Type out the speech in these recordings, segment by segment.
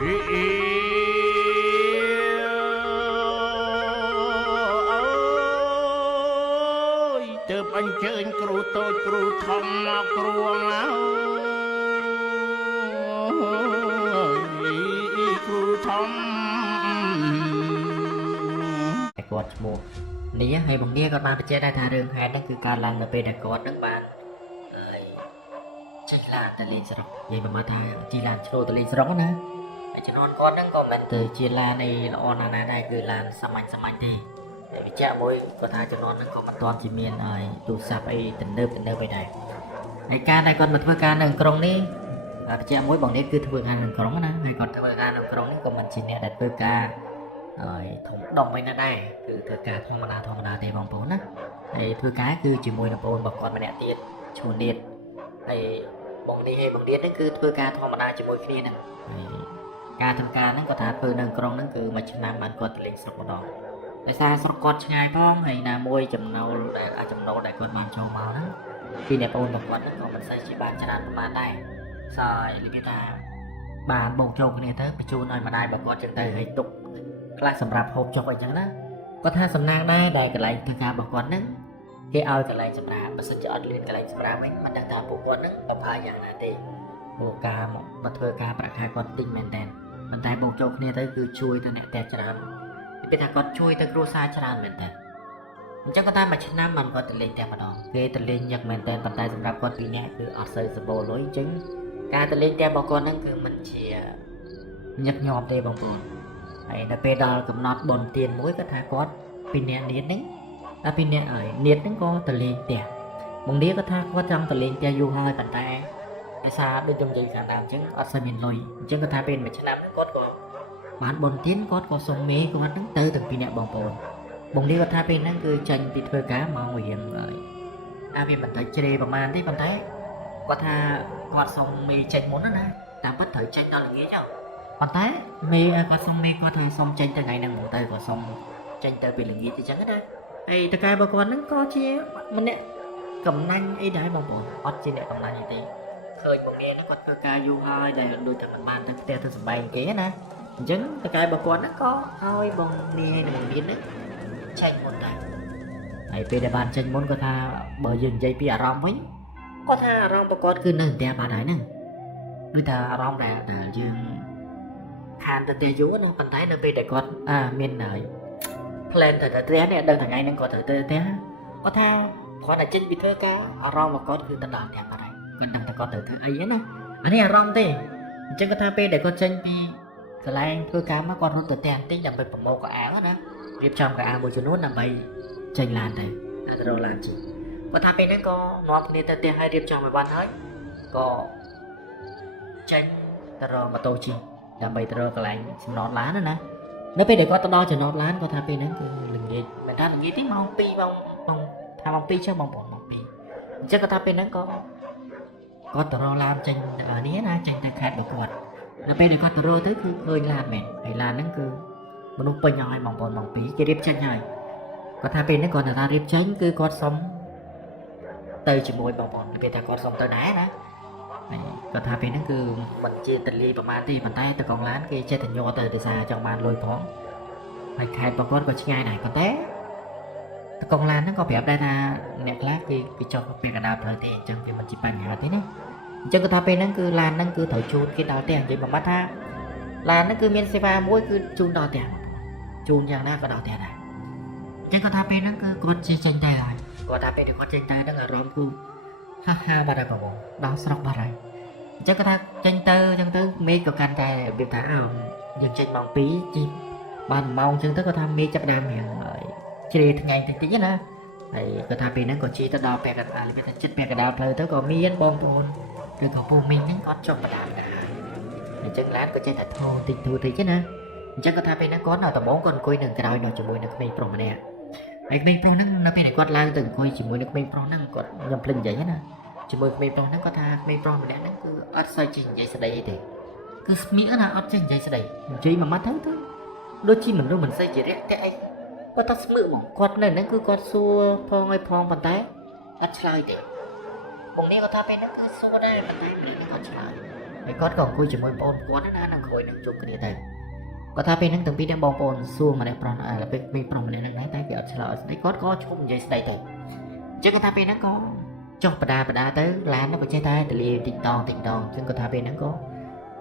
ទើបអញ្ជើញគ្រូតូចគ្រូធំមកគ្រួងគ្រូធំតែគាត់ឈ្មោះនេះហើយបងនេះគាត់បានបញ្ជាក់ថារឿងហេតុហ្នឹងគឺកើតឡើងនៅពេលដែលគាត់នឹងបានចេញឡានទៅលេងស្រុកនិយាយមកថាជិះឡានឆ្លូទៅលេងស្រុកណាហើយជំនាន់គាត់ហ្នឹងក៏មិនទៅជាឡាននៃល្អណាស់ណាដែរគឺឡានសាមញ្ញទេតែវិជ្ជាមួយគាត់ថាជំនាន់ហ្នឹងក៏មិនទាន់ជាមានឲ្យទូរស័ព្ទអីទំនើបអីដែរហើយការដែលគាត់មកធ្វើការនៅក្រុងនេះវិជ្ជាមួយបងនេះគឺធ្វើការនៅក្រុងណាហើយគាត់ធ្វើការនៅក្រុងនេះក៏មិនជាអ្នកដែលធ្វើការហើយធំដុំវិញណាដែរគឺធ្វើការធម្មតាទេបងប្អូនណាហើយធ្វើការគឺជាមួយនឹងបងប្អូនរបស់គាត់ម្នាក់ទៀតឈ្មោះនាតហើយបងនេះហ្នឹងគឺធ្វើការធម្មតាជាមួយគ្នាហ្នឹងហើយការធ្វើការហ្នឹងគាត់ថាធ្វើនៅក្រុងហ្នឹងគឺមួយឆ្នាំបានគាត់ទៅលេងស្រុកម្ដងដោយសារស្រុកគាត់ឆ្ងាយផងហើយណាមួយចំណូលដែលគាត់បានចូលមកហ្នឹងពីអ្នកបងរបស់គាត់ហ្នឹងក៏មិនសូវជាបានច្រើនប៉ុន្មានដែរសើយនិយាយថាបានបងចូលគ្នាទៅបញ្ជូនឲ្យម្ដាយរបស់គាត់ចឹងទៅហើយទុកខ្លះសម្រាប់ហូបចុកអីចឹងណាគាត់ថាសំណាងដែរដែលកន្លែងធ្វើការរបស់គាត់ហ្នឹងគេឲ្យកន្លែងសម្រាប់បើសិនជាអត់លៀនកន្លែងសម្រាប់វិញមិនដឹងថាពួកគាត់ហ្នឹងប្រផាយ៉ាងណាទេពួកការមកធ្វើការប្រាក់ខែគាត់តិចមែនតើប៉ុន្តែបងចូលគ្នាទៅគឺជួយទៅអ្នកតែច្រើនពេលថាគាត់ជួយទៅគ្រួសារច្រើនមែនតើអញ្ចឹងគាត់ថាមួយឆ្នាំបានគាត់ទៅលេងតែម្ដងគេទៅលេងញឹកមែនតើប៉ុន្តែសម្រាប់គាត់ពីរនាក់គឺអត់សូវសម្បូរលុយអញ្ចឹងការទៅលេងតែរបស់គាត់ហ្នឹងគឺមិនជាញឹកញាប់ទេបងប្អូនហើយដល់ពេលដល់កំណត់បុណ្យទានមួយគាត់ថាគាត់ពីរនាក់នេះហ្នឹងដល់ពីរនាក់ហើយនាតហ្នឹងក៏ទៅលេងផ្ទះបងនេះគាត់ថាគាត់ចង់ទៅលេងផ្ទះយូរហើយប៉ុន្តែដោយសារដូចខ្ញុំនិយាយខាងដើមអញ្ចឹងអត់សូវមានលុយអញ្ចឹងគាត់ថាពេលមួយឆ្នាំគាត់ក៏បានបុណ្យទានគាត់ក៏សុំមេគាត់ហ្នឹងទៅទាំងពីរនាក់បងប្អូនបងនេះគាត់ថាពេលហ្នឹងគឺចេញពីធ្វើការមករៀងហើយវាមិនទៅជ្រេប្រហែលទេប៉ុន្តែគាត់ថាគាត់សុំមេចេញមុនណាតាមពិតត្រូវចេញដល់ល្ងាចទៅប៉ុន្តែមេគាត់សុំមេគាត់ថាសុំចេញទៅថ្ងៃហ្នឹងមកទៅគាត់សុំចេញទៅពីល្ងាចអញ្ចឹងណាហើយតកែរបស់គាត់ហ្នឹងក៏ជាម្នាក់កំណាញ់អីដែរបងប្អូនអត់ជាអ្នកកំណាញ់អីទេឃើញបងនេះគាត់ធ្វើការយូរហើយដែលដូចតែមិនបានទៅផ្ទះទៅសម្បែងគេណាអញ្ចឹងតកែរបស់គាត់ហ្នឹងក៏ឲ្យបងនេះនិងបងមានហ្នឹងចេញមុនដែរហើយពេលដែលបានចេញមុនគាត់ថាបើយើងនិយាយពីអារម្មណ៍វិញគាត់ថាអារម្មណ៍របស់គាត់គឺនៅផ្ទះបានហើយហ្នឹងដូចថាអារម្មណ៍ដែលយើងខានទៅផ្ទះយូរណាប៉ុន្តែនៅពេលដែលគាត់មានហើយ plan ទៅផ្ទះនេះដឹងថ្ងៃហ្នឹងគាត់ទៅផ្ទះគាត់ថាគាត់តែចេញពីធ្វើការអារម្មណ៍របស់គាត់គឺទៅដល់ផ្ទះបាត់ហើយគាត់ដឹងតែគាត់ទៅធ្វើអីណាអានេះអារម្មណ៍ទេអញ្ចឹងគាត់ថាពេលដែលគាត់ចេញពីកន្លែងធ្វើការមកគាត់រត់ទៅផ្ទះបន្តិចដើម្បីប្រមូលកៅអៅណារៀបចំកៅអៅមួយចំនួនដើម្បីចេញឡានទៅរកឡានជិះគាត់ថាពេលហ្នឹងក៏នាំគ្នាទៅផ្ទះហើយរៀបចំឲ្យបានហើយក៏ចេញទៅរកម៉ូតូជិះដើម្បីទៅរកកន្លែងចំណតឡានណានៅពេលដែលគាត់ទៅដល់ចំណតឡានគាត់ថាពេលហ្នឹងគឺល្ងាចមិនថាល្ងាចទេម៉ោង2ម៉ោង2ចុះបងប្អូនម៉ោង2អញ្ចឹងគាត់ថាពេលហ្នឹងក៏គាត់ទៅរកឡានចេញនេះណាចេញទៅខេត្តរបស់គាត់នៅពេលដែលគាត់ទៅរកទៅគឺឃើញឡានមែនហើយឡានហ្នឹងគឺមនុស្សពេញហើយបងប្អូនម៉ោង2គេរៀបចេញហើយគាត់ថាពេលហ្នឹងគាត់ថារៀបចេញគឺគាត់សុំទៅជាមួយបងប្អូនពេលថាគាត់សុំទៅដែរណាគាត់ថាពេលហ្នឹងគឺមិនជាតលីប្រមាណទេប៉ុន្តែតកងឡានគេចេះតែញ័រទៅដោយសារចង់បានលុយផងហើយខេត្តរបស់គាត់ក៏ឆ្ងាយដែរប៉ុន្តែតកងឡានហ្នឹងក៏ប្រាប់ដែរថាអ្នកខ្លះគេចុះពាក់កណ្ដាលផ្លូវទេអញ្ចឹងវាមិនជាបញ្ហាទេណាអញ្ចឹងគាត់ថាពេលហ្នឹងគឺឡានហ្នឹងគឺត្រូវជូនគេដល់ផ្ទះនិយាយបំបត្តិថាឡានហ្នឹងគឺមានសេវាមួយគឺជូនដល់ផ្ទះជូនយ៉ាងណាក៏ដល់ផ្ទះដែរអញ្ចឹងគាត់ថាពេលហ្នឹងគឺគាត់ជិះចេញទៅហើយគាត់ថាពេលដែលគាត់ចេញទៅហ្នឹងអារម្មណ៍គឺហាបាត់ហើយបងដល់ស្រុកបាត់ហើយអញ្ចឹងគាត់ថាចេញទៅអញ្ចឹងទៅមេក៏កាន់តែរបៀបថាយើងចេញម៉ោង2ជីបានម៉ោងអញ្ចឹងទៅគាត់ថាមេចាប់ដើមរៀងជ្រេថ្ងៃតិចណាហើយគាត់ថាពេលហ្នឹងក៏ជិះទៅដល់ពាក់កណ្ដាលវាថាចិត្តពាក់កណ្ដាលផ្លូវទៅក៏មានបងប្អូនគឺក៏ពូមីងហ្នឹងគាត់ចុះបដាដែរអញ្ចឹងឡានក៏ចេះតែធូរតិចណាអញ្ចឹងគាត់ថាពេលហ្នឹងគាត់នៅដំបងគាត់អង្គុយនៅក្រោយនៅជាមួយនឹងក្មេងប្រុសម្នាក់ហើយក្មេងប្រុសហ្នឹងនៅពេលដែលគាត់ឡើងទៅអង្គុយជាមួយនឹងក្មេងប្រុសហ្នឹងគាត់ខ្ញុំភ្លេចនិយាយណាជាមួយក្មេងប្រុសហ្នឹងគាត់ថាក្មេងប្រុសម្នាក់ហ្នឹងគឺអត់សូវចេះនិយាយស្ដីអីទេគឺស្មៀកណាអត់ចេះនិយាយស្ដីនិយាយមួយម៉ាត់ទៅដូចជាមនុស្សមិនសូវជារាក់ទាក់អីគាត់ថាស្មឹកហ្មងគាត់នៅហ្នឹងគឺគាត់សួរផងឲ្យផងប៉ុន្តែអត់ឆ្លើយទេបងនេះគាត់ថាពេលហ្នឹងគឺសួរដែរប៉ុន្តែពេលនេះគាត់ឆ្លើយហ ហើយគាត់ក៏អង្គុយជាមួយបងប្អូនគាត់ណានៅក្រោយនឹងជុំគ្នាទៅគាត់ថាពេលហ្នឹងទាំងពីរទាំងបងប្អូនសួរម្នាក់ប្រុសពេលមីប្រុសម្នាក់ហ្នឹងដែរតែគេអត់ឆ្លើយឲ្យស្ដីគាត់ក៏ឈប់និយាយស្ដីទៅអញ្ចឹងគាត់ថាពេលហ្នឹងក៏ចុះបដាទៅឡាននោះក៏ចេះតែទលាតិចតងអញ្ចឹងគាត់ថាពេលហ្នឹងក៏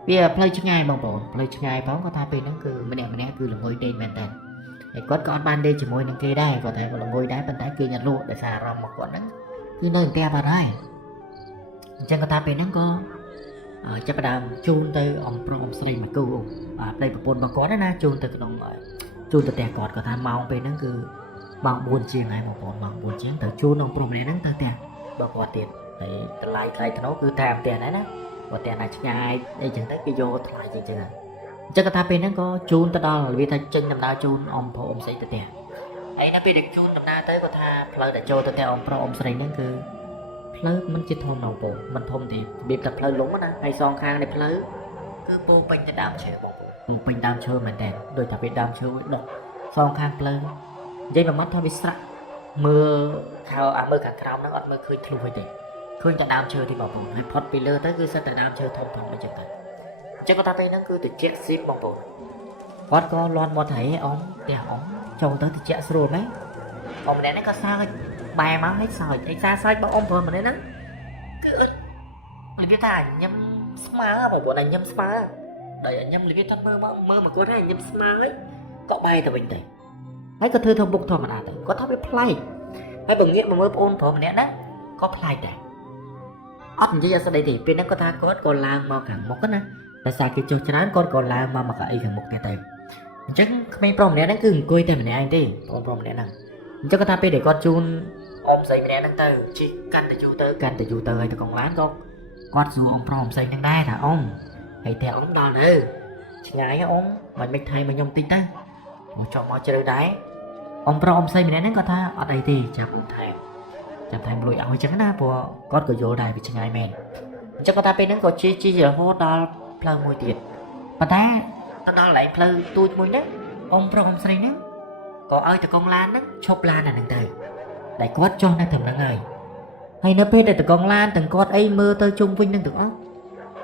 វាផ្លូវឆ្ងាយបងប្អូនផ្លូវឆ្ងាយផងគាត់ថាពេលហ្នឹងគឺម្នាក់គឺល្ងុយដេកមែនតើហើយគាត់ក៏អត់បានដេកជាមួយនឹងគេដែរគាត់ថាល្ងុយដែរប៉ុន្តែគឺញ៉ាត់លក់ដោយសារអារម្មណ៍របស់គាត់ហ្នឹងគឺនៅផ្ទះបាត់ហើយអញ្ចឹងគាត់ថាពេលហ្នឹងក៏ចាប់ផ្ដើមជូនទៅអំប្រុសអំស្រីមកគូប្តីប្រពន្ធរបស់គាត់ណាជូនទៅក្នុងជូនទៅផ្ទះគាត់គាត់ថាម៉ោងពេលហ្នឹងគឺម៉ោង4ជាងហើយបងប្អូនម៉ោង4ជាងទៅជូនអំប្រុសម្នាក់ហ្នឹងទៅផ្ទះរបស់គាត់ទៀតហើយតម្លៃថ្លៃថ្នូរគឺតាមផ្ទះដែរណាគាត់ផ្ទះណាឆ្ងាយអីចឹងទៅគេយកថ្លៃចឹងហ្នឹងអញ្ចឹងគាត់ថាពេលហ្នឹងក៏ជូនទៅដល់វាថាចេញដំណើរជូនអំប្រុសអំស្រីទៅផ្ទះហើយនៅពេលដែលជូនដំណើរទៅគាត់ថាផ្លូវដែលចូលទៅផ្ទះអំប្រុសអំស្រីហ្នឹងគឺផ្លូវមិនជាធំណាស់បងមិនធំទេរបៀបតែផ្លូវលំណាហើយសងខាងនៃផ្លូវគឺពោពេញទៅដើមឈើបងពោពេញដើមឈើមែនតើដូចតែពេលដើមឈើដុះសងខាងផ្លូវនិយាយមួយម៉ាត់ថាវាស្រក់មើលមើលខាងក្រោមហ្នឹងអត់មើលឃើញធ្លុះទេឃើញតែដើមឈើទេបងប្អូនហើយផុតពីលើទៅគឺសិតតែដើមឈើធំអញ្ចឹងទៅអញ្ចឹងគាត់ថាពេលហ្នឹងគឺតិចស៊ីបបងប្អូនគាត់ក៏លន់មកថាអ៊ំផ្ទះអ៊ំចូលទៅតិចស្រួលម៉េចអ៊ំម្នាក់នេះក៏សើចបែរមកឲ្យសើចឯសារសើចរបស់អ៊ំប្រុសម្នាក់ហ្នឹងគឺរបៀបថាញ៉ាំស្មើបងប្អូនញ៉ាំស្មើដោយញ៉ាំរបៀបថាមើលមកគាត់ហើយញ៉ាំស្មើហើយក៏បែរទៅវិញទៅហើយក៏ធ្វើធំបុកធម្មតាទៅគាត់ថាវាប្លែកហើយបើងាកមកមើលប្អូនប្រុសម្នាក់ណាក៏ប្លែកដែរអត់និយាយអស្ដីទេពេលហ្នឹងគាត់ថាគាត់ក៏ឡើងមកខាងមុខណាតែសារគេចុះច្រើនគាត់ក៏ឡើងមកកៅអីខាងមុខទៀតទៅអញ្ចឹងក្មេងប្រុសម្នាក់ហ្នឹងគឺអង្គុយតែម្នាក់ឯងទេបងប្រុសម្នាក់ហ្នឹងអញ្ចឹងគាត់ថាពេលដែលគាត់ជូនអ៊ំស្រីម្នាក់ហ្នឹងទៅជិះកាន់តែយូរទៅហើយទៅកងឡានក៏គាត់សួរអ៊ំប្រុសអ៊ំស្រីហ្នឹងដែរថាអ៊ំហើយតែអ៊ំដល់នៅឆ្ងាយអ៊ំមិនថៃមកខ្ញុំតិចទៅមកចង់មកជ្រៅដែរអ៊ំប្រុសអ៊ំស្រីម្នាក់ហ្នឹងគាត់ថាអត់អីទេចាំថែមលុយឲ្យអញ្ចឹងណាព្រោះគាត់ក៏យល់ដែរវាឆ្ងាយមែនអញ្ចឹងគាត់ថាពេលហ្នឹងក៏ជិះរហូតដល់ផ្លូវមួយទៀតប៉ុន្តែទៅដល់កន្លែងផ្លូវទូចមួយហ្នឹងអ៊ំប្រុសអ៊ំស្រីហ្នឹងក៏ឲ្យតកងឡានហ្នឹងឈប់ឡានអាហ្នឹងទៅតែគាត់ចុះនៅត្រឹមហ្នឹងហើយនៅពេលដែលតកងឡានទាំងគាត់អីមើលទៅជុំវិញនឹងទាំងអស់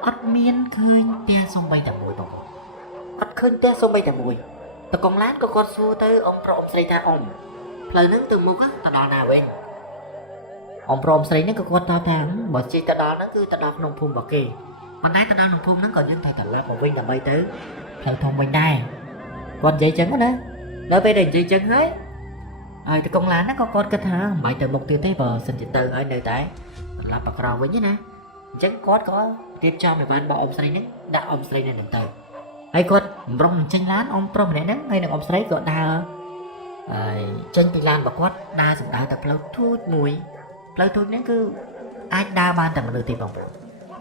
អត់មានឃើញផ្ទះសំបីតែមួយបងប្អូនអត់ឃើញផ្ទះសំបីតែមួយតកងឡានក៏គាត់សួរទៅអ៊ំប្រុសអ៊ំស្រីថាអ៊ំផ្លូវហ្នឹងទៅមុខទៅដល់ណាវិញអ៊ំប្រុសអ៊ំស្រីហ្នឹងក៏គាត់ថាបើជិះទៅដល់ហ្នឹងគឺទៅដល់ក្នុងភូមិរបស់គេប៉ុន្តែទៅដល់ក្នុងភូមិហ្នឹងក៏យើងត្រូវត្រឡប់មកវិញដើម្បីទៅផ្លូវធំវិញដែរគាត់និយាយចឹងណាដល់ពេលដែលនិយាយចឹងហើយតកងឡានហ្នឹងក៏គាត់គិតថាមិនបាច់ទៅមុខទៀតទេបើសិនជាទៅហើយនៅតែត្រឡប់មកក្រោយវិញណាអញ្ចឹងគាត់ក៏រៀបចំឲ្យបានបងអ៊ំស្រីហ្នឹងដាក់អ៊ំស្រីនៅហ្នឹងទៅហើយគាត់បំរុងចេញឡានអ៊ំប្រុសម្នាក់ហ្នឹងហើយនឹងអ៊ំស្រីក៏ដើរហើយចេញពីឡានរបស់គាត់ដើរសម្ដៅទៅផ្លូវទូចមួយផ្លូវទូចហ្នឹងគឺអាចដើរបានតែមនុស្សទេបងប្អូន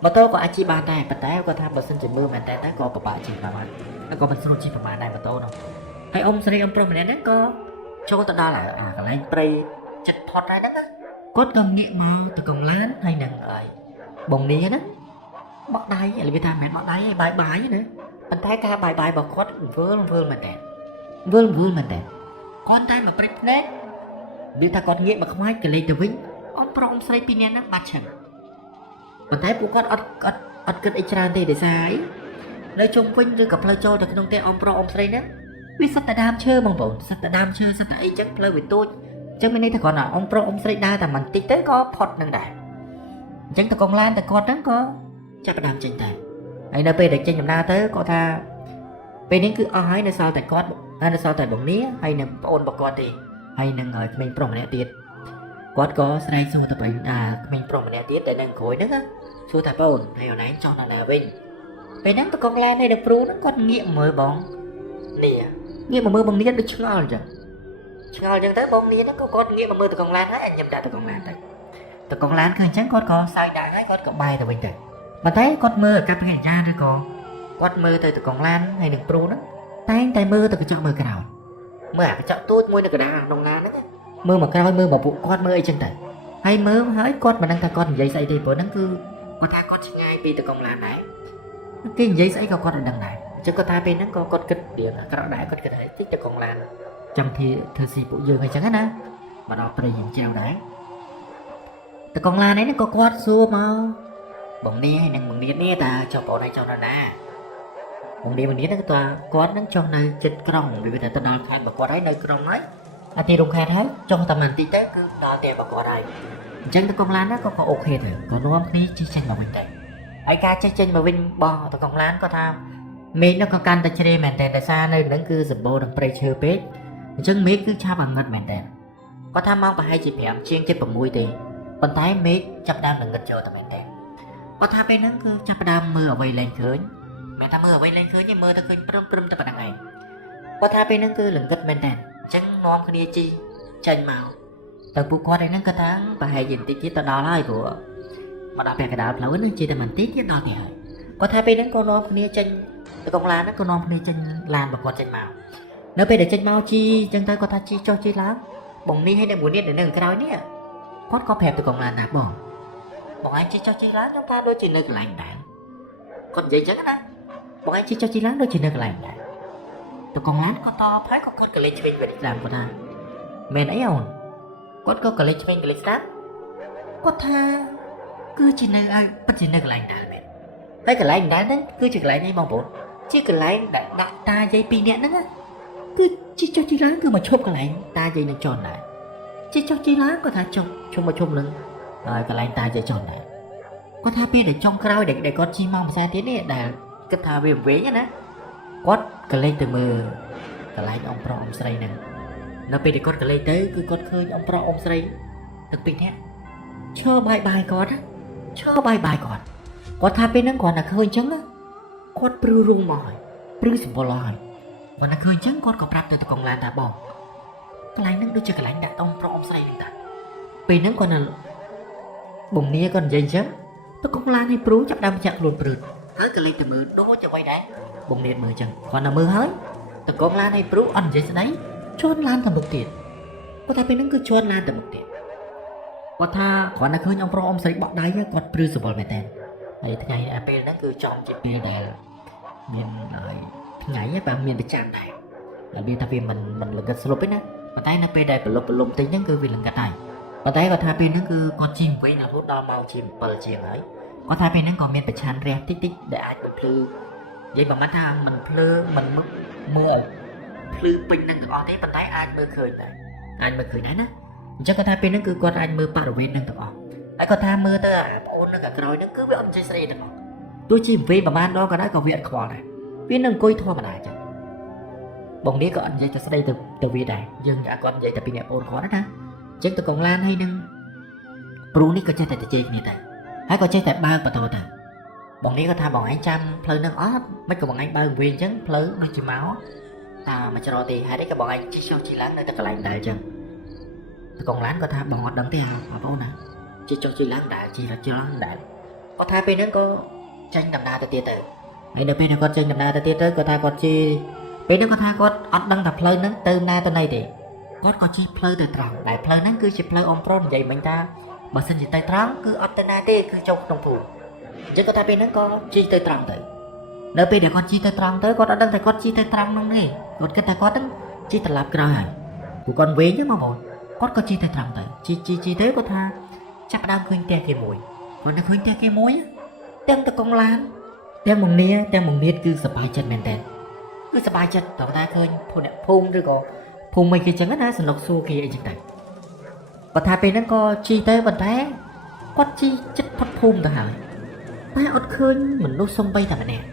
ម៉ូតូក៏អាចជិះបានដែរប៉ុន្តែគាត់ថាបើសិនជាមើលមែនតើក៏ពិបាកជិះបានហើយក៏មិនស្រួលជិះប្រហែលដែរម៉ូតូនោះហើយអ៊ំស្រីអ៊ំប្រុសម្នាក់ហ្នឹងក៏ចូលទៅដល់កន្លែងព្រៃចិត្តផុតហើយហ្នឹងគាត់ក៏ងាកមកទៅកងឡានហើយនឹងបងនីណាបក់ដៃឥឡូវវាថាមិនមែនបក់ដៃឯងបាយណាប៉ុន្តែការបាយរបស់គាត់វល់មែនតើមែនតើគាត់តែមកព្រិចភ្នែកវាថាគាត់ងាកមកខ្មៅកលេចទៅវិញអ៊ំប្រុសអ៊ំស្រីពីរនាក់ហ្នឹងបាត់ឈឹងប៉ុន្តែពួកគាត់អត់គិតអីច្រើនទេដោយសារអីនៅជុំវិញឬក៏ផ្លូវចូលទៅក្នុងផ្ទះអ៊ំប្រុសអ៊ំស្រីហ្នឹងវាសិតតែដើមឈើបងប្អូនសិតតែដើមឈើសិតតែអីចឹងផ្លូវវាទូចអញ្ចឹងមានន័យថាគាត់អ៊ំប្រុសអ៊ំស្រីដើរតែបន្តិចទៅក៏ផុតនឹងដែរអញ្ចឹងតកងឡានតែគាត់ហ្នឹងក៏ចាប់ផ្ដើមចេញតែហើយនៅពេលដែលចេញដំណើរទៅគាត់ថាពេលនេះគឺអស់ហើយនៅសល់តែគាត់ហើយនៅសល់តែបងនីហើយនឹងប្អូនរបស់គាត់ទេហើយនឹងក្មេងប្រុសម្នាក់ទៀតគាត់ក៏ស្រែកសួរទៅវិញក្មេងប្រុសម្នាក់ទៀតដែលនៅក្រោយហ្នឹងសួរថាបងហើយអូនឯងចង់ណាវិញពេលហ្នឹងតកងឡានហើយនៅព្រូហ្នឹងគាត់ងាកមើលបងនេះងាកមកមើលបងនីដូចឆ្ងល់អញ្ចឹងទៅបងនីហ្នឹងក៏គាត់ងាកមកមើលតកងឡានហើយញ៉ាំដាក់តកងឡានទៅតកងឡានឃើញអញ្ចឹងគាត់ក៏សើចដាក់ហើយគាត់ក៏បែរទៅវិញទៅប៉ុន្តែគាត់មើលអាកប្បកិរិយាឬក៏គាត់មើលទៅតកងឡានហើយនឹងព្រូហ្នឹងតែងតែមើលទៅកញ្ចក់មើលក្រោយមើលអាកញ្ចក់ទូចមួយនៅកណ្ដាលក្នុងឡានហ្នឹងមើលមកក្រោយមើលមកពួកគាត់មើលអីចឹងទៅហើយមើលហើយគាត់មិនដឹងថាគាត់និយាយស្អីទេព្រោះហ្នឹងគឺគាត់ថាគាត់ឆ្ងាយពីតកងឡានដែរគេនិយាយស្អីក៏គាត់មិនដឹងដែរចឹងគាត់ថាពេលហ្នឹងក៏គាត់គិតរៀងអាក្រក់ដែរគាត់គិតថាតិចតកងឡានចាំធ្វើស៊ីពួកយើងអីចឹងណាមកដល់ព្រៃយ៉ាងចៅដែរតកងឡាននេះក៏គាត់សួរមក បងនេះនឹងបងនេះតាចុះបងឯងចុះណាបងនេះហ្នឹងគាត់នឹងចុះនៅចិត្តក្រុងវាទៅដល់ខេត្តបគាត់ហើយនៅក្រុងហើយអាទីរំខានហើយចុះតែមិនតិចទៅគឺដល់តែបគាត់ហើយអញ្ចឹងតកងឡានណាក៏អូខេដែរក៏នាំគ្នាជិះចេញមកវិញដែរហើយការជិះចេញមកវិញបោះតកងឡានក៏ថាមេឃនោះក៏កាន់តែជ្រេមែនតែដោយសារនៅនឹងគឺសម្បូរនឹងព្រៃឈើពេកអញ្ចឹងមេឃគឺឆាប់អាងឹតមែនតែគាត់ថាម៉ោងប្រហែលជា5ជាង7:06ទេប៉ុន្តែមេឃចាប់ដើមនឹងងឹតចូលតែមែនតែគាត់ថាពេលហ្នឹងគឺចាប់ដើមមើលអ្វីលែងឃើញមែនថាមើលអ្វីលែងឃើញទេមើលទៅឃើញព្រមតែប៉ុណ្្នឹងឯងគាត់ថាពេលហ្នឹងគឺលង្កឹតមែនតែអញ្ចឹងនាំគ្នាជីចេញមកតែពួកគាត់ឯហ្នឹងគាត់ថាប្រហែលជាបន្តិចទៀតទៅដល់ហើយព្រោះមកដល់ពាក់កណ្ដាលផ្លូវហ្នឹងជិះតែបន្តិចទៀតដល់ទីហើយគាត់ថាពេលហ្នឹងក៏នាំគ្នាចេញទៅកងឡានហ្នឹងក៏នាំគ្នាចេញឡានរបស់គាត់ចេញមកនៅពេលដែលចេញមកជីអញ្ចឹងទៅគាត់ថាជីចុះជីឡើងបងនេះហើយអ្នកមួយនេះនៅក្រោយនេះគាត់ក៏ប្រាប់ទៅកងឡានណាបងឯងជីចុះជីឡើងខ្ញុំថាដូចជានៅកន្លែងដែរគាត់និយាយអញ្ចឹងណាបងឯងជីចុះជីឡើងដូចជានៅកន្លែងដែរទៅកងឡានគាត់តបហើយក៏គាត់ក៏លេចឆ្វេងទៅស្ដាំគាត់ថាមែនអីអូនគាត់ក៏លេចឆ្វេងទៅស្ដាំគាត់ថាគឺជានៅឲ្យពិតជានៅកន្លែងដែរមែនហើយកន្លែងដែរហ្នឹងគឺជាកន្លែងនេះបងប្អូនជាកន្លែងដែលដាក់តាយាយ2នាក់ហ្នឹងគឺជីចុះជីឡើងគឺមកឈប់កន្លែងតាយាយនឹងចន់ដែរជីចុះជីឡើងគាត់ថាឈប់មកឈប់នឹងហើយកន្លែងតាយាយចន់ដែរគាត់ថាពេលដែលចុងក្រោយដែលគាត់ជីមកភាសាទៀតនេះដែលគិតថាវាវែងណាគាត់ក៏លេចទៅមើលកន្លែងអ៊ំប្រុសអ៊ំស្រីហ្នឹងនៅពេលដែលគាត់ក៏លេចទៅគឺគាត់ឃើញអ៊ំប្រុសអ៊ំស្រីទឹកពីរនាក់ឈរបាយគាត់គាត់ថាពេលហ្នឹងគាត់តែឃើញអញ្ចឹងគាត់ព្រឺរុងមកហើយព្រឺសម្បល់ហើយគាត់តែឃើញអញ្ចឹងគាត់ក៏ប្រាប់ទៅកងឡានថាបងកន្លែងហ្នឹងដូចជាកន្លែងដាក់អ៊ំប្រុសអ៊ំស្រីហ្នឹងតាពេលហ្នឹងគាត់បំនីគាត់និយាយអញ្ចឹងទៅកងឡានឲ្យព្រូចាប់ដើមចាក់ខ្លួនព្រឺហើយក៏លេចទៅមើលដូចអ្វីដែរបំនីមើលអញ្ចឹងគាត់នៅមើលហើយទៅកងឡានឲ្យព្រូអត់និយាយស្ដីជន់ឡានទៅមុខទៀតគាត់ថាពេលហ្នឹងគឺជន់ឡានទៅមុខទៀតគាត់ថាគាត់នៅឃើញអ៊ំប្រុសអ៊ំស្រីបក់ដៃគាត់ព្រឺសម្បល់មែនតើហើយថ្ងៃពេលហ្នឹងគឺចំជាពេលដែលមានថ្ងៃបែបមានប្រចាំដែរហើយវាថាវាមិនលង្កត់ស្លុបទេណាប៉ុន្តែនៅពេលដែលប្រឡប់តិចហ្នឹងគឺវាលង្កត់ហើយប៉ុន្តែគាត់ថាពេលហ្នឹងគឺគាត់ជិះវិញរហូតដល់ម៉ោងជា7ជាងហើយគាត់ថាពេលហ្នឹងក៏មានប្រឆាំងរះតិចដែលអាចបំភ្លឺនិយាយបើមិនថាមិនភ្លើមិនមើលភ្លឺពេញហ្នឹងទាំងអស់ទេប៉ុន្តែអាចមើលឃើញដែរណាអញ្ចឹងគាត់ថាពេលហ្នឹងគឺគាត់អាចមើលបរិវេណហ្នឹងទាំងអស់ហើយគាត់ថាមើលទៅអាប្អូននៅខាងក្រោយហ្នឹងគឺវាអត់ចេះស្អីទាំងអស់ទោះជាវិញប្រហែលដងក៏ដោយក៏វាអត់ខ្វល់ដែរវានឹងអង្គុយធម្មតាចឹងបងនេះក៏អត់និយាយទៅស្ដីទៅវាដែរយើងគាត់និយាយតែពីអ្នកប្អូនគាត់ណាអញ្ចឹងទៅកងឡានហើយនឹងព្រូនេះក៏ចេះតែជជែកគ្នាដែរហើយក៏ចេះតែបើកបន្ទោទៅបងនេះក៏ថាបងឯងចាំផ្លូវនឹងអត់មិនក៏បងឯងបើកវិញអញ្ចឹងផ្លូវដូចជាមកតាមកច្រកទេហេតុអីក៏បងឯងជិះចុះជិះឡើងនៅតែកន្លែងដែរអញ្ចឹងទៅកងឡានក៏ថាបងអត់ដឹងទេបងប្អូនណាជិះចុះជិះឡើងដែរជិះឡើងដែរគាត់ថាពេលហ្នឹងក៏ចេញដំណើរទៅទៀតទៅហើយនៅពេលដែលគាត់ចេញដំណើរទៅទៀតទៅគាត់ថាគាត់ជិះពេលហ្នឹងគាត់ថាគាត់អត់ដឹងថាផ្លូវហ្នឹងទៅណាទៅណីទេគាត់ក៏ជិះផ្លូវទៅត្រង់ដែលផ្លូវហ្នឹងគឺជាផ្លូវអ៊ំប្រុសនិយាយមិញថាបើសិនជាទៅត្រង់គឺអត់ទៅណាទេគឺចូលក្នុងភូមិអញ្ចឹងគាត់ថាពេលហ្នឹងក៏ជិះទៅត្រង់ទៅនៅពេលដែលគាត់ជិះទៅត្រង់ទៅគាត់អត់ដឹងថាគាត់ជិះទៅត្រង់ហ្នឹងទេគាត់គិតថាគាត់ហ្នឹងជិះត្រឡប់ក្រោយហើយព្រោះគាត់វែងទេបងប្អូនគាត់ក៏ជិះទៅត្រង់ទៅជិះទៅគាត់ថាចាប់ដើមឃើញផ្ទះគេមួយគាត់នៅឃើញផ្ទះគេមួយទាំងតកងឡានទាំងមងៀតគឺសប្បាយចិត្តមែនតើគឺសប្បាយចិត្តតែឃើញអ្នកភូមិឬក៏ភូមិមិនគេចឹងណាសនុកសួរគេអីចឹងដែរគាត់ថាពេលហ្នឹងក៏ជីទៅប៉ុន្តែគាត់ជីចិត្តផុតភូមិទៅហើយតែអត់ឃើញមនុស្សសំបីតែម្នាក់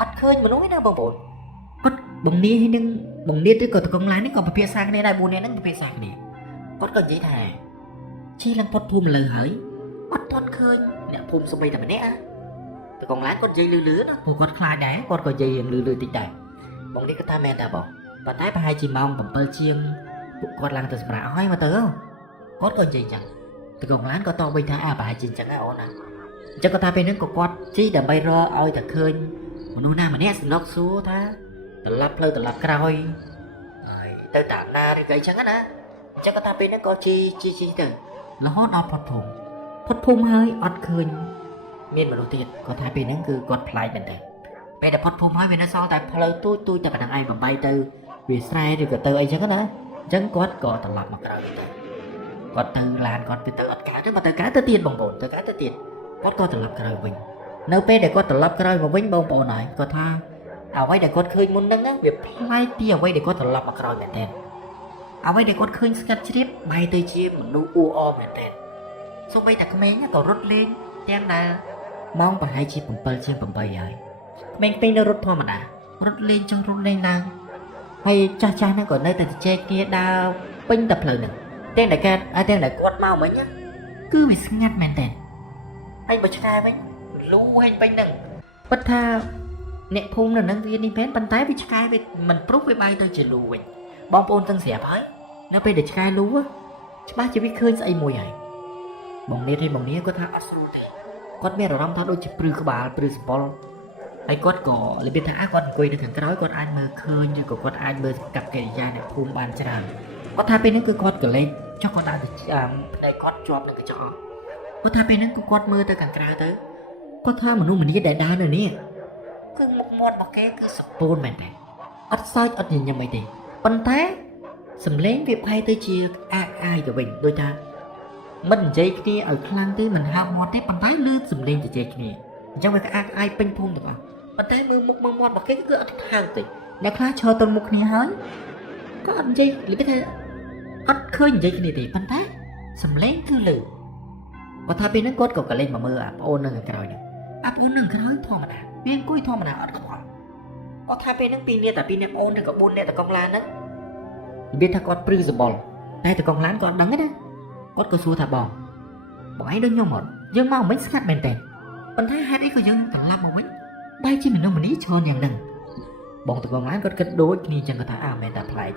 អត់ឃើញមនុស្សទេណាបងប្អូនគាត់បងនីហើយនឹងបងនៀតឬក៏តកងឡាននេះក៏ពិភាក្សាគ្នាដែរ4នាក់ហ្នឹងពិភាក្សាគ្នាគាត់ក៏និយាយថាជីឡើងផុតភូមិលើហើយអត់ទាន់ឃើញអ្នកភូមិសំបីតែម្នាក់តកងឡានគាត់និយាយលឺណាព្រោះគាត់ខ្លាចដែរគាត់ក៏និយាយលឺតិចដែរបងនេះគាត់ថាមែនតាបងប៉ុន្តែប្រហែលជាម៉ោង7ជាងពួកគាត់ឡើងទៅសម្រាប់ហើយមកទៅគាត់ក៏និយាយចឹងតកងឡានក៏តបវិញថាប្រហែលជាចឹងដែរអូនណាអញ្ចឹងគាត់ថាពេលហ្នឹងក៏គាត់ជីដើម្បីរកឲ្យតែឃើញមនុស្សណាម្នាក់សំណុកសួរថាត្រឡប់ផ្លូវត្រឡប់ក្រោយហើយទៅតាមណាឬក៏អីចឹងណាអញ្ចឹងគាត់ថាពេលហ្នឹងក៏ជីទៅរហូតដល់ផុតភូមិហើយអត់ឃើញមានមនុស្សទៀតគាត់ថាពេលហ្នឹងគឺគាត់ប្លែកមែនទេពេលដែលផុតភូមិហើយវានៅសល់តែផ្លូវទូចតែប៉ុណ្្នឹងឯងបំបីទៅវាស្រែឬក៏ទៅអីចឹងណាអញ្ចឹងគាត់ក៏ត្រឡប់មកក្រោយទៅគាត់ទៅឡានគាត់ទៅអត់កើតទេមកទៅកើតទៅទៀតបងប្អូនទៅកើតទៅទៀត គាត់ក៏ត្រឡប់ក្រោយវិញនៅពេលដែលគាត់ត្រឡប់ក្រោយមកវិញបងប្អូនហើយគាត់ថាអ្វីដែលគាត់ឃើញមុនហ្នឹងវាប្លែកពីអ្វីដែលគាត់ត្រឡប់មកក្រោយមែនទែនអ្វីដែលគាត់ឃើញស្ងាត់ជ្រាបបែរទៅជាមនុស្សអ៊ូអរមែនទែនសូម្បីតែក្មេងក៏រត់លេងទាំងដែលម៉ោងប្រហែលជា7ជាង8ហើយក្មេងពេញនៅរត់ធម្មតារត់លេងចង់រត់លេងឡើងហើយចាស់ហ្នឹងក៏នៅតែជែកគ្នាដើរពេញតែផ្លូវហ្នឹងទាំងដែលគាត់មកមិញគឺវាស្ងាត់មែនទែនហើយបើឆ្កែវិញលូហេងពេញហ្នឹងពិតថាអ្នកភូមិនៅហ្នឹងវានេះមែនប៉ុន្តែវាឆ្កែវាមិនព្រុសវាបែរទៅជាលូវិញបងប្អូនទាំងស្រាប់ហើយនៅពេលដែលឆ្កែលូច្បាស់ជាវាឃើញស្អីមួយហើយបងនេះគាត់ថាអត់ស្រួលទេគាត់មានអារម្មណ៍ថាដូចជាព្រឺក្បាលព្រឺសម្បុរហើយគាត់ក៏របៀបថាគាត់អង្គុយនៅខាងក្រោយគាត់អាចមើលឃើញឬក៏គាត់អាចមើលកັບកិរិយាអ្នកភូមិបានច្រើនគាត់ថាពេលហ្នឹងគឺគាត់ក៏លេងចុះគាត់ដើរទៅផ្នែកគាត់ជាប់នឹងកញ្ចក់គាត់ថាពេលហ្នឹងគឺគាត់មើលទៅខាងក្រៅទៅគាត់ថាមនុស្សម្នាដែលដើរនៅនេះគឺមុខមាត់របស់គេគឺសម្ពូនមែនទេអត់សើចអត់ញញឹមអីទេប៉ុន្តែសំឡេងវាបែរទៅជាអាយទៅវិញដូចថាមិននិយាយគ្នាឲ្យខ្លាំងទេមិនហាប់មាត់ទេប៉ុន្តែលឺសំឡេងជជែកគ្នាអញ្ចឹងវាអាយពេញភូមិទាំងអស់ប៉ុន្តែមើលមុខមើលមាត់របស់គេគឺអត់ថើទេអ្នកខ្លះឈរទៅមុខគ្នាហើយក៏អត់និយាយនិយាយថាអត់ឃើញនិយាយគ្នាទេប៉ុន្តែសំឡេងគឺលឺគាត់ថាពេលហ្នឹងគាត់ក៏កលេចមកមើលអាប្អូននៅខាងក្រោយហ្នឹងអាប្អូននៅខាងក្រោយធម្មតាវាអង្គុយធម្មតាអត់ខ្វល់គាត់ថាពេលហ្នឹង2នាក់តែ2នាក់ប្អូនឬក៏4នាក់តកងឡានហ្នឹងនិយាយថាគាត់ព្រឺសបល់តែតកងឡានគាត់ដឹងទេណាគាត់ក៏សួរថាបងឯងដូចខ្ញុំអត់យើងមកមិនស្ងាត់មែនទេប៉ុន្តែហេតុអីក៏យើងត្រឡប់មកវិញបែរជាមនុស្សម្នាច្រើនយ៉ាងហ្នឹងបងតកងឡានគាត់គិតដូចគ្នាចឹងគាត់ថាមែនតែប្លែក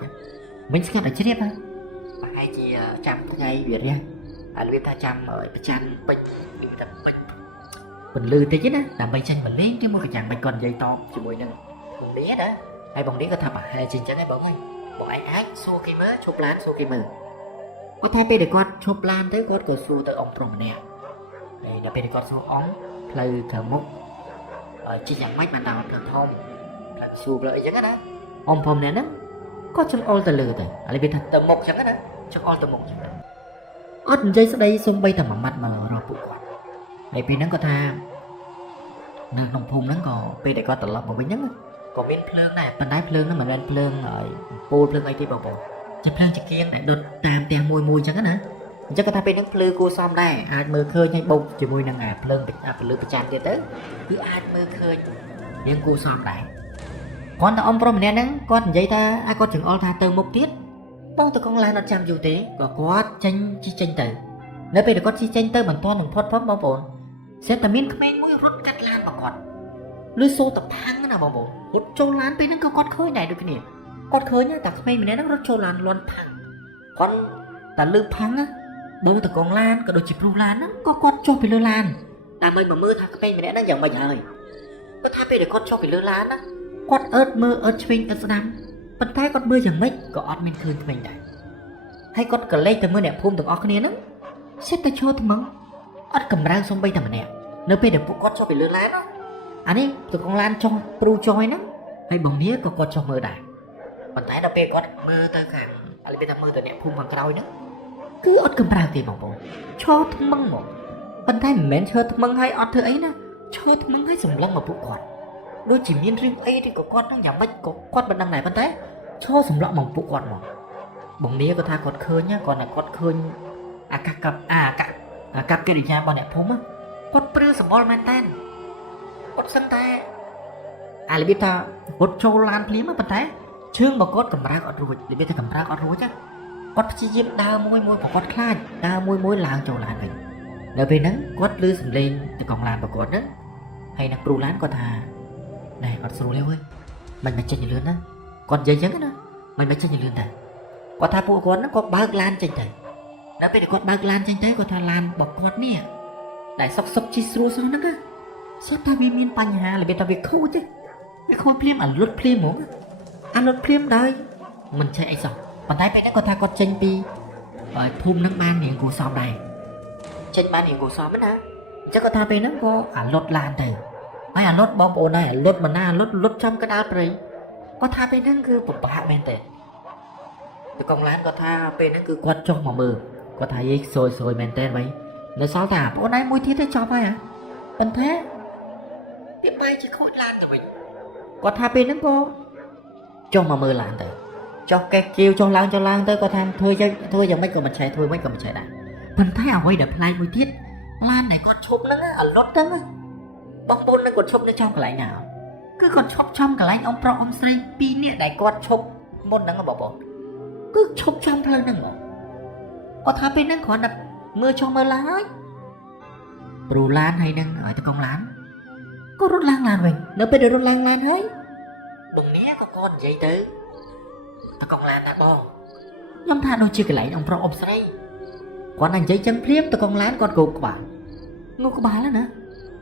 វិញស្ងាត់តែជ្រាបហ្នឹងប្រហែលជាចាំថ្ងៃវារះហើយវាថាចាំប្រច័នពេជ្រវាថាពេជ្រពន្លឺតិចណាដើម្បីចាញ់មកលេងជាមួយកញ្ចាំងមិនគាត់និយាយតបជាមួយនឹងបងនេះណាហើយបងនេះគាត់ថាប្រហែលជាអញ្ចឹងឯងបងឯងអាចសួរគេមើលឈប់ឡានសួរគេមើលគាត់ថាពេលដែលគាត់ឈប់ឡានទៅគាត់ក៏សួរទៅអង្គប្រុសម្នាក់ហើយដល់ពេលគាត់សួរអង្គផ្លូវទៅមុខជិះយ៉ាងម៉េចបានដល់ផ្លូវធំផ្លូវសួរផ្លូវអីចឹងណាអង្គប្រុសម្នាក់ហ្នឹងគាត់ចង្អុលទៅលើទៅឥឡូវវាថាទៅមុខចឹងណាចង្អុលទៅមុខចឹងអត់និយាយស្ដីសំបីតែមួយម៉ាត់មករកពួកគាត់ហើយពេលហ្នឹងគាត់ថានៅក្នុងភូមិហ្នឹងក៏ពេលដែលគាត់ត្រឡប់មកវិញហ្នឹងក៏មានភ្លើងដែរប៉ុន្តែភ្លើងហ្នឹងមិនមែនភ្លើងពូលភ្លើងអីទេបងប្អូនជាភ្លើងចង្កៀងដែលដុតតាមផ្ទះមួយចឹងណាអញ្ចឹងគាត់ថាពេលហ្នឹងភ្លឺគួរសមដែរអាចមើលឃើញហើយបូកជាមួយនឹងភ្លើងពលឺប្រចាំទៀតទៅគឺអាចមើលឃើញរៀងគួរសមដែរគាត់តែអ៊ំប្រុសម្នាក់ហ្នឹងគាត់និយាយថាគាត់ចង្អុលថាទៅមុខទៀតបងតកងឡានអត់ចាំយូរទេក៏គាត់ចេញទៅនៅពេលដែលគាត់ចេញទៅមិនទាន់នឹងផុតផងបងប្អូនសេតតែមានក្មេងមួយរត់កាត់ឡានរបស់គាត់ឬសូតផាំងណាបងប្អូនរត់ចូលឡានពេលហ្នឹងក៏គាត់ឃើញដែរដូចគ្នាគាត់ឃើញតែក្មេងម្នាក់ហ្នឹងរត់ចូលឡានលន់ផាំងគាត់តែលឺផាំងបងតកងឡានក៏ដូចជាព្រុសឡានហ្នឹងក៏គាត់ចុះពីលើឡានដើម្បីមកមើលថាក្មេងម្នាក់ហ្នឹងយ៉ាងម៉េចហើយគាត់ថាពេលដែលគាត់ចុះពីលើឡានណាគាត់អើតមើលអើតឆ្វេងអើតស្ដាំប៉ុន្តែគាត់មើលយ៉ាងម៉េចក៏អត់មានឃើញក្មេងដែរហើយគាត់ក៏លេចទៅមើលអ្នកភូមិទាំងអស់គ្នាហ្នឹងសិតតែឈរថ្មឹងអត់កម្រើងសំបីតែម្នាក់នៅពេលដែលពួកគាត់ចុះពីលើឡានណាអានេះតកងឡានចុះព្រូចយហ្នឹងហើយបងនេះក៏គាត់ចុះមើលដែរប៉ុន្តែដល់ពេលគាត់មើលទៅខាងឥឡូវគេថាមើលទៅអ្នកភូមិខាងក្រោយហ្នឹងគឺអត់កម្រើងទេបងប្អូនឈរថ្មឹងមកប៉ុន្តែមិនមែនឈរថ្មឹងហើយអត់ធ្វើអីណាឈរថ្មឹងហើយសម្លឹងមកពួកគាត់ដូចជាមានរឿងអីឬក៏គាត់នឹងយ៉ាងម៉េចក៏គាត់មិនដឹងដែរប៉ុន្តែឈរសម្លឹងមកពួកគាត់មកបងនេះក៏ថាគាត់ឃើញគាត់ឃើញអាកប្បកិរិយារបស់អ្នកភូមិគាត់ព្រឺសម្បល់មែនតើគាត់សឹងតែរបៀបថារត់ចូលឡានភ្លាមប៉ុន្តែជើងរបស់គាត់កម្រើកអត់រួចរបៀបថាកម្រើកអត់រួចគាត់ព្យាយាមដើរមួយក៏គាត់ខ្លាចដើរមួយឡើងចូលឡានវិញនៅពេលហ្នឹងគាត់ឮសំឡេងតកងឡានរបស់គាត់ហ្នឹងហើយអ្នកព្រូឡានគាត់ថាណែអត់ស្រួលទេអើយមិនចេញលឿនណាគាត់និយាយចឹងណាមិនចេញលឿនតែគាត់ថាពួកគាត់ហ្នឹងគាត់បើកឡានចេញទៅនៅពេលដែលគាត់បើកឡានចេញទៅគាត់ថាឡានរបស់គាត់នេះដែលសុកជិះស្រួលហ្នឹងណាស្រាប់តែវាមានបញ្ហារបៀបថាវាខូចទេវាខូចភ្លាមអាលុតភ្លាមហ្មងអាលុតភ្លាមដែរមិនចេះអីសោះប៉ុន្តែពេលហ្នឹងគាត់ថាគាត់ចេញពីភូមិហ្នឹងបានរៀងគួរសមដែរចេញបានរៀងគួរសមណាអញ្ចឹងគាត់ថាពេលហ្នឹងក៏អាលុតឡានទៅហើយអាលុតបងប្អូនដែរអាលុតមិនណាអាលុតចំកណ្ដាលព្រៃគាត់ថាពេលហ្នឹងគឺពិបាកមែនទេតកងឡានគាត់ថាពេលហ្នឹងគឺគាត់ចុះមកមើលគាត់ថាយេសយមែនទេវិញនៅសល់តែបងប្អូនឯងមួយទៀតទេចប់ហើយ ប៉ុន្តែវាបែរជាខូចឡានទៅវិញគាត់ថាពេលហ្នឹងក៏ចុះមកមើលឡានទៅចុះកេះគៀវចុះឡើងទៅគាត់ថាធ្វើយ៉ាងម៉េចក៏មិនឆេះធ្វើមិនក៏មិនឆេះដែរប៉ុន្តែអ្វីដែលប្លែកមួយទៀតឡានដែលគាត់ឈប់ហ្នឹងអាលុតហ្នឹងបងប្អូននឹងគាត់ឈប់នៅចំកន្លែងណាគឺគាត់ឈប់ចំកន្លែងអ៊ំប្រុសអ៊ំស្រី2នាក់ដែលគាត់ឈប់មុនហ្នឹងបងប្អូនគឺឈប់ចំផ្លូវហ្នឹងគាត់ថាពេលហ្នឹងគ្រាន់តែមើលចុះមើលឡើងហើយព្រោះឡានហើយនឹងឲ្យតកងឡានក៏រត់ឡើងឡានវិញនៅពេលដែលរត់ឡើងឡានហើយបងនេះក៏គាត់និយាយទៅតកងឡានថាបងខ្ញុំថាដូចជាកន្លែងអ៊ំប្រុសអ៊ំស្រីគាត់តែនិយាយចឹងព្រាមតកងឡានគាត់គោកក្បាលងូកក្បាលណា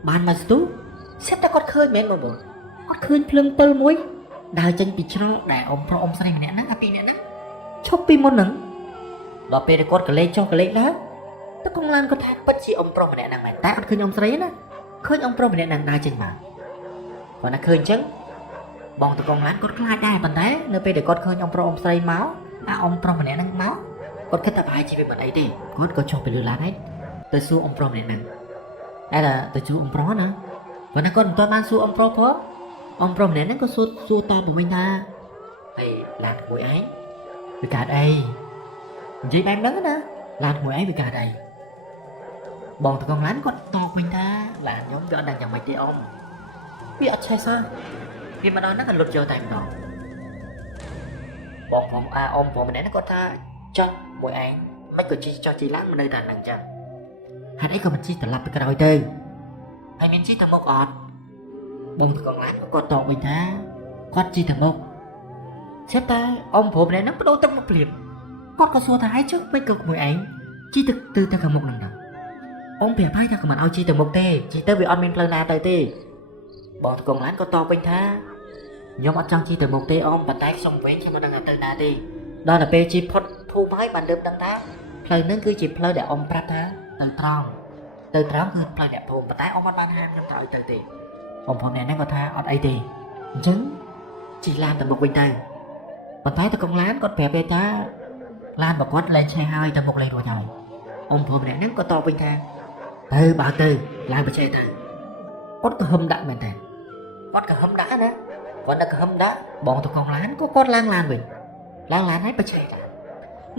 បានមកស្ទុះសិតតែគាត់ឃើញមែនបងប្អូនគាត់ឃើញភ្លើង7មួយដើរចេញពីច្រកដែលអ៊ំប្រុសអ៊ំស្រីម្នាក់ហ្នឹងអាពីរនាក់ហ្នឹងឈប់ពីមុនហ្នឹងដល់ពេលគាត់កលេចចុះកលេចឡើងតកងឡានគាត់ថាពិតជាអ៊ំប្រុសម្នាក់ហ្នឹងមែនតែអត់ឃើញអ៊ំស្រីណាឃើញអ៊ំប្រុសម្នាក់ហ្នឹងដើរចេញមកគាត់ថាឃើញចឹងបងតកងឡានគាត់ខ្លាចដែរប៉ុន្តែនៅពេលដែលគាត់ឃើញអ៊ំប្រុសអ៊ំស្រីមកអាអ៊ំប្រុសម្នាក់ហ្នឹងមកគាត់គិតថាប្រហែលជាវាមិនអីទេគាត់ក៏ចុះពីលើឡានហើយទៅសួរអ៊ំប្រុសម្នាក់ហ្នឹងតែទៅសួរអ៊ំប្រុសណាប៉ុន្តែគាត់មិនទាន់បានសួរអ៊ំប្រុសគាត់អ៊ំប្រុសម្នាក់ហ្នឹងក៏សួរតបទៅវិញថាហើយឡានមួយឯងវាកើតអីនិយាយបែបហ្នឹងណាឡានមួយឯងវាកើតអីបងតកងឡានគាត់តបវិញថាឡានខ្ញុំវាអត់ដឹងយ៉ាងម៉េចទេអ៊ំវាអត់ឆេះសោះវាមកដល់ហ្នឹងក៏លុតយកតែម្ដងបងខ្ញុំអ៊ំប្រុសម្នាក់ហ្នឹងគាត់ថាចុះមួយឯងមិនក៏ជីចុះជីឡានមិននៅតែហ្នឹងចឹងហេតុអីក៏មិនជីត្រឡប់ទៅក្រោយទៅហើយមានជីទៅមុខអត់បងតកងឡានគាត់តបវិញថាគាត់ជីទៅមុខចេះតែអ៊ំប្រុសម្នាក់ហ្នឹងបដូរទឹកមកព្រាមគាត់ក៏សួរថាហើយចុះមិនក៏មួយឯងជីទៅខាងមុខហ្នឹងដែរអ៊ំប្រាប់ហើយថាក៏មិនឲ្យជីទៅមុខទេជីទៅវាអត់មានផ្លូវណាទៅទេបងតកងឡានក៏តបវិញថាខ្ញុំអត់ចង់ជីទៅមុខទេអ៊ំប៉ុន្តែខ្ញុំវិញខ្ញុំមិនដឹងថាទៅណាទេដល់តែពេលជីផុតភូមិហើយបានលើបដឹងថាផ្លូវហ្នឹងគឺជាផ្លូវដែលអ៊ំប្រាប់ថាទៅត្រង់គឺផ្លូវអ្នកភូមិប៉ុន្តែអ៊ំអត់បានហាមខ្ញុំទៅឲ្យទៅទេអ៊ំផងអ្នកហ្នឹងគាត់ថាអត់អីទេអញ្ចឹងជីឡានទៅមុខវិញទៅប៉ុន្តែតកងឡានគាត់ប្រាប់ទេថាឡានរបស់គាត់លែងឆេះហើយទៅមុខលែងរួចហើយអ៊ំផងអ្នកហ្នឹងក៏តបវិញថាទៅបើទៅឡើងបច្ចេកទៅគាត់ក៏ហឹមដាក់មែនតើគាត់ក៏ហឹមដាក់ណាគាត់តែក៏ហឹមដាក់បងតកងឡានក៏គាត់ឡើងឡានវិញឡើងឡានហើយបច្ចេកដាក់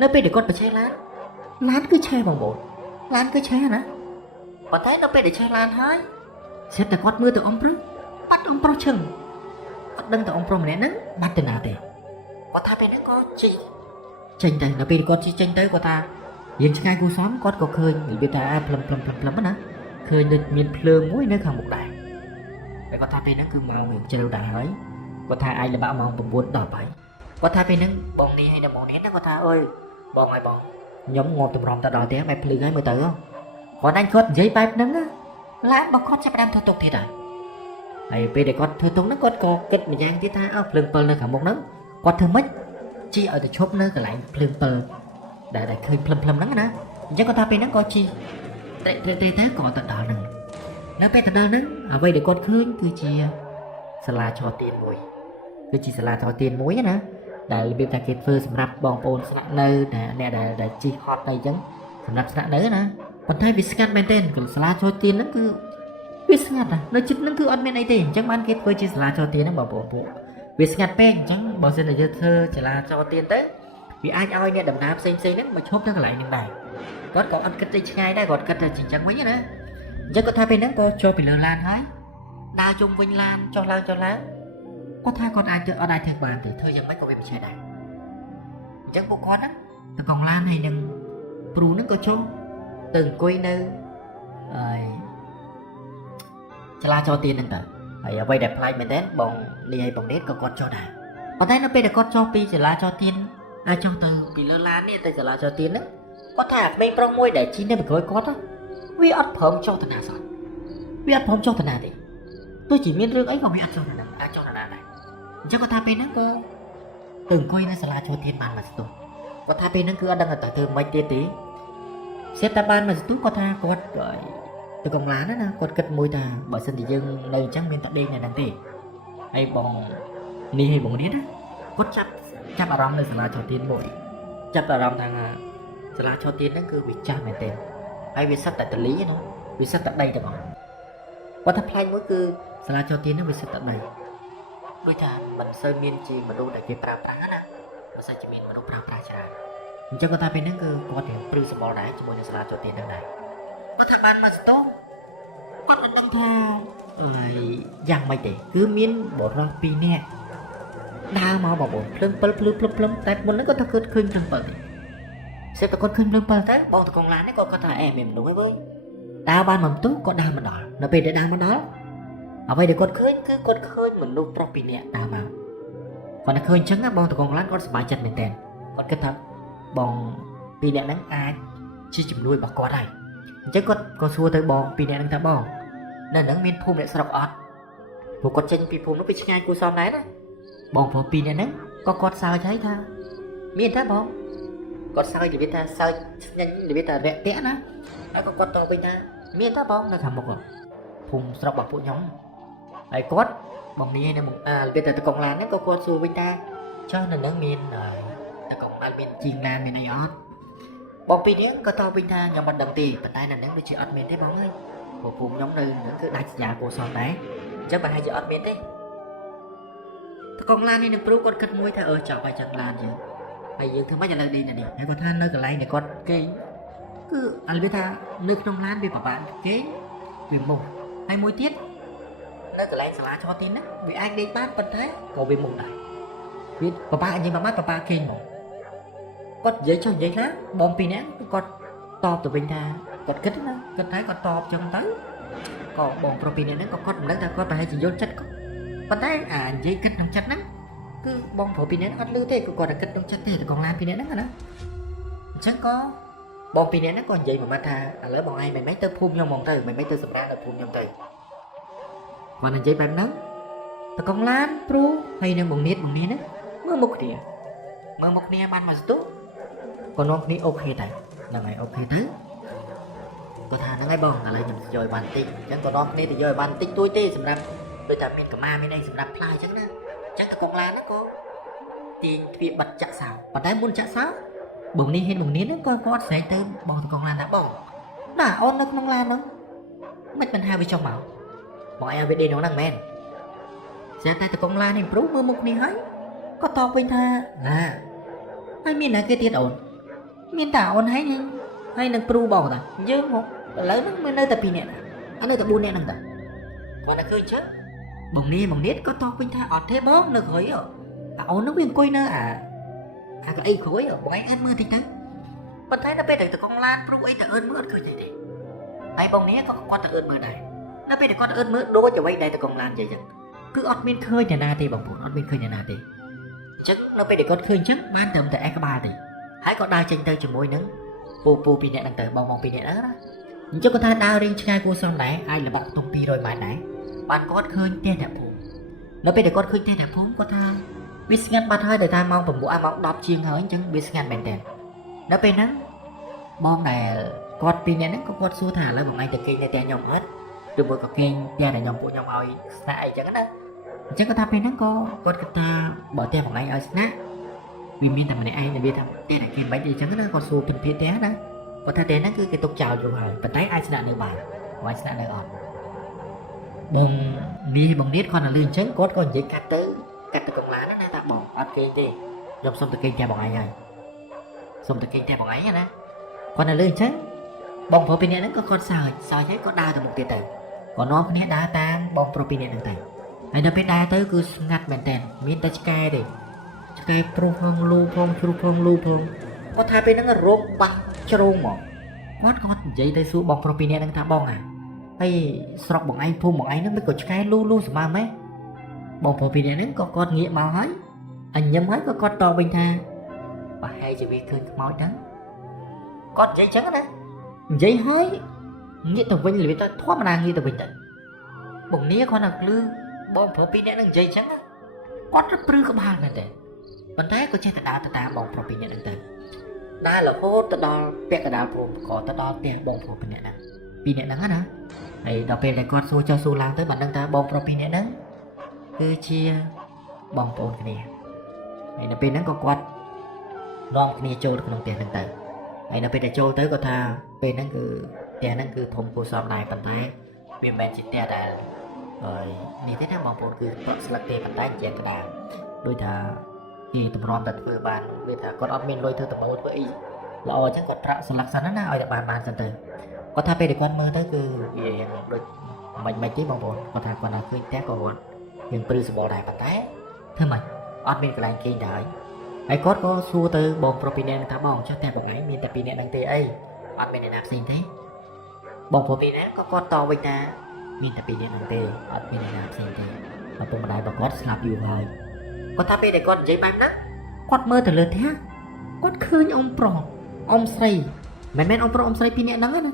នៅពេលដែលគាត់បច្ចេកឡានគឺឆេះបងប្អូនឡានគឺឆេះណាប៉ុន្តែនៅពេលដែលឆេះឡានហើយសិតតែគាត់មើលទៅអ៊ំប្រុសបាត់អ៊ំប្រុសឈឹងអត់ដឹងទៅអ៊ំប្រុសម្នាក់ហ្នឹងបាត់ទៅណាទេគាត់ថាពេលហ្នឹងក៏ជីចេញទៅនៅពេលគាត់ជីចេញទៅគាត់ថាយើងឆ្ងាយគូសំគាត់ក៏ឃើញរបៀបថាផ្លឹមណាឃើញដូចមានភ្លើងមួយនៅខាងមុខដែរតែគាត់ថាពេលហ្នឹងគឺម៉ោងជ្រៅដែរហើយគាត់ថាអាចល្បាក់ម៉ោង9ដល់ហើយគាត់ថាពេលហ្នឹងបងនេះហើយដល់បងនេះគាត់ថាអើយបងហើយបងខ្ញុំងប់តម្រំទៅដល់ផ្ទះបែបភ្លឺហើយមើលទៅគាត់តែគាត់និយាយបែបហ្នឹងឡានរបស់គាត់ចាប់ផ្ដើមធ្វើទុកទៀតហើយពេលដែលគាត់ធ្វើទុកហ្នឹងគាត់ក៏គិតម្យ៉ាងទៀតថាភ្លើង7នៅខាងមុខហ្នឹងគាត់ធ្វើម៉េចជីឲ្យទៅឈប់នៅកន្លែងភ្លើង7ដែលឃើញភ្លឹមហ្នឹងណាអញ្ចឹងគាត់ថាពេលហ្នឹងក៏ជីតែក៏ទៅដល់ហ្នឹងនៅពេលទៅដល់ហ្នឹងអ្វីដែលគាត់ឃើញគឺជាសាលាឆទានមួយគឺជាសាលាឆទានមួយណាដែលរបៀបថាគេធ្វើសម្រាប់បងប្អូនស្នាក់នៅអ្នកដែលជីហត់អីចឹងសម្រាប់ស្នាក់នៅណាប៉ុន្តែវាស្ងាត់មែនទែនគឺសាលាឆទានហ្នឹងគឺវាស្ងាត់ណានៅជិតហ្នឹងគឺអត់មានអីទេអញ្ចឹងបានគេធ្វើជាសាលាឆទានហ្នឹងបងប្អូនពួកវាស្ងាត់ពេកអញ្ចឹងបើសិនតែយើងធ្វើសាលាឆទានទៅវាអាចឲ្យអ្នកដំណើរផ្សេងហ្នឹងមកឈប់នៅកន្លែងហ្នឹងដែរគាត់ក៏អត់គិតទៅឆ្ងាយដែរគាត់គិតថាអញ្ចឹងវិញណាអញ្ចឹងគាត់ថាពេលហ្នឹងក៏ចូលពីលើឡានហើយដើរជុំវិញឡានចុះឡើងគាត់ថាគាត់អាចអត់អាចធ្វើបានទេធ្វើយ៉ាងម៉េចក៏វាមិនឆេះដែរអញ្ចឹងពួកគាត់ហ្នឹងតកងឡានហើយនឹងព្រូហ្នឹងក៏ចុះទៅអង្គុយនៅសាលាចោទានហ្នឹងទៅហើយអ្វីដែលប្លែកមែនទែនបងនេះហើយបងនេះក៏គាត់ចុះដែរប៉ុន្តែនៅពេលដែលគាត់ចុះពីសាលាចោទានចុះទៅពីលើឡាននេះទៅសាលាចោទានហ្នឹងគាត់ថាក្មេងប្រុសមួយដែលជីនៅពីក្រោយគាត់វាអត់ព្រមចុះតាណាសោះវាអត់ព្រមចុះតាណាទេទោះជាមានរឿងអីក៏វាអត់ចុះតាណាអាចចុះតាណាដែរអញ្ចឹងគាត់ថាពេលហ្នឹងក៏ទៅអង្គុយនៅសាលាចោទានបានមកស្ទុះគាត់ថាពេលហ្នឹងគឺអត់ដឹងទៅធ្វើម៉េចទៀតទេសេតតែបានមកស្ទុះគាត់ថាគាត់ទៅកងឡានណាគាត់គិតមួយថាបើសិនជាយើងនៅអញ្ចឹងមានតែដេកនៅហ្នឹងទេហើយបងនេះហើយបងនេះណាគាត់ចាប់អារម្មណ៍នៅសាលាចោទានមួយចាប់អារម្មណ៍ថាសាលាចោទានហ្នឹងគឺវាចាស់មែនទេហើយវាសិតតែតលីណាវាសិតតែដីទាំងអស់ គាត់ថាផ្លាញ់មួយគឺសាលាចោទានហ្នឹងវាសិតតែ3ដូចថាមិនសូវមានជាមនុស្សដែលគេប្រើប្រាស់ណាមិនសូវជាមានមនុស្សប្រើប្រាស់ច្រើនអញ្ចឹងគាត់ថាពេលហ្នឹងគឺគាត់ទាំងព្រឺសម្បល់ដែរជាមួយនឹងសាលាចោទានហ្នឹងដែរគាត់ថាបានមកស្ទងគាត់មិនដឹងថាយ៉ាងម៉េចទេគឺមានបរិសុទ្ធ2នាក់ដើរមកបងប្អូនភ្លើង7ភ្លឺភ្លឹមតែមុនហ្នឹងគាត់ថាគាត់ឃើញភ្លើង7ទេសេតតែគាត់ឃើញភ្លើង7ទៅបងតកងឡាននេះគាត់ថាមានមនុស្សហើយវើយដើរបានមកផ្ទុះគាត់ដើរមកដល់នៅពេលដែលដើរមកដល់អ្វីដែលគាត់ឃើញគឺគាត់ឃើញមនុស្សប្រុស2នាក់ដើរមកគាត់តែឃើញអញ្ចឹងបងតកងឡានគាត់សប្បាយចិត្តមែនតើគាត់គិតថាបង2នាក់ហ្នឹងអាចជាជំនួយរបស់គាត់ហើយអញ្ចឹងគាត់ក៏សួរទៅបង2នាក់ហ្នឹងថាបងនៅហ្នឹងមានភូមិអ្នកស្រុកអត់ព្រោះគាត់ចេញពីភូមិនោះវាឆ្ងាយគួរសមដែរណាបងប្រុស2នាក់ហ្នឹងក៏គាត់សើចហើយថាមានទេបងគាត់សើចនិយាយថាសើចស្ញាញ់និយាយថារាក់ទាក់ណាហើយក៏គាត់តបវិញថាមានទេបងនៅខាងមុខភូមិស្រុករបស់ពួកខ្ញុំហើយគាត់បងនេះនៅនិយាយថាតកងឡានហ្នឹងក៏គាត់សួរវិញថាចុះនៅហ្នឹងមានតកងឡានមានជីងឡានមានអីអត់បង2នាក់ក៏តបវិញថាខ្ញុំមិនដឹងទេប៉ុន្តែនៅហ្នឹងដូចជាអត់មានទេបងអើយព្រោះភូមិខ្ញុំនៅហ្នឹងគឺដាច់សញ្ញាគួរសមដែរអញ្ចឹងប្រហែលជាអត់មានទេតកងឡាននេះនឹងព្រូគាត់គិតមួយថាចាប់ហើយចឹងឡានយើងហើយយើងធ្វើម៉េចឥឡូវនេះនេះហើយគាត់ថានៅកន្លែងដែលគាត់គេគឺអត់វាថានៅក្នុងឡានវាប្រហែលគេវាមុខហើយមួយទៀតនៅកន្លែងសាលាចោទីហ្នឹងវាអាចដេកបានប៉ុន្តែក៏វាមុខដែរវាប្រហែលនិយាយប្រហែលគេមកគាត់និយាយចុះនិយាយណាបង2នាក់គាត់តបទៅវិញថាគាត់គិតណាគាត់ថាគាត់តបចឹងទៅក៏បងប្រុស2នាក់ហ្នឹងក៏គាត់មិនដឹងថាគាត់ប្រហែលជាយល់ចិត្តប៉ុន្តែនិយាយគិតក្នុងចិត្តហ្នឹងគឺបងប្រុស2នាក់អត់លឺទេគឺគាត់តែគិតក្នុងចិត្តទេតែកងឡាន2នាក់ហ្នឹងណាអញ្ចឹងក៏បង2នាក់ហ្នឹងក៏និយាយមួយម៉ាត់ថាឥឡូវបងឯងមិនទៅភូមិខ្ញុំហ្មងទៅមិនទៅសម្រាប់នៅភូមិខ្ញុំទៅគាត់និយាយបែបហ្នឹងតកងឡានព្រូហើយនឹងបងនេះហ្នឹងមើលមុខគ្នាបានមកស្ទុះក៏នាំគ្នាអូខេតែហ្នឹងហើយអូខេទៅគាត់ថាហ្នឹងហើយបងឥឡូវខ្ញុំយកឲ្យបានតិចអញ្ចឹងក៏នាំគ្នាទៅយកឲ្យបានតិចទួយទេសម្រាប់ដូចថាមានកម្មាមានអីសម្រាប់ផ្លាយអញ្ចឹងណាអញ្ចឹងតកងឡានហ្នឹងក៏ទាញទ្វារបិទចាក់សោប៉ុន្តែមុនចាក់សោបងនេះហ៊ានបងនេះហ្នឹងក៏គាត់ស្រែកទៅបងតកងឡានថាបងណាអូននៅក្នុងឡានហ្នឹងមិនហៅវាចុះមកបងឯងវាដេកក្នុងហ្នឹងមែនស្រាប់តែតកងឡាននេះព្រុសមើលមុខនេះហើយក៏តបវិញថាហើយមានណាគេទៀតអូនមានតែអូនហើយនឹងព្រុសបងតាយើងមកឥឡូវហ្នឹងមាននៅតែ2នាក់អត់នៅតែ4នាក់ហ្នឹងតាគាត់តែឃើញចឹងបងនេះក៏តបវិញថាអត់ទេបងនៅក្រោយអូនហ្នឹងវាអង្គុយនៅកៅអីក្រោយបងឯងអាចមើលតិចទៅប៉ុន្តែដល់ពេលទៅតកងឡានព្រុសអីទៅអឺនមើលអត់ឃើញទេហើយបងនេះក៏គាត់ទៅអឺនមើលដែរដល់ពេលគាត់អឺនមើលដូចអ្វីដែលតកងឡាននិយាយចឹងគឺអត់មានឃើញអ្នកណាទេបងប្អូនអត់មានឃើញអ្នកណាទេអញ្ចឹងនៅពេលគាត់ឃើញចឹងបានត្រឹមតែឯក្បាលទេហើយក៏ដើរចេញទៅជាមួយនឹងពូ2នាក់ហ្នឹងទៅបង2នាក់ហ្នឹងណាអញ្ចឹងគាត់ថាដើររៀងឆ្ងាយគួរសមដែរអាចល្បាក់ខ្ទង់200ម៉ែត្រដែរបានគាត់ឃើញផ្ទះអ្នកភូមិនៅពេលគាត់ឃើញផ្ទះអ្នកភូមិគាត់ថាវាស្ងាត់បាត់ហើយដល់ថាម៉ោង9ម៉ោង10ជាងហើយអញ្ចឹងវាស្ងាត់មែនតើដល់ពេលហ្នឹងបងដែលគាត់2នាក់ហ្នឹងក៏គាត់សួរថាឥឡូវបងឯងទៅគេងនៅផ្ទះខ្ញុំអត់ឬមួយក៏គេងផ្ទះដែលពួកខ្ញុំឲ្យស្នាក់អីចឹងណាអញ្ចឹងគាត់ថាពេលហ្នឹងក៏គាត់គិតថាបើផ្ទះបងឯងឲ្យស្នាក់វាមានតែម្នាក់ឯងនិយាយថាផ្ទះដែលគេមិនអីចឹងណាគាត់សួរពីផ្ទះណាគាត់ថាផ្ទះហ្នឹងគឺគេទុកចោលយូរហើយប៉ុន្តែអាចស្នាក់នៅបានអាចស្នាក់នៅអត់បងនេះគាត់នៅលឿនអញ្ចឹងគាត់ក៏និយាយកាត់ទៅកងឡានណាថាបងអត់គេងទេខ្ញុំសុំទៅគេងផ្ទះបងឯងហើយសុំទៅគេងផ្ទះបងឯងណាគាត់នៅលឿនអញ្ចឹងបងប្រុស2នាក់ហ្នឹងក៏គាត់សើចហើយគាត់ដើរទៅមុខទៀតទៅគាត់នាំគ្នាដើរតាមបងប្រុស2នាក់ហ្នឹងទៅហើយដល់ពេលដើរទៅគឺស្ងាត់មែនតើមានតែឆ្កែទេឆ្កែព្រុសផងលូផងជ្រូកផងលូផងគាត់ថាពេលហ្នឹងរោគបាក់ជ្រោងមកគាត់និយាយទៅសួរបងប្រុស2នាក់ហ្នឹងថាបងហើយស្រុកបងឯងភូមិបងឯងហ្នឹងមិនក៏ឆ្កែលូសម្បើម៉េចបងប្រុស2នាក់ហ្នឹងក៏គាត់ងាកមកហើយអញញឹមហើយក៏គាត់តបវិញថាប្រហែលជាវាឃើញខ្មោចហ្នឹងគាត់និយាយចឹងណានិយាយហើយងាកទៅវិញលឿនទៅធម្មតាងាកទៅវិញទៅបងនេះគាត់នៅលឺបងប្រុស2នាក់ហ្នឹងនិយាយចឹងគាត់ព្រឺក្បាលមែនទេប៉ុន្តែក៏ចេះតែដើរទៅតាមបងប្រុស2នាក់ហ្នឹងទៅដើររហូតទៅដល់ពាក់កណ្ដាលភូមិក៏ទៅដល់ផ្ទះបងប្រុស2នាក់ហ្នឹងណាហើយដល់ពេលដែលគាត់សួរចុះសួរឡើងទៅបានដឹងថាបងប្រុស2នាក់ហ្នឹងគឺជាបងប្អូនគ្នាហើយនៅពេលហ្នឹងក៏គាត់នាំគ្នាចូលក្នុងផ្ទះហ្នឹងទៅហើយនៅពេលដែលចូលទៅគាត់ថាពេលហ្នឹងគឺផ្ទះហ្នឹងគឺធំគួរសមដែរប៉ុន្តែ មានមែនជាផ្ទះដែលហើយនេះទេណាបងប្អូនគឺប្រក់ស្លឹកទេប៉ុន្តែជាក្តារដូចថាគេតម្រាំតែធ្វើបានវាថាគាត់អត់មានលុយធ្វើដំបូលធ្វើអីល្អអញ្ចឹងគាត់ប្រាក់ស្លឹកសិនណាឲ្យតែបានសិនទៅគាត់ថាពេលដែលគាត់មើលទៅគឺវាយ៉ាងដូចមិនទេបងប្អូនគាត់ថាគាត់ណាឃើញផ្ទះក៏គាត់មានព្រឺសបល់ដែរប៉ុន្តែធ្វើម៉េចអត់មានកន្លែងគេងដែរហើយគាត់ក៏សួរទៅបងប្រុសពីរនាក់ថាបងចុះតែបងឯងមានតែពីរនាក់ហ្នឹងទេអីអត់មានអ្នកណាផ្សេងទេបងប្រុសពីរនាក់ក៏គាត់តវិញថាមានតែពីរនាក់ហ្នឹងទេអត់មានអ្នកណាផ្សេងទេឪពុកម្ដាយរបស់គាត់ស្លាប់យូរហើយគាត់ថាពេលដែលគាត់និយាយបែបហ្នឹងគាត់មើលទៅលើផ្ទះគាត់ឃើញអ៊ំប្រុសអ៊ំស្រីមិនមែនអ៊ំប្រុសអ៊ំស្រីពីរនាក់ហ្នឹងណា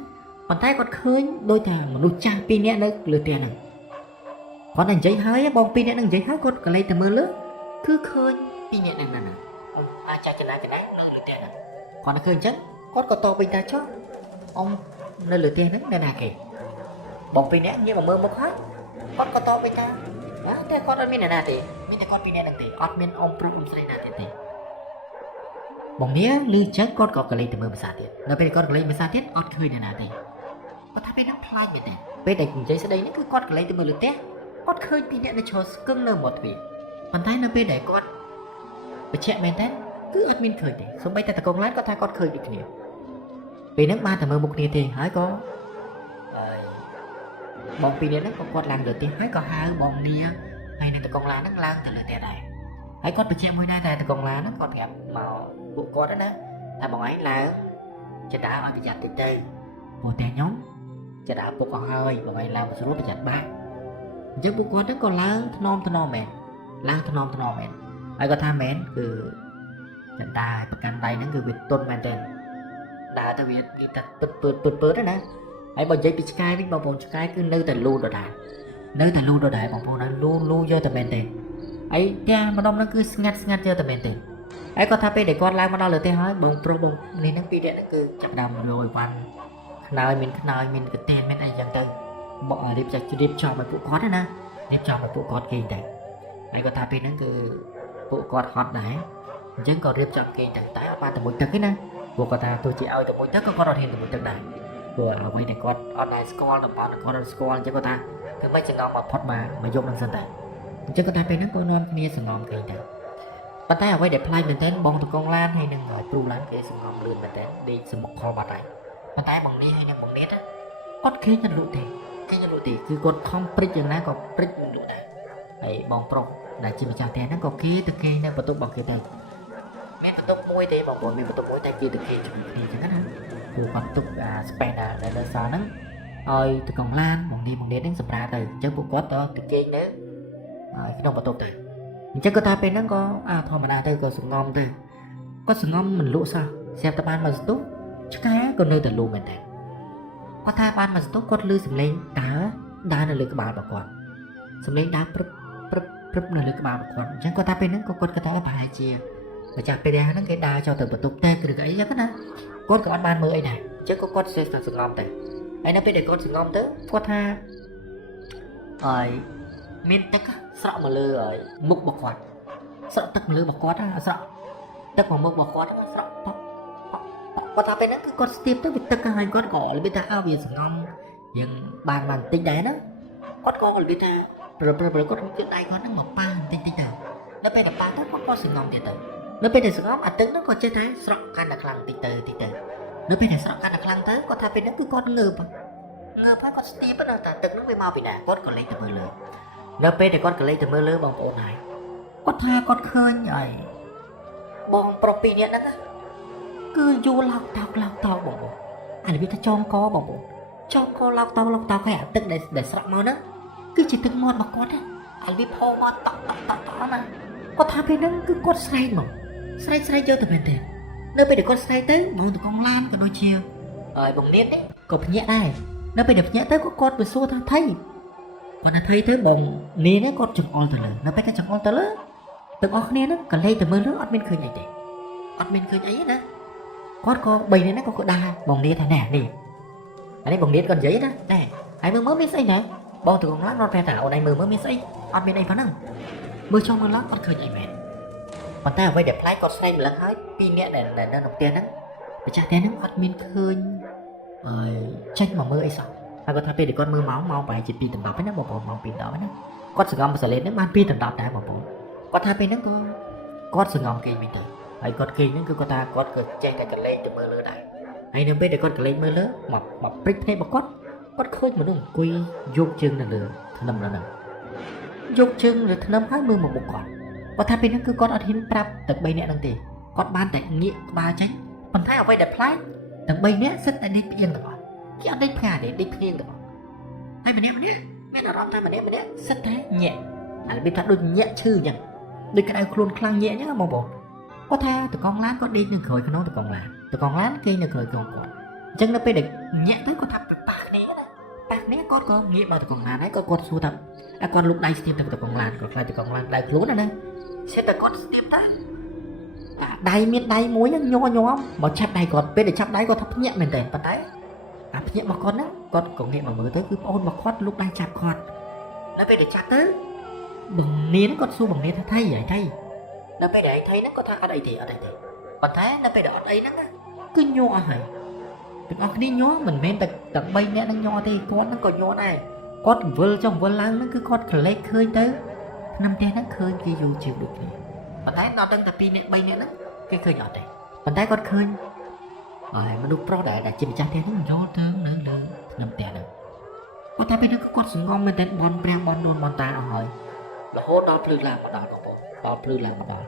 ប៉ុន្តែគាត់ឃើញដូចថាមនុស្សចាស់ពីរនាក់នៅលើផ្ទះហ្នឹងគាត់និយាយហើយបងពីរនាក់ហ្នឹងនិយាយហើយគាត់ក៏លេចទៅមើលលើគឺឃើញពីរនាក់ហ្នឹងណាអ៊ំអាចចំណាយនៅលើផ្ទះហ្នឹងគាត់ឃើញអញ្ចឹងគាត់ក៏តបវិញថាចុះអ៊ំនៅលើផ្ទះហ្នឹងនៅណាគេបងពីរនាក់ងាកមកមើលមុខហើយគាត់ក៏តបវិញថាតែគាត់អត់មានអ្នកណាទេមានតែគាត់ពីរនាក់ហ្នឹងទេអត់មានអ៊ំប្រុសអ៊ំស្រីណាទៀតទេបងនេះលឺអញ្ចឹងគាត់ក៏កលេចទៅមើលភាសាទៀតនៅពេលគាត់កលេចភាសាទៀតអត់ឃើញអ្នកណាទេគាត់ថាពេលហ្នឹងខ្លាចមែនទេពេលដែលនិយាយស្ដីនេះគឺគាត់កលេចទៅមើលលើផ្ទះគាត់ឃើញពីរនាក់នៅឈរស្គឹងនៅមាត់ទ្វារប៉ុន្តែនៅពេលដែលគាត់បញ្ជាក់មែនទេគឺអត់មានឃើញទេសូម្បីតែតកងឡានគាត់ថាគាត់ឃើញដូចគ្នាពេលហ្នឹងបានតែមើលមុខគ្នាទេហើយក៏បងពីរនាក់ហ្នឹងក៏គាត់ឡើងលើផ្ទះហើយក៏ហៅបងនីហើយនឹងតកងឡានហ្នឹងឡើងទៅលើផ្ទះដែរហើយគាត់បញ្ជាក់មួយដែរតែតកងឡានហ្នឹងគាត់ប្រាប់មកពួកគាត់ណាថាបងឯងឡើងចដាឲ្យប្រយ័ត្នតិចទៅព្រោះតែខ្ញុំចដាពុកអស់ហើយបងឯងឡើងមកស្រួលប្រយ័ត្នបាក់អញ្ចឹងពួកគាត់ហ្នឹងក៏ឡើងថ្នមមែនឡើងថ្នមមែនហើយគាត់ថាមែនគឺចដាប្រកាន់ដៃហ្នឹងគឺវាទន់មែនទេដើរទៅវាតែពើណាហើយបើនិយាយពីឆ្កែវិញបងប្អូនឆ្កែគឺនៅតែលូដដែលបងប្អូនណាលូយកតែមែនទេហើយផ្ទះម្ដុំហ្នឹងគឺស្ងាត់យកតែមែនទេហើយគាត់ថាពេលដែលគាត់ឡើងមកដល់លើផ្ទះហើយបងប្រុសបងនេះហ្នឹងពីរនាក់ហ្នឹងគឺចាប់ដើមរយវ៉ាន់ខ្នើយមានកតែនមានអីចឹងទៅមករៀបចំឲ្យពួកគាត់ណារៀបចំឲ្យពួកគាត់គេងទៅហើយគាត់ថាពេលហ្នឹងគឺពួកគាត់ហត់ដែរអញ្ចឹងក៏រៀបចំគេងទៅតែអត់បានទៅមួយទឹកទេណាពួកគាត់ថាទោះជាឲ្យទៅមួយទឹកក៏គាត់អត់ហ៊ានទៅមួយទឹកដែរព្រោះអ្វីដែលគាត់អត់ដែរស្គាល់តំបន់គាត់អត់ស្គាល់អញ្ចឹងគាត់ថាគឺមិនចង្អុលមកផុតមកយកនឹងសិនតែអញ្ចឹងគាត់ថាពេលហ្នឹងពួកនាំគ្នាសង្ងំគេងទៅប៉ុន្តែអ្វីដែលប្លែកមែនទែនបងតកងឡានហើយនឹងព្រូឡានគេសង្ងំលឿនមែនទែនដេកសមុខខលបាត់ហើយប៉ុន្តែបងនេះហើយនឹងបងនេះគាត់គេចលុទេគឺគាត់ខំព្រិចយ៉ាងណាក៏ព្រិចមិនលក់ដែរហើយបងប្រុសដែលជាម្ចាស់ផ្ទះហ្នឹងក៏គេទៅគេនៅបន្ទប់របស់គេទៅមានបន្ទប់មួយទេបងប្អូនមានបន្ទប់មួយតែគេទៅគេជាមួយគ្នាអញ្ចឹងណាព្រោះគាត់ទុកspare ដែលនៅសល់ហ្នឹងឲ្យតកងឡានបងនេះហ្នឹងសម្រាប់ទៅអញ្ចឹងពួកគាត់ទៅគេនៅក្នុងបន្ទប់ទៅអញ្ចឹងគាត់ថាពេលហ្នឹងក៏ធម្មតាទៅក៏សង្ងំទៅគាត់សង្ងំមិនលក់សោះស្រាប់តែបានមកសន្ទុះឆ្កែក៏នៅតែលូមែនតែគាត់ថាបានមកសន្ទុះគាត់ឮសំឡេងដើរនៅលើក្បាលរបស់គាត់សំឡេងដើរព្រឹបនៅលើក្បាលរបស់គាត់អញ្ចឹងគាត់ថាពេលហ្នឹងក៏គាត់គិតថាប្រហែលជាម្ចាស់ពេលហ្នឹងគេដើរចូលទៅបន្ទប់តែឬក៏អីចឹងណាគាត់ក៏អត់បានមើលអីដែរអញ្ចឹងក៏គាត់ស្ទើរសង្ងំទៅហើយនៅពេលដែលគាត់សង្ងំទៅគាត់ថាហើយមានទឹកស្រក់មកលើមុខរបស់គាត់ស្រក់ទឹកមកលើរបស់គាត់ស្រក់ទឹកមកមុខរបស់គាត់ស្រក់ប៉គាត់ថាពេលហ្នឹងគឺគាត់ស្ទាបទៅវាទឹកហើយគាត់ក៏របៀបថាវាសង្ងំយើងបានបន្តិចដែរណាគាត់ក៏របៀបថាប្រើគាត់យកដៃគាត់ហ្នឹងមកប៉ាបន្តិចទៅនៅពេលដែលប៉ាទៅគាត់ក៏សង្ងំទៀតទៅនៅពេលដែលសង្ងំអាទឹកហ្នឹងក៏ចេះតែស្រក់កាន់តែខ្លាំងតិចទៅនៅពេលដែលស្រក់កាន់តែខ្លាំងទៅគាត់ថាពេលហ្នឹងគឺគាត់ងើបហើយគាត់ស្ទាបទៅថាទឹកហ្នឹងវាមកពីណាគាត់ក៏លេចទៅមើលលើនៅពេលដែលគាត់ក៏លេចទៅមើលលើបងប្អូនហើយគាត់ថាគាត់ឃើញហើយបងប្រុសពីរនាក់ហ្នឹងគឺយូរឡោកតោបងប្អូនអានេះវាថាចងកបងប្អូនចងកឡោកតោហើយអាទឹកដែលស្រក់មកហ្នឹងគឺជាទឹកមាត់របស់គាត់អានេះវាផោមកតក់ណាគាត់ថាពេលហ្នឹងគឺគាត់ស្រែកមកស្រែកយកទៅមែនទេនៅពេលដែលគាត់ស្រែកទៅបងតកងឡានក៏ដូចជាហើយបងនាងនេះក៏ភ្ញាក់ដែរនៅពេលដែលភ្ញាក់ទៅគាត់ទៅសួរថាថៃគាត់ថាថៃទៅបងនាងគាត់ចង្អុលទៅលើនៅពេលគាត់ចង្អុលទៅលើទាំងអស់គ្នាហ្នឹងក៏លេចទៅមើលលើអត់មានឃើញអីទេអត់មានឃើញអីណាគាត់ក៏3នាក់ហ្នឹងក៏ដើរបងនាងថាណែនេះអានេះបងនាងគាត់និយាយណាណែហើយមើលមានស្អីណាបងតកងឡានរត់ប្រាប់ថាអូនឯងមើលមានស្អីអត់មានអីប៉ុណ្ណឹងមើលចង់មើលឡើងអត់ឃើញអីមែនប៉ុន្តែអ្វីដែលប្លែកគាត់ស្រែកម្លឹងហើយពីរនាក់ដែលនៅក្នុងផ្ទះហ្នឹងម្ចាស់ផ្ទះហ្នឹងអត់មានឃើញចេញមកមើលអីសោះ ហើយគាត់ថាពេលគាត់មើលម៉ោងប្រហែលជា2 ដប់ណាបងប្អូនម៉ោង2 ដប់ណាគាត់សង្ងំសលេនហ្នឹងបាន2 ដប់ដែរបងប្អូនគាត់ថាពេលហ្នឹងក៏គាត់សង្ងំគេវិញទៅហើយគាត់គេហ្នឹងគឺគាត់ថាគាត់ក៏ចេះតែកលេងទៅមើលលើដែរហើយនៅពេលដែលគាត់កលេងមើលលើមកព្រិចភ្នែករបស់គាត់ឃើញមនុស្សអង្គុយយកជើងនៅលើធ្នឹមហ្នឹងយកជើងលើធ្នឹមហើយមើលមកមុខគាត់ថាពេលហ្នឹងគឺគាត់អត់ហ៊ានប្រាប់ទាំង3នាក់ហ្នឹងទេគាត់បានតែងាកក្បាលចេញប៉ុន្តែអ្វីដែលប្លែកទាំង3នាក់សិតតែដេកផ្អៀងទាំងអស់គេអត់ដេកផ្កាទេដេកផ្អៀងទាំងអស់ហើយម្នាក់មានអារម្មណ៍ថាម្នាក់សិតតែញាក់ហើយវាថាដូចញាក់ឈឺអញ្ចឹងដូចក្តៅខ្លួនខ្លាំងញាក់អញ្ចឹងបងប្អូនគាត់ថាតកងឡានគាត់ដេកនៅក្រោយខ្នងតកងឡានគេនៅក្រោយខ្នងគាត់អញ្ចឹងនៅពេលដែលញាក់ទៅគាត់ថាប៉ះគ្នាគាត់ក៏ងាកមកតកងឡានហើយគាត់សួរថាគាត់លុកដៃស្ទាបទៅតកងឡានគាត់ខ្លាចតកងឡានដៃខ្លួនណាសិតតែគាត់ស្ទាបតែដៃមានដៃមួយញ័រមកឆាប់ដៃគាត់ពេលដែលឆាប់ដៃគាត់ថាភ្ញាក់មែនតើប៉ុន្តែអាភ្ញាក់របស់គាត់ហ្នឹងគាត់ក៏ងាកមកមើលទៅគឺប្អូនរបស់គាត់លុកដៃចាប់គាត់ដល់ពេលដែលចាប់ទៅបងនាងគាត់សួរបងនាងថាថៃដល់ពេលដែលថៃហ្នឹងគាត់ថាអត់អីទេប៉ុន្តែដល់ពេលដែលអត់អីហ្នឹងគឺញ័រអស់ហើយទាំងអស់គ្នាញ័រមិនមែនតែទាំង3នាក់ហ្នឹងញ័រទេគាត់ហ្នឹងក៏ញ័រដែរគាត់វិលចុះវិលឡើងហ្នឹងគឺគាត់ក្លែកឃើញទៅក្នុងផ្ទះហ្នឹងឃើញគេយូរជាងដូចគ្នាប៉ុន្តែដល់ទាំងតែ2នាក់3នាក់ហ្នឹងគេឃើញអត់ទេប៉ុន្តែគាត់ឃើញហើយមនុស្សប្រុសដែលជាម្ចាស់ផ្ទះហ្នឹងយកទៅនៅលើក្នុងផ្ទះហ្នឹងគាត់ថាពេលហ្នឹងគាត់សង្ងំមែនតែបនព្រះបននួនបនតាអស់ហើយរហូតដល់ភ្លឺឡើងមកដល់បងប្អូនដល់ភ្លឺឡើងមកដល់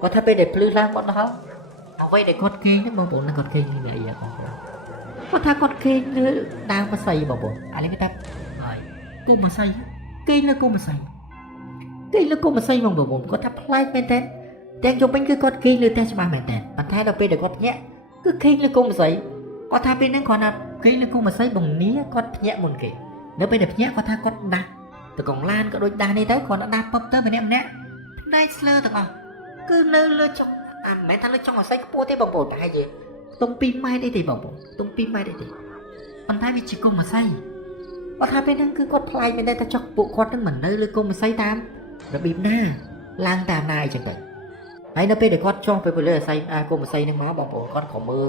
គាត់ថាពេលដែលភ្លឺឡើងមកដល់អ្វីដែលគាត់គេងហ្នឹងបងប្អូនគាត់គេងនេះអីបងប្អូនគាត់ថាគាត់គេងលើដាវម្សៅបងប្អូនអានេះគេថាហើយគោម្សៅគេងលើគោម្សៅបងប្អូនគាត់ថាប្លែកមែនតើទាំងជុំវិញគឺគាត់គេងលើផ្ទះច្បាស់មែនតើប៉ុន្តែដល់ពេលដែលគាត់ភ្ញាក់គឺគេងលើគោម្សៅគាត់ថាពេលហ្នឹងគាត់ថាគេងលើគោម្សៅបងនីគាត់ភ្ញាក់មុនគេនៅពេលដែលភ្ញាក់គាត់ថាគាត់ដាស់តកងឡានក៏ដូចដាស់នេះទៅគាត់ដាស់ពឹបទៅម្នាក់ផ្នែកស្លើទាំងអស់គឺនៅលើចុងមិនមែនថាលើចុងម្សៅខ្ពស់ទេបងប្អូនប្រហែលជាទុំ2 ម៉ែត្រអីទេបងប្អូនទុំ2 ម៉ែត្រអីទេប៉ុន្តែវាជាគោម្សៅគាត់ថាពេលហ្នឹងគឺគាត់ប្លែកមែនតែចុះពួកគាត់នឹងមិននៅលើគោម្សៅតាមរបៀបណាឡើងតាមណាអីចឹងទៅហើយនៅពេលដែលគាត់ចុះទៅលើអាស័យគោម្សៅហ្នឹងមកបងប្អូនគាត់ក៏មើល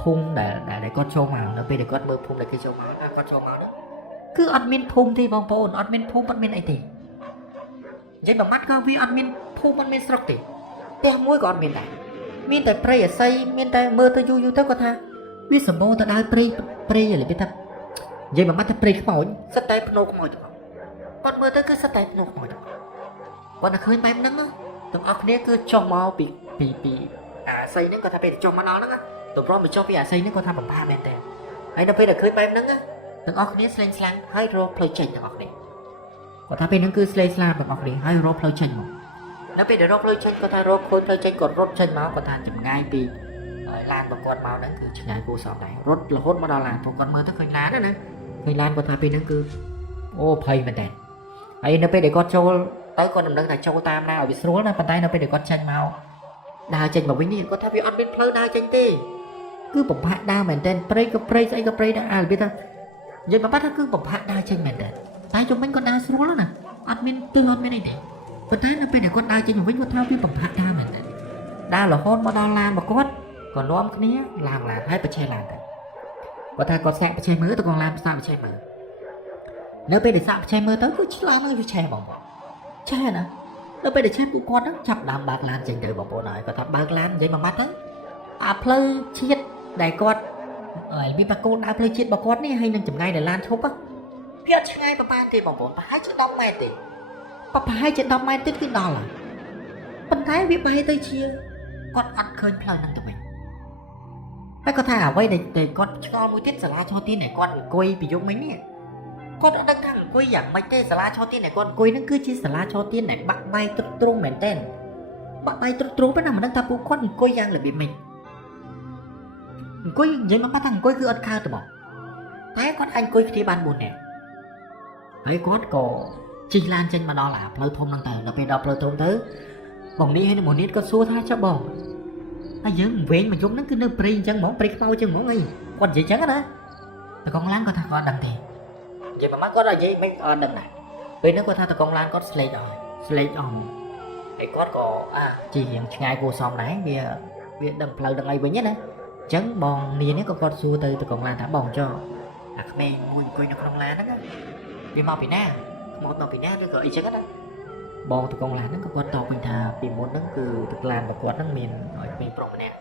ភូមិដែលគាត់ចូលមកនៅពេលដែលគាត់មើលភូមិដែលគេចូលមកគាត់ចូលមកហ្នឹងគឺអត់មានភូមិទេបងប្អូនអត់មានភូមិអត់មានអីទេនិយាយមួយម៉ាត់ក៏វាអត់មានភូមិអត់មានស្រុកទេផ្ទះមួយក៏អត់មានដែរមានតែព្រៃអាស័យមានតែមើលទៅយូរទៅគាត់ថាវាសម្បូរទៅដោយព្រៃឥឡូវគេថានិយាយមួយម៉ាត់ថាព្រៃខ្មោចសិតតែភ្នោខ្មោចគាត់មើលទៅគឺសិតតែភ្នោខ្មោចគាត់តែឃើញបែបហ្នឹងទាំងអស់គ្នាគឺចុះមកពីអាស័យហ្នឹងគាត់ថាពេលចុះមកដល់ហ្នឹងទម្រាំមកចុះពីអាស័យហ្នឹងគាត់ថាបំផាមែនតើហើយដល់ពេលដែលឃើញបែបហ្នឹងទាំងអស់គ្នាស្លេងស្លាំងហើយរកផ្លូវចេញទាំងអស់គ្នាគាត់ថាពេលហ្នឹងគឺស្លេងស្លាទាំងអស់គ្នាហើយរកផ្លូវចេញមកនៅពេលដែលរកផ្លូវចេញគាត់ថារកឃើញផ្លូវចេញគាត់រត់ចេញមកគាត់ថាចម្ងាយពីឡានរបស់គាត់មកហ្នឹងគឺឆ្ងាយគួរសមដែររត់រហូតមកដល់ឡានពួកគាត់មើលទៅឃើញឡានណាឃើញឡានគាត់ថាពេលហ្នឹងគឺអូភ័យមែនតើហើយនៅពេលដែលគាត់ចូលទៅគាត់មិនដឹងថាចូលតាមណាឲ្យវាស្រួលណាប៉ុន្តែនៅពេលដែលគាត់ចេញមកដើរចេញមកវិញនេះគាត់ថាវាអត់មានផ្លូវដើរចេញទេគឺបំផាក់ដើរមែនតើព្រៃក៏ព្រៃស្អីក៏ព្រៃដែរវាថានិយាយមកបាត់ថាគឺបំផាក់ដើរចេញមែនតើតែជុំវិញគាត់ដើរស្រួលណាអត់មានទិសអត់មានអីទេប៉ុន្តែនៅពេលដែលគាត់ដើរចេញមកវិញគាត់ថាវាបំផាក់ដើរមែនតើដើររហូតមកដល់ឡានរបស់គាត់ក៏នាំគ្នាឡើងឡានហើយប្រឆេះឡានទៅគាត់ថាគាត់សាក់ប្រឆេះមើលទៅកងឡានសាក់ប្រឆេះមើលនៅពេលដែលសាក់ប្រឆេះមើលទៅគឺឆ្លងហើយវាឆេះបងប្អូនឆេះណានៅពេលដែលឆេះពួកគាត់ហ្នឹងចាប់ដើមបើកឡានចេញទៅបងប្អូនហើយគាត់ថាបើកឡាននិយាយមួយម៉ាត់ទៅអាផ្លូវជាតិដែលគាត់វាថាកូនដើរផ្លូវជាតិរបស់គាត់នេះហើយនឹងចម្ងាយដល់ឡានឈប់វាអត់ឆ្ងាយប្រហែលទេបងប្អូនប្រហែលជា10 ម៉ែត្រទេប្រហែលជា10 ម៉ែត្រទៀតគឺដល់ហើយប៉ុន្តែវាបែរទៅជាគាត់អត់ឃើញផ្លូវហ្នឹងទៅវិញហើយគាត់ថាអ្វីដែលគាត់ឆ្ងល់មួយទៀតសាលាឆោទៀនដែលគាត់អង្គុយពីយប់មិញនេះគាត់អត់ដឹងថាអង្គុយយ៉ាងម៉េចទេសាលាឆោទៀនដែលគាត់អង្គុយហ្នឹងគឺជាសាលាឆោទៀនដែលបាក់បាយទ្រុឌទ្រង់មែនតើបាក់បាយទ្រុឌទ្រង់ប៉ុន្តែមិនដឹងថាពួកគាត់អង្គុយយ៉ាងរបៀបម៉េចអង្គុយនិយាយមកថាអង្គុយគឺអត់ខើទៅបងតែគាត់អាចអង្គុយគ្នាបាន4នាក់ហើយគាត់ក៏ជិះឡានចេញមកដល់អាផ្លូវធំហ្នឹងទៅដល់ពេលដល់ផ្លូវធំទៅបងនេះហើយមួយនេះគាត់សួរថាចុះបងហើយយើងវិញមកយប់ហ្នឹងគឺនៅព្រៃអញ្ចឹងហ្មងព្រៃខ្មៅអញ្ចឹងហ្មងអីគាត់និយាយអញ្ចឹងណាតកងឡានគាត់ថាគាត់ដឹងទេនិយាយប្រហែលគាត់និយាយមិនអត់ដឹងដែរពេលហ្នឹងគាត់ថាតកងឡានគាត់ស្លេកអស់ហើយគាត់ក៏ជិះរៀងឆ្ងាយគួរសមដែរវាដឹងផ្លូវដឹងអីវិញណាអញ្ចឹងបងនាងនេះក៏គាត់សួរទៅតកងឡានថាបងចុះ ក្មេងមួយអង្គុយនៅក្នុងឡានហ្នឹងវាមកពីណាមកពីណាឬក៏អីចឹងណាបងតកងឡានហ្នឹងក៏គាត់តបវិញថាពីមុនហ្នឹងគឺទឹកឡានរបស់គាត់ហ្នឹងមានឲ្យក្មេងប្រុសម្នាក់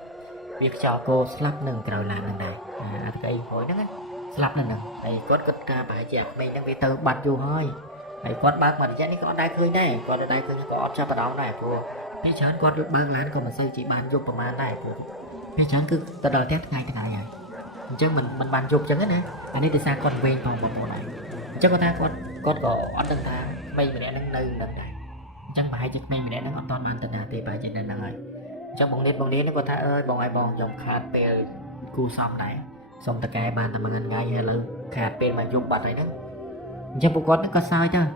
វាខ្យល់គោស្លាប់នឹងក្រោយឡានហ្នឹងដែរអាទឹកអីហួយហ្នឹងស្លាប់នៅហ្នឹងហើយគាត់គិតថាប្រហែលជាក្មេងហ្នឹងវាទៅបាត់យូរហើយគាត់បើកមករយៈនេះក៏អត់ដែរឃើញដែរគាត់អត់ដែរឃើញក៏អត់ចាប់បដងដែរព្រោះពេលច្រើនគាត់បើកឡានក៏មិនសូវជាបានយប់ប្រហែលដែរព្រោះពេលច្រើនគឺទៅដល់ផ្ទះថ្ងៃហើយអញ្ចឹងមិនបានយប់អញ្ចឹងណាអានេះដោយសារគាត់វែងផងបងប្អូនហើយអញ្ចឹងគាត់ថាគាត់ក៏អត់ដឹងថាក្មេងម្នាក់ហ្នឹងនៅនឹងដែរអញ្ចឹងប្រហែលជាក្មេងម្នាក់ហ្នឹងអត់តបានទៅណាទេប្រហែលជានៅហ្នឹងហើយអញ្ចឹងបងនេះគាត់ថាអើយបងខ្ញុំខាតពេលគូសំដែរសុំតកែបានតែមួយថ្ងៃហើយឥឡូវខាតពេលមកយប់បាត់ហើយហ្នឹងអញ្ចឹងពួកគាត់ហ្នឹងក៏សើចដែរ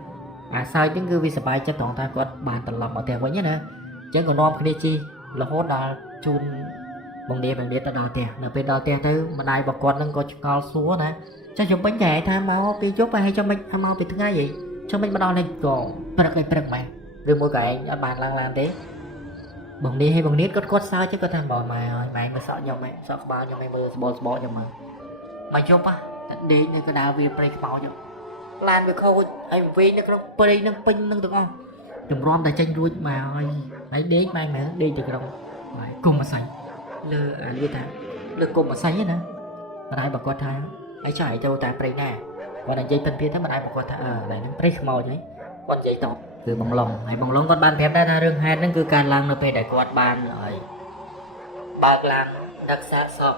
អាសើចហ្នឹងគឺវាសប្បាយចិត្តត្រង់ថាគាត់បានត្រឡប់មកផ្ទះវិញណាអញ្ចឹងក៏នាំគ្នាជិះរហូតដល់ជូនបងនេះទៅដល់ផ្ទះនៅពេលដល់ផ្ទះទៅម្ដាយរបស់គាត់ហ្នឹងក៏ឆ្ងល់សួរណាចាខ្ញុំពេញតែថាមកពីយប់ហើយចាំមិនមកពីថ្ងៃហីចាំមិនមកដល់នេះក៏ព្រឹកមែនឬមួយក៏ឯងអត់បានឡើងឡានទេបងនេះគាត់សើចគាត់ថាបងម៉ែហើយម៉ែមើលសក់ខ្ញុំឯងសក់ក្បាលខ្ញុំឯងមើលស្បល់ខ្ញុំមកយប់តែដេកនៅកណ្ដាលវាព្រៃខ្មោចឡានវាខូចហើយវិញនៅក្នុងព្រៃនឹងពេញនឹងទាំងអស់តម្រាំតែចេញរួចមកហើយដេកម៉ែមើលដេកទៅក្នុងគុំអាស័យលើអាវាថាលើគុំអាស័យណាម្ដាយบอกគាត់ថាហើយចុះឲ្យចូលតែព្រៃណាគាត់និយាយពិនភាទៅម្ដាយบอกគាត់ថាឡើយនឹងព្រៃខ្មោចហើយគាត់និយាយតបគឺបងឡុងហើយបងឡុងគាត់បានប្រាប់ដែរថារឿងហេតុហ្នឹងគឺការឡើងនៅពេលដែលគាត់បានហើយបើកឡានដឹកសាកសព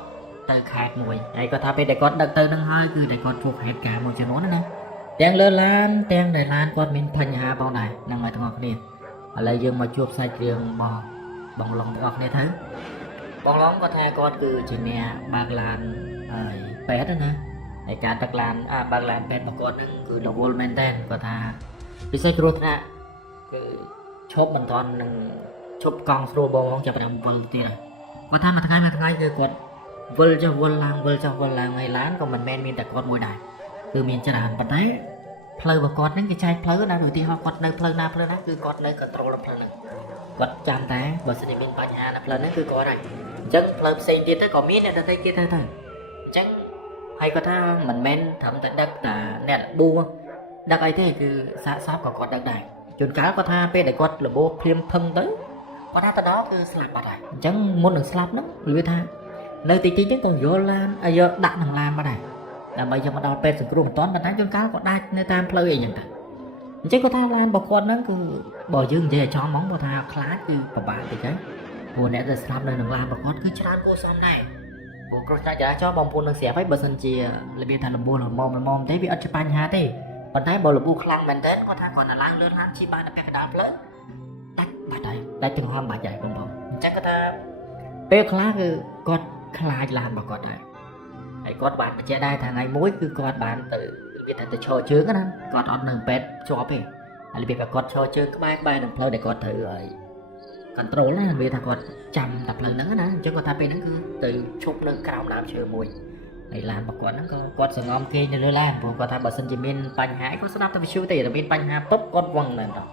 ទៅខេត្តមួយហើយគាត់ថាពេលដែលគាត់ដឹកទៅហ្នឹងហើយគឺដែលគាត់ជួបហេតុការណ៍មួយចំនួនណាទាំងលើឡានទាំងដែលឡានគាត់មានបញ្ហាផងដែរហ្នឹងហើយទាំងអស់គ្នាឥឡូវយើងមកជួបសាច់រឿងបងឡុងទាំងអស់គ្នាទៅបងឡុងគាត់ថាគាត់គឺជាអ្នកបើកឡានហើយពេទ្យណាហើយការដឹកឡានបើកឡានពេទ្យរបស់គាត់ហ្នឹងគឺរវល់មែនតើគាត់ថាពិសេសគ្រោះថ្នាក់គឺឈប់មិនទាន់នឹងឈប់កង់ស្រួលបងចាប់បានវិលទៀតគាត់ថាមួយថ្ងៃគឺគាត់វិលចុះវិលឡើងហើយឡានក៏មិនមែនមានតែគាត់មួយដែរគឺមានច្រើនប៉ុន្តែផ្លូវរបស់គាត់ហ្នឹងគេចែកផ្លូវណាដូចទីហោះគាត់នៅផ្លូវណាគឺគាត់នៅ control ផ្លូវហ្នឹងគាត់ចាំតែបើសិនជាមានបញ្ហានៅផ្លូវហ្នឹងគឺគាត់ហើយអញ្ចឹងផ្លូវផ្សេងទៀតទៅក៏មានអ្នកដទៃទៀតទៅអញ្ចឹងហើយគាត់ថាមិនមែនត្រឹមតែដឹកតែអ្នកលបួដឹកអីទេគឺសាកសពក៏គាត់ដឹកដែរជួនកាលគាត់ថាពេលដែលគាត់លបួភ្លាមភឹងទៅគាត់ថាទៅដល់គឺស្លាប់បាត់ហើយអញ្ចឹងមុននឹងស្លាប់ហ្នឹងវាថានៅទីហ្នឹងក៏យកឡានយកដាក់ក្នុងឡានបាត់ដែរដើម្បីយកមកដល់ពេទ្យសង្គ្រោះមិនទាន់ប៉ុន្តែជួនកាលក៏ដាច់នៅតាមផ្លូវអីចឹងទៅអញ្ចឹងគាត់ថាឡានរបស់គាត់ហ្នឹងគឺបើយើងនិយាយឲ្យចំហ្មងគាត់ថាខ្លាចគឺពិបាកតិចហ្នឹងព្រោះអ្នកដែលស្លាប់នៅក្នុងឡានរបស់គាត់គឺច្រើនគួរសមដែរព្រោះគ្រោះថ្នាក់ចរាចរណ៍បងប្អូននឹងស្រាប់ហើយបើសិនជារបៀបថាលំមុំទេវាអត់ជាបញ្ហាទេប៉ុន្តែបើលំខ្លាំងមែនតើគាត់ថាគាត់ឡើងលឿនហាត់ជិះបានតែពាក់កណ្ដាលផ្លូវដាច់បាត់ហើយដាច់ទាំងហមបាច់ហើយបងប្អូនអញ្ចឹងគាត់ថាពេលខ្លះគឺគាត់ខ្លាចឡានរបស់គាត់ដែរហើយគាត់បានបញ្ជាក់ដែរថាថ្ងៃមួយគឺគាត់បានទៅវាថាទៅឈរជើងណាគាត់អត់នៅពេទ្យជាប់ទេហើយរបៀបគាត់ឈរជើងក្បែរនឹងផ្លូវដែលគាត់ត្រូវហើយ control ណាវាថាគាត់ចាំតែផ្លូវហ្នឹងណាអញ្ចឹងគាត់ថាពេលហ្នឹងគឺទៅឈប់នៅក្រោមដើមឈើមួយហើយឡានរបស់គាត់ហ្នឹងក៏គាត់សង្ងំគេនៅលើឡានព្រោះគាត់ថាបើសិនជាមានបញ្ហាគាត់ស្ដាប់តែវិទ្យុទេតែមានបញ្ហាពុបគាត់វឹងមែនតើ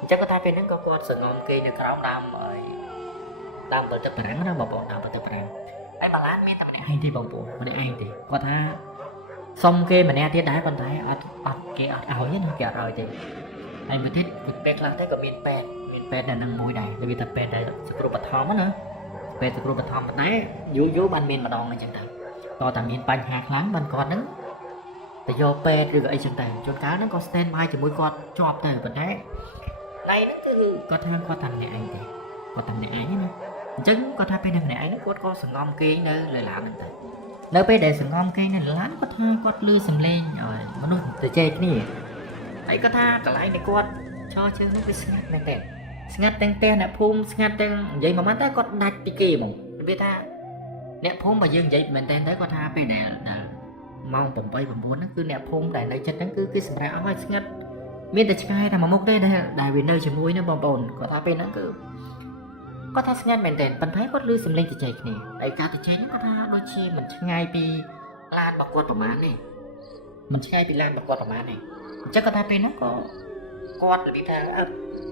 អញ្ចឹងគាត់ថាពេលហ្នឹងក៏គាត់សង្ងំគេនៅក្រោមដើមបើទឹកប្រាំងណាបងប្អូនដើមបើទឹកប្រាំងតែមួយឡានមានតែម្នាក់ឯងទេបងប្អូនម្នាក់ឯងទេគាត់ថាសុំគេម្នាក់ទៀតដែរប៉ុន្តែអត់គេអត់ឲ្យណាគេអត់ឲ្យទេហើយមួយទៀតពេលខ្លះទៅក៏មានពេទ្យនៅនឹងមួយដែរវាថាពេទ្យដែលសង្គ្រោះបឋមណាពេទ្យសង្គ្រោះបឋមប៉ុន្តែយូរបានមានម្ដងអញ្ចឹងទៅតោះតែមានបញ្ហាខ្លាំងបានគាត់ហ្នឹងទៅយកពេទ្យឬក៏អីចឹងទៅជួនកាលហ្នឹងក៏ stand by ជាមួយគាត់ជាប់ទៅប៉ុន្តែដៃហ្នឹងគឺគាត់ថាគាត់តែម្នាក់ឯងទេគាត់តែម្នាក់ឯងណាអញ្ចឹងគាត់ថាពេលម្នាក់ឯងគាត់ក៏សង្ងំគេនៅលើឡានហ្នឹងទៅនៅពេលដែលសង្ងំគេនៅលើឡានគាត់ថាគាត់លឺសំឡេងមនុស្សទៅជែកគ្នាហើយគាត់ថាកន្លែងដែលគាត់ឈរជើងនោះគឺស្ងាត់មែនតើស្ងាត់ទាំងផ្ទះអ្នកភូមិស្ងាត់ទាំងនិយាយមួយម៉ាត់តែគាត់ដាច់ពីគេហ្មងវាថាអ្នកភូមិបើយើងនិយាយមែនតើគាត់ថាពេលដែលម៉ោង 8 9 ហ្នឹងគឺអ្នកភូមិដែលនៅចិត្តហ្នឹងគឺគេសម្រាប់អស់ឲ្យស្ងាត់មានតែឆ្ងាយតែមួយមុខទេដែលវានៅជាមួយនឹងបងប្អូនគាត់ថាពេលហ្នឹងគឺគាត់ថាស្ងាត់មែនតើប៉ុន្តែគាត់ឮសំឡេងជជែកគ្នាហើយការជជែកគាត់ថាដូចជាមិនឆ្ងាយពីឡានរបស់គាត់ប្រហែលទេមិនឆ្ងាយពីឡានរបស់គាត់ប្រហែលទេអញ្ចឹងគាត់ថាពេលហ្នឹងក៏គាត់របៀបថា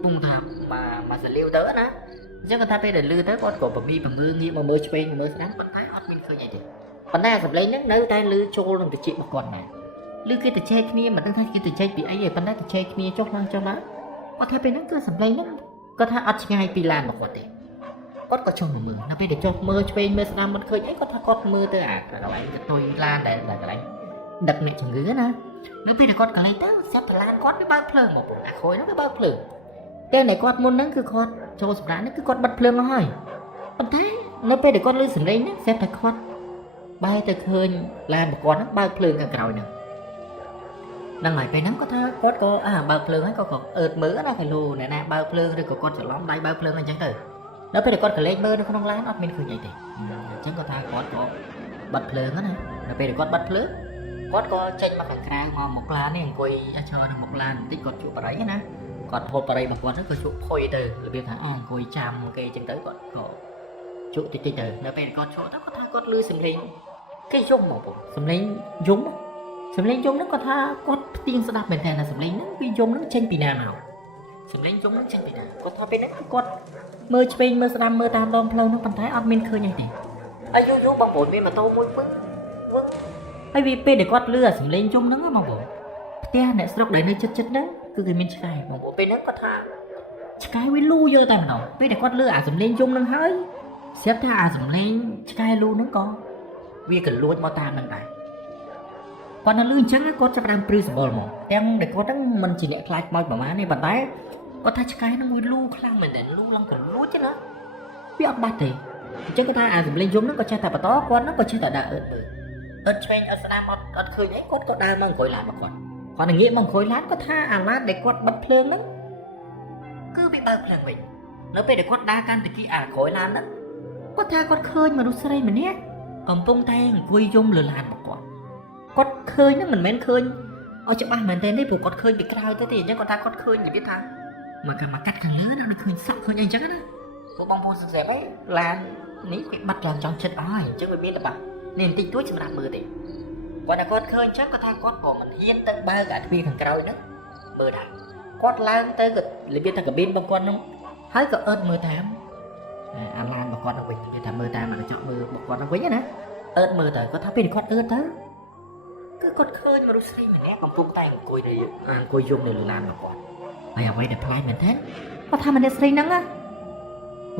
ពុំថាមកសលាវទៅណាអញ្ចឹងគាត់ថាពេលដែលលឺទៅគាត់ក៏ប្រមីប្រងើងាកមកមើលឆ្វេងមើលស្ដាំប៉ុន្តែអត់មានឃើញអីទេ ប៉ុន្តែសម្លេងហ្នឹងនៅតែលឺចូលនឹងតិចរបស់គាត់ណាលឺគេទៅជែកគ្នាមិនដឹងថាគេទៅជែកពីអីទេប៉ុន្តែទៅជែកគ្នាចុះឡើងគាត់ថាពេលហ្នឹងគឺសម្លេងហ្នឹងគាត់ថាអត់ឆ្ងាយពីឡានរបស់គាត់ទេគាត់ក៏ចុះមកមើលនៅពេលដែលចុះមើលឆ្វេងមើលស្ដាំមិនឃើញអីគាត់ថាគាត់មើលទៅអាកន្លែងកតុយឡានដែលកន្លែងដឹកអ្នកជំងឺណានៅពេលដែលគាត់កន្លែងទៅស្រាប់តែឡានគាត់វាបើកភ្លើងមកអាខូចហ្នឹងវាបើកភ្លើងតែអ្នកគាត់មុនហ្នឹងគឺគាត់ចូលសម្រាប់ហ្នឹងគឺគាត់បិទភ្លើងអស់ហើយប៉ុន្តែនៅពេលដែលគាត់ឮសម្លេងហ្នឹងស្រាប់តែគាត់បែរទៅឃើញឡានរបស់គាត់ហ្នឹងបើកភ្លើងខាងក្រោយហ្នឹងហ្នឹងហើយពេលហ្នឹងគាត់ថាគាត់ក៏បើកភ្លើងហើយក៏អឺតមើលណាគេលូអ្នកណាបើកភ្លើងឬក៏គាត់ច្រឡំដៃបើកភ្លើងអញ្ចឹងទៅដល់ពេលគាត់កលេចមើលនៅក្នុងឡានអត់មានឃើញអីទេអញ្ចឹងគាត់ថាគាត់ក៏បិទភ្លើងណាដល់ពេលគាត់បិទភ្លើងគាត់ក៏ចេញមកខាងក្រៅមកមុខឡាននេះអង្គុយឈរនៅមុខឡានបន្តិចគាត់ជួបបរិយណាគាត់ហូបបរិយរបស់គាត់ហ្នឹងក៏ជួបភុយទៅរបៀបថាអង្គុយចាំគេអញ្ចឹងទៅគាត់ក៏ជួបតិចតិចទៅដល់ពេលគាត់ជួបទៅគាត់ថាគាត់ឮសំឡេងគេយំមកសំឡេងយំហ្នឹងគាត់ថាគាត់ផ្ទៀងស្ដាប់មែនតើសំឡេងហ្នឹងវាយំហ្នឹងចេញពីណាមកសំឡេងយំហ្នឹងចេញពីណាគាត់ថាពេលហ្នឹងគាត់មើលឆ្វេងមើលស្ដាំមើលតាមដងផ្លូវហ្នឹងប៉ុន្តែអត់មានឃើញអីទេហើយយូរបងប្អូនមានម៉ូតូមួយវឹងហើយវាពេលដែលគាត់លឺអាសំឡេងយំហ្នឹងបងប្អូនផ្ទះអ្នកស្រុកដែលនៅជិតហ្នឹងគឺគេមានឆ្កែបងប្អូនពេលហ្នឹងគាត់ថាឆ្កែវាលូយកតែម្ដងពេលដែលគាត់លឺអាសំឡេងយំហ្នឹងហើយស្រាប់តែអាសំឡេងឆ្កែលូហ្នឹងក៏វាក៏លួចមកតាមហ្នឹងដែរគាត់នៅលឺអញ្ចឹងគាត់ចាប់ផ្ដើមព្រឺសម្បល់មកទាំងដែលគាត់ហ្នឹងមិនជាអ្នកខ្លាចខ្មោចប្រហែលទេប៉ុន្តែគាត់ថាឆ្កែហ្នឹងវាលូខ្លាំងមែនតែលូឡើងក៏លួចណាវាអត់បាត់ទេអញ្ចឹងគាត់ថាអាសំឡេងយំហ្នឹងក៏ចេះតែបន្តគាត់ហ្នឹងក៏ចេះតែដើរអឺតមើលអឺតឆ្វេងអឺតស្ដាំអត់ឃើញអីគាត់ក៏ដើរមកអង្គុយឡានរបស់គាត់នឹងងាកមកអង្គុយឡានគាត់ថាអាឡានដែលគាត់បិទភ្លើងហ្នឹងគឺវាបើកភ្លើងវិញនៅពេលដែលគាត់ដើរកាន់តិចអាក្រោយឡានហ្នឹងគាត់ថាគាត់ឃើញមនុស្សស្រីម្នាក់កំពុងតែអង្គុយយំលើឡានរបស់គាត់ឃើញហ្នឹងមិនមែនឃើញឲ្យច្បាស់មែនទេព្រោះគាត់ឃើញពីក្រៅទៅទេអញ្ចឹងគាត់ថាគាត់ឃើញនិយាយថាមកកាត់ខាងលើណាឃើញសក់ឃើញអីអញ្ចឹងណាពួកបងប្អូនសង្ស័យហីឡាននេះគេបាត់ឡើងចង់ចិត្តអស់ហើយអញ្ចឹងវាមានតែបាក់នេះបន្តិចតួចសម្រាប់មើលទេគាត់ឃើញអញ្ចឹងគាត់ថាគាត់ក៏មិនហ៊ានទៅបើកអាទ្វារខាងក្រោយហ្នឹងមើលដែរគាត់ឡើងទៅក៏របៀបថាកាប៊ីនរបស់គាត់ហ្នឹងហើយក៏អឺតមើលតាមអាឡានរបស់គាត់ទៅវិញនិយាយថាមើលតាមកកញ្ចក់មើលរបស់គាត់ទៅវិញណាអឺតមើលទៅគាត់ថាពេលគាត់អឺតទៅគឺគាត់ឃើញមនុស្សស្រីម្នាក់កំពុងតែអង្គុយយំនៅលើឡានរបស់គាត់ហើយអ្វីដែលប្លែកមែនទេគាត់ថាមនុស្សស្រីហ្នឹងណា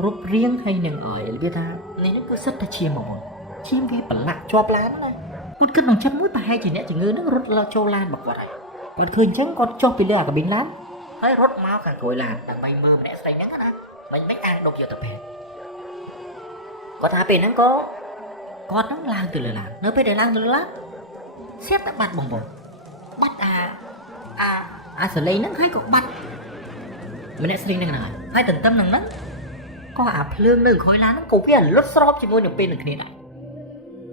រូបរាងហើយនឹងរបៀបថានេះគឺសិតតែឈាមហ្មងឈាមគេប្រឡាក់ជាប់ឡានណាគាត់គិតក្នុងចិត្តមួយប្រហែលជាអ្នកជំងឺហ្នឹងរត់ឡើងចូលឡានរបស់គាត់ហើយគាត់ឃើញអញ្ចឹងគាត់ចុះពីលើអាកាប៊ីនឡានហើយរត់មកខាងក្រោយឡានដើម្បីមើលម្នាក់ស្រីហ្នឹងណាមិនអានដប់យកទៅពេទ្យគាត់ថាពេលហ្នឹងក៏គាត់ហ្នឹងឡើងទៅលើឡាននៅពេលដែលឡើងទៅលើឡានស្រាប់តែបាត់បងប្អូនបាត់អាសលេងហ្នឹងហើយក៏បាត់ម្នាក់ស្រីហ្នឹងហើយទន្ទឹមនឹងហ្នឹងក៏អាភ្លើងនៅក្រោយឡានហ្នឹងក៏វាលុតស្របជាមួយនឹងពេលនឹងគ្នាដែរ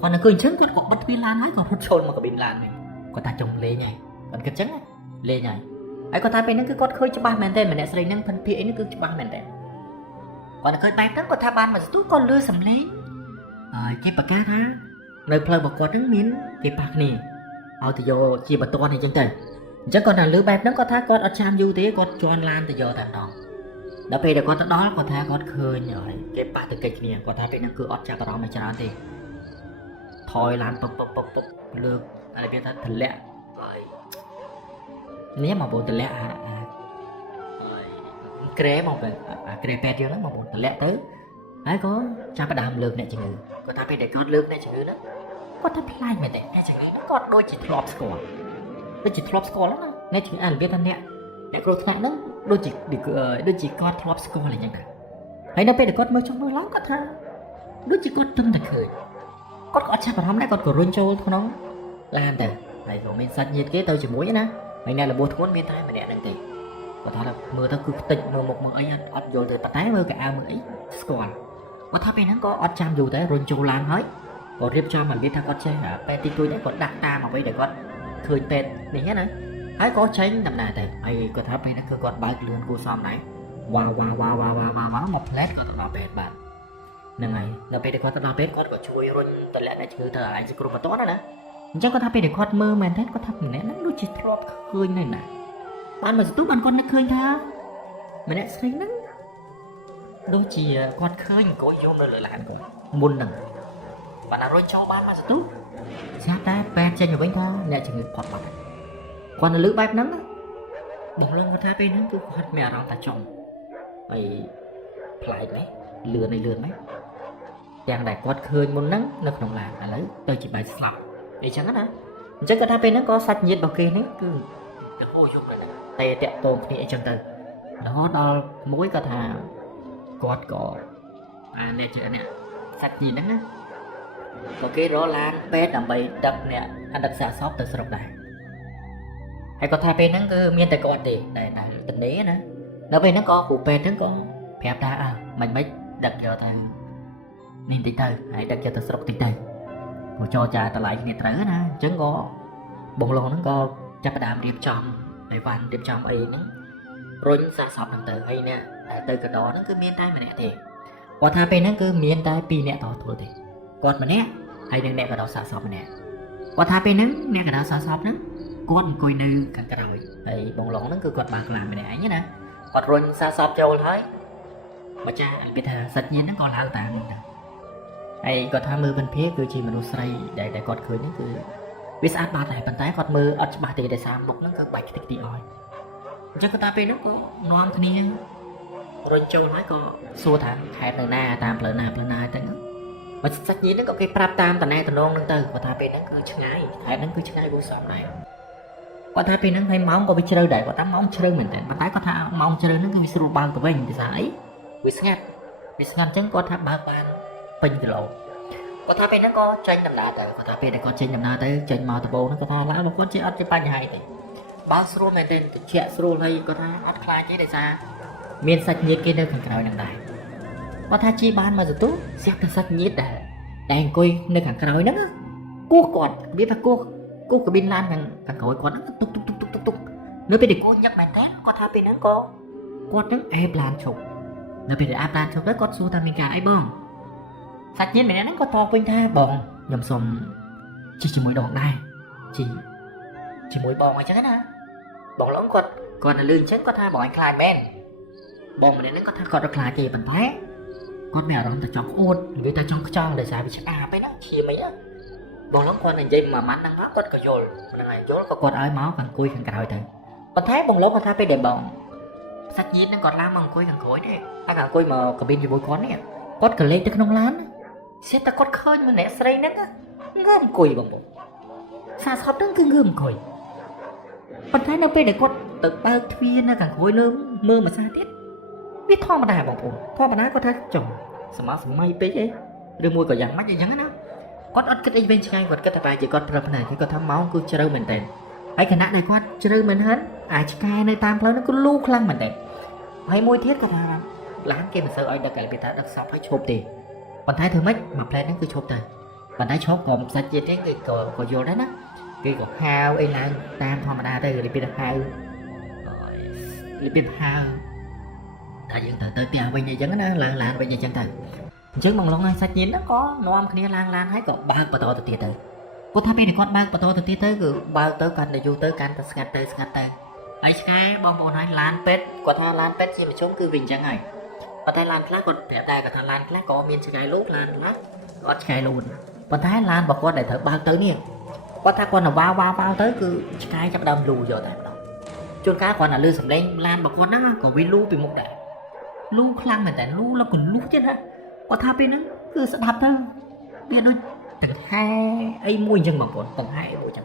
គាត់នៅឃើញអញ្ចឹងគាត់ក៏បិទទ្វារឡានហើយក៏រត់ចូលមកកាប៊ីនឡានវិញគាត់ថាចង់លេងហើយគាត់គិតអញ្ចឹងលេងហើយគាត់ថាពេលហ្នឹងគឺគាត់ឃើញច្បាស់មែនទេម្នាក់ស្រីហ្នឹងភិនភាគអីហ្នឹងគឺច្បាស់មែនទេគាត់នៅឃើញបែបហ្នឹងគាត់ថាបានមកស្ទុះគាត់លឺសំឡេងហើយគេប្រកាសថានៅផ្លូវរបស់គាត់ហ្នឹងមានគេប៉ះគ្នាឲ្យទៅយកជាបន្ទាន់អីចឹងទៅអញ្ចឹងគាត់ថាលឺបែបហ្នឹងគាត់ថាគាត់អត់ចាំយូរទេគាត់ជន់ឡានទៅយកតែម្ដងដល់ពេលដែលគាត់ទៅដល់គាត់ថាគាត់ឃើញហើយគេប៉ះទៅកិច្ចគ្នាគាត់ថាពេលហ្នឹងគឺអត់ចាប់អារម្មណ៍ឲ្យច្រើនទេថយឡានពឹកលើកតែវាថាធ្លាក់ហើយនេះមកបងធ្លាក់ក្រែមកក្រែពេទ្យយើងហ្នឹងមកបងធ្លាក់ទៅហើយក៏ចាប់ផ្ដើមលើកអ្នកជំងឺគាត់ថាពេលដែលគាត់លើកអ្នកជំងឺហ្នឹងគាត់ថាផ្លាញមែនទេអ្នកជំងឺហ្នឹងគាត់ដូចជាធ្លាប់ស្គាល់ហ្នឹងអ្នកជំងឺរបៀបថាអ្នកគ្រោះថ្នាក់ហ្នឹងដូចជាគាត់ធ្លាប់ស្គាល់អញ្ចឹងដែរហើយនៅពេលដែលគាត់មើលចុះមើលឡើងគាត់ថាដូចជាគាត់ទិញតែឃើញគាត់ក៏អត់ចាប់អារម្មណ៍ដែរគាត់ក៏រុញចូលក្នុងឡានទៅហើយក៏មានសាច់ញាតិគេទៅជាមួយណាហើយអ្នករបួសធ្ងន់មានតែម្នាក់ហ្នឹងទេគាត់ថាមើលទៅគឺខ្ទេចមើលមុខមើលអីអត់យល់ទេប៉ុន្តែមើលកៅអៅមើលអីស្គាល់គាត់ថាពេលហ្នឹងក៏អត់ចាំយូរដែររុញចូលឡានហើយក៏រៀបចំមកនិយាយថាគាត់ចេះពេទ្យទីទួយដែរគាត់ដាក់តាមអ្វីដែលគាត់ឃើញពេទ្យនេះណាហើយក៏ចេញដំណើរទៅហើយគាត់ថាពេលហ្នឹងគឺគាត់បើកលឿនគួរសមដែរវ៉ាមកផ្លែតគាត់ទៅដល់ពេទ្យបាទហ្នឹងហើយដល់ពេលគាត់ទៅដល់ពេទ្យគាត់ក៏ជួយរុញតម្លាក់អ្នកជំងឺទៅអាយសង្គ្រោះបន្ទាន់ណាអញ្ចឹងគាត់ថាពេលគាត់មើលមែនទេគាត់ថាម្នាក់ហ្នឹងដូចជាធ្លាប់ឃើញនៅណាបានមកស្ទុះបានគាត់នឹកឃើញថាម្នាក់ស្រីហ្នឹងដូចជាគាត់ឃើញអង្គុយយំនៅលើឡានគាត់មុនហ្នឹង bạn nào rồi cho ban mà tốt sát ta pe trên người bên ta nè chỉ người phật mặt còn là lưỡi bát nắng bóng lưng người ta bên nắng cứ hất mẹ rằng ta chọn mày lại đấy lừa này lừa mấy chàng đại quạt khơi muốn nắng nó không làm là lấy tôi chỉ bài sập để chẳng á chắc người ta bên nó có sạch nhiệt vào kia nữa cứ được vô dụng rồi tay tẹo tôm thì chân từ đó đo mỗi cái thà quạt cỏ nè chuyện nè sạch gì nắng á có cái đó là bé làm bậy đập nè anh đập xả sót từ sọc này hay có thà bên nó cứ miên tay con thì này này tình đế nữa nó bên nó có cụ bên nó có phép ta mình mới đặt cho ta nên tí tơ hãy đặt cho ta sọc tí tơ một cho trà ta lại nghe trớ nè chứ có bông lon nó có chắc đàm điệp tròn để van điệp tròn ấy nó rồi những xa sọp nằm từ hay nè từ cái đó nó cứ miên tay mà nè thì qua thà bên nó cứ miên tay pi nè to thôi thì còn mà nè hay đừng nè cái đó xa sọp mà nè qua thà bên nó nè cái đó xa sọp nó con coi nư cả cái rồi thì bông lon nó cứ quạt bạc làm mà nè ấy nhá nè còn rồi xa sọp cho thấy mà cha anh biết thà sạch nhiên nó còn lang tàn nè hay có tham mưu bên phía cứ chỉ mà đồ say để con cười nó cứ biết sát ba này bàn tay con mưa ở ba thì để sao một nó cứ bạch tích tị ỏi chắc cái ta bên nó có non cái này rồi châu nói có xua thẳng hai lần na tam lần na tới nó mà sách gì nó có cái prap tam tận này tận non nâng từ và ta bên nó cứ chừng ngay hai nó cứ chừng ngay vô sọm này qua ta bên nó thấy máu có bị chơi để có tám máu chơi mình tên bàn tay có tha máu chơi nó cứ bị sưu băng của mình thì phải bị ngắt chẳng có tháp ba ban pin từ lộ có tháp bên nó có tranh nằm đá tới có tháp bên này có tranh nằm đá tới tranh màu từ bầu nó có tháp lá nó có chơi ăn chơi bánh hay thì bao sưu này tên chẹt sưu này có tháp ăn khai chế để ra miền sạch nhiệt kia nơi thằng cào nằm đá có tháp chi ban mà rồi tốt xét thằng sạch nhiệt để đèn coi nơi thằng cào nó cô còn biết là cô cái bên lan thằng cào còn nó tục nếu bên để cô nhắc bài test có tháp bên nó có con nó ép lan chụp nếu bên để áp lan chụp đấy con số thằng mình cả ai bông sạch nhiên mình nó có to quanh tha bồng nhầm xùm chỉ mỗi đòn này chỉ mỗi bồng mà chắc á bồng lắm còn là lương chết có tha bỏ anh khai men bồng mình nó có tha còn được khai kì bằng thế con mèo đó ta chọn ôn người ta cho để xài bị chắc với nó chia mấy á bồng lắm con này dây mà mắn năng pháp con cả rồi này chỗ có con ơi máu càng cùi càng cào thôi con thấy bồng lắm con tha phải để bồng sạch nhiên nó còn làm bằng cùi càng khối đấy ta càng cùi mà cả bên thì bôi con này con cả lên tới nông lán sẽ ta con khơi mà nè sấy nè ngâm cùi bằng bộ xa xót nó cứ ngâm cùi con thấy nó về để con tự bao thuyền nó càng khối lớn mơ mà xa tiết biết thò mà đài bằng bộ thò mà đá có thấy chồng sắm may bé ấy đưa mua cả dạng mắt dạng nó con ăn cái bên trái còn cái tay chỉ con trập này thì con thấm máu cứ chơi mình tên ấy cái nát này con chơi mình hết ai chơi nơi tam lớn nó cứ lu khăng mình tên hay môi thiết cái thằng láng kia mình sợ ai đặc cái bị ta đặc sao phải chụp tiền bạn thấy thưa mấy mà plan nó cứ chốt rồi bạn thấy chốt còn sạch gì cái có vô đó cái có hao ấy là tam thò mà đa đây rồi bị đặt hao rồi bị hao tại dựng tới tiền bên nhà chẳng đó là bên nhà chẳng tới chứ bằng lòng sạch nhìn nó có nom kia lan thấy có ba bờ to từ tiền tới cô thấy bên con ba bờ to từ tiền tới cứ ba tới cần để vô tới cần ta scat tới ấy cái bom bồn hay lan pet có tha lan pet gì mà chống cứ vinh chẳng ngày ở Thái Lan khác còn đẹp đài cả Thái Lan khác có miền Sài lốt Lan khác có Sài luôn còn Thái Lan bảo con để thở bao tới nè có thằng con là vào tới cứ Sài chắc đâm lù rồi tại đó chôn cá còn là lư sầm lên Lan bảo con đó có vì lù bị một đại lù khăng mà tại lù nó còn lù chết ha có thằng bên nó cứ sẽ đập thôi biết đôi tầng hai ấy mùi chân bằng con tầng hai bộ chẳng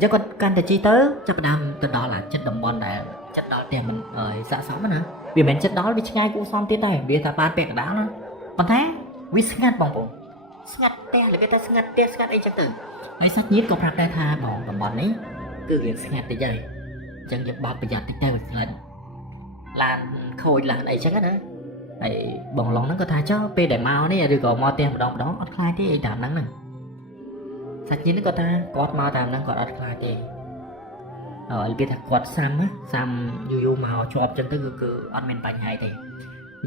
chắc con can để chi tới chắc đâm từ đó là chất đồng bon này chất đó tiền mình ở dạ sống nữa vì mình chất đó với ngay cũng xong tiến đây vì ta ban bẹt đá nó còn thế vì ngắt bằng bộ ngắt te là ta ngắt ấy chắc từ ấy sách nhiếp có phải tha bỏ bằng bọn ấy cứ việc ngắt tới dây chẳng được bọt bây giờ tích tê lần là khôi là ấy chắc đó ấy bằng lòng nó có tha cho p để mau đấy rồi còn mau tiền đồng đó ăn khai thế đảm nắng này sách nhiếp nó có tha có mau đảm nắng còn ăn khai thế ở biết là quạt sam yu màu cho chân tới cứ ăn men bánh hay thì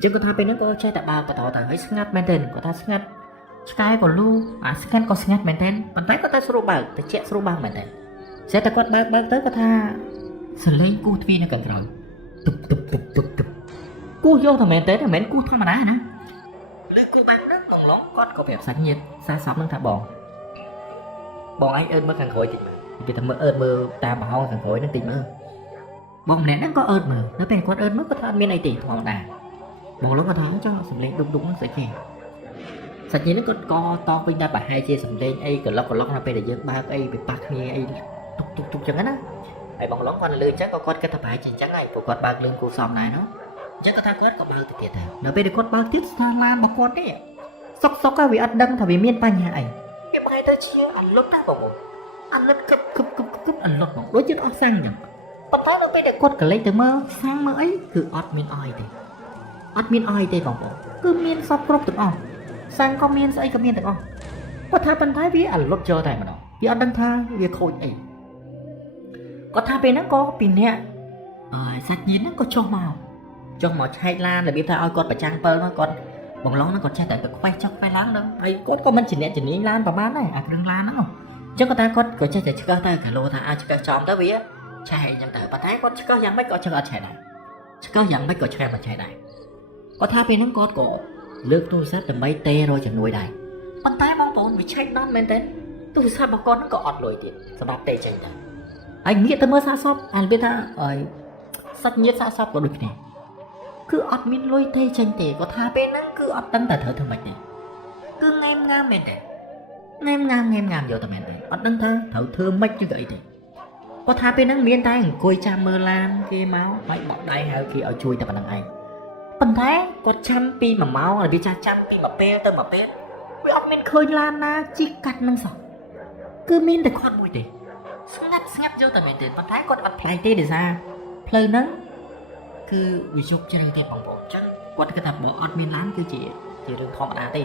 chứ có tha bên nó có chơi tại bao và tỏ thấy ngắt maintain có ta ngắt sky còn lu scan có ngắt maintain bàn tay có ta sưu bạc ta chạy sưu bạc maintain sẽ ta quạt bạc tới có tha xử lý cú phi nó cần rồi tục cú vô thằng maintain là maintain cú thằng mà đá nè lấy cú bạc đó ឡងគាត់ក៏ប្រាប់សាច់ញាតិសារសពនឹងថាបងអញអើតមើលខាងក្រោយតិចមើលពីតែមើលអើតមើលតាមប្រហោងខាងក្រោយនឹងតិចមើលបងម្នាក់ហ្នឹងក៏អើតមើលនៅពេលគាត់អើតមើលគាត់ថាអត់មានអីទេធម្មតាបងឡងគាត់ថាចុះសំឡេងដុកហ្នឹងស្អីគេសាច់ញាតិហ្នឹងគាត់ក៏តបវិញថាប្រហែលជាសំឡេងអីក្លុកនៅពេលដែលយើងបើកអីវាប៉ះគ្នាអីទុកចឹងណាហើយបងឡងគាត់លើអញ្ចឹងក៏គាត់គិតថាប្រហែលជាអញ្ចឹងហើយព្រោះគាត់បើកលឿនគូសំដែរណោះអញ្ចឹងគាត់ថាគាត់ក៏បើកទៅទៀតដែរនៅពេលដែលគាត់បើកទៀតស្ថានឡានរបស់គាត់ទេសុកវាអត់ដឹងថាវាមានបញ្ហាអីគេបែរទៅជាអាលុតណាបងអាលុតគឹបអាលុតបងដូចជាអស់សាំងអញ្ចឹងប៉ុន្តែនៅពេលដែលគាត់កលេចទៅមើលសាំងមើលអីគឺអត់មានអីទេបងគឺមានសពគ្រប់ទាំងអស់សាំងក៏មានស្អីក៏មានទាំងអស់គាត់ថាប៉ុន្តែវាអាលុតចូលតែម្ដងវាអត់ដឹងថាវាខូចអីគាត់ថាពេលហ្នឹងក៏ពីអ្នកសាច់ញាតិហ្នឹងក៏ចុះមកឆែកឡានរបៀបថាឲ្យគាត់ប្រចាំង7មកគាត់បងឡងហ្នឹងគាត់ចេះតែខ្វេះចុះខ្វេះឡើងដល់ហើយគាត់ក៏មិនជាអ្នកជំនាញឡានប្រហែលដែរអាគ្រឿងឡានហ្នឹងអញ្ចឹងគាត់ថាគាត់ក៏ចេះតែឆ្កឹះទៅកាឡូថាអាចឆ្កឹះចំទៅវាឆេះអញ្ចឹងទៅប៉ុន្តែគាត់ឆ្កឹះយ៉ាងម៉េចក៏ឆ្កឹះអត់ឆេះដែរឆ្កឹះយ៉ាងម៉េចក៏ឆ្កឹះមិនឆេះដែរគាត់ថាពេលហ្នឹងគាត់ក៏លើកទូរស័ព្ទដើម្បីទេរកជំនួយដែរប៉ុន្តែបងប្អូនវាឆេះដល់មែនទេទូរស័ព្ទរបស់គាត់ហ្នឹងក៏អត់លុយទៀតសម្រាប់ទេអញ្ចឹងទៅហើយងាកទៅមើលសាកសពអានវាថាសាច់ញាតិសាកសពក៏ដូចគ្នាគឺអត់មានលុយទេចេញទេគាត់ថាពេលហ្នឹងគឺអត់ដឹងតែត្រូវធ្វើម៉េចទេគឺងែមងាមមែនទេងែមងាមយកតែមែនទេអត់ដឹងថាត្រូវធ្វើម៉េចchứអីទេគាត់ថាពេលហ្នឹងមានតែអង្គុយចាំមើលឡានគេមកហើយបក់ដៃហៅគេឲ្យជួយតែប៉ុណ្្នឹងឯងប៉ុន្តែគាត់ចាំពី1ម៉ោងហើយវាចាំពី1ពេលទៅ1ពេលវាអត់មានឃើញឡានណាជីកកាត់នឹងសោះគឺមានតែគាត់មួយទេស្ងាត់យកតែមែនទេប៉ុន្តែគាត់អត់ផ្លែកទេដោយសារផ្លូវហ្នឹងគឺវាជោគជ្រៅទេបងប្អូនអញ្ចឹងគាត់គិតថាបើអត់មានឡានគឺជារឿងធម្មតាទេ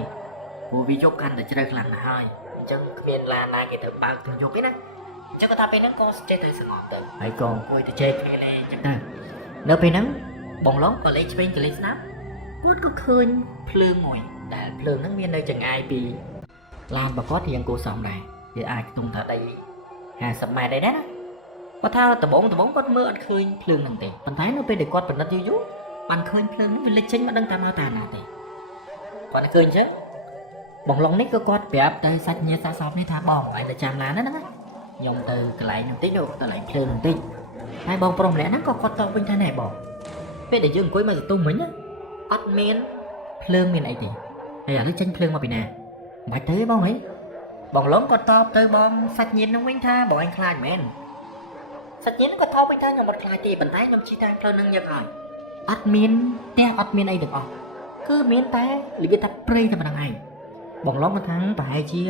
ព្រោះវាជោគកាន់តែជ្រៅខ្លាំងណាស់ហើយអញ្ចឹងគ្មានឡានណាគេទៅបើកទៅយកទេណាអញ្ចឹងគាត់ថាពេលហ្នឹងក៏ចេះតែស្ងប់ទៅហើយក៏អង្គុយទៅជែកគ្នាលេងអញ្ចឹងទៅនៅពេលហ្នឹងបងឡងក៏លេងឆ្វេងក៏លេងស្ដាប់គាត់ក៏ឃើញភ្លើងមួយដែលភ្លើងហ្នឹងមាននៅចង្អាយពីឡានរបស់គាត់រៀងគួរសមដែរវាអាចខ្ទង់ថាដី50ម៉ែត្រដែរណាគាត់ថាដំបងគាត់មើលអត់ឃើញភ្លើងហ្នឹងទេប៉ុន្តែនៅពេលដែលគាត់ពិនិត្យយូរបានឃើញភ្លើងហ្នឹងវាលេចចេញមកដឹងតាមមកតាណាទេគាត់ឃើញអញ្ចឹងបងឡុងនេះក៏គាត់ប្រាប់ទៅសាច់ញាតិសាកសពនេះថាបងឯងទៅចាំឡានហ្នឹងណាខ្ញុំទៅកន្លែងហ្នឹងតិចទៅកន្លែងភ្លើងហ្នឹងតិចហើយបងប្រុសម្នាក់ហ្នឹងក៏គាត់តបវិញថាណែបងពេលដែលយើងអង្គុយមកសន្ទុះមិញអត់មានភ្លើងមានអីទេហើយឥឡូវចេញភ្លើងមកពីណាមិនបាច់ទៅទេបងហីបងឡុងគាត់តបទៅបងសាច់ញាតិហ្នឹងវិញថាបងឯងខ្លាចមែនសាច់ញាតិគាត់ថតវិញថាខ្ញុំអត់ខ្លាចទេប៉ុន្តែខ្ញុំជិះតាមផ្លូវហ្នឹងយកហើយអត់មានផ្ទះអត់មានអីទាំងអស់គឺមានតែនិយាយថាព្រៃតែប៉ុណ្្នឹងឯងបងឡុងគាត់ថាប្រហែលជា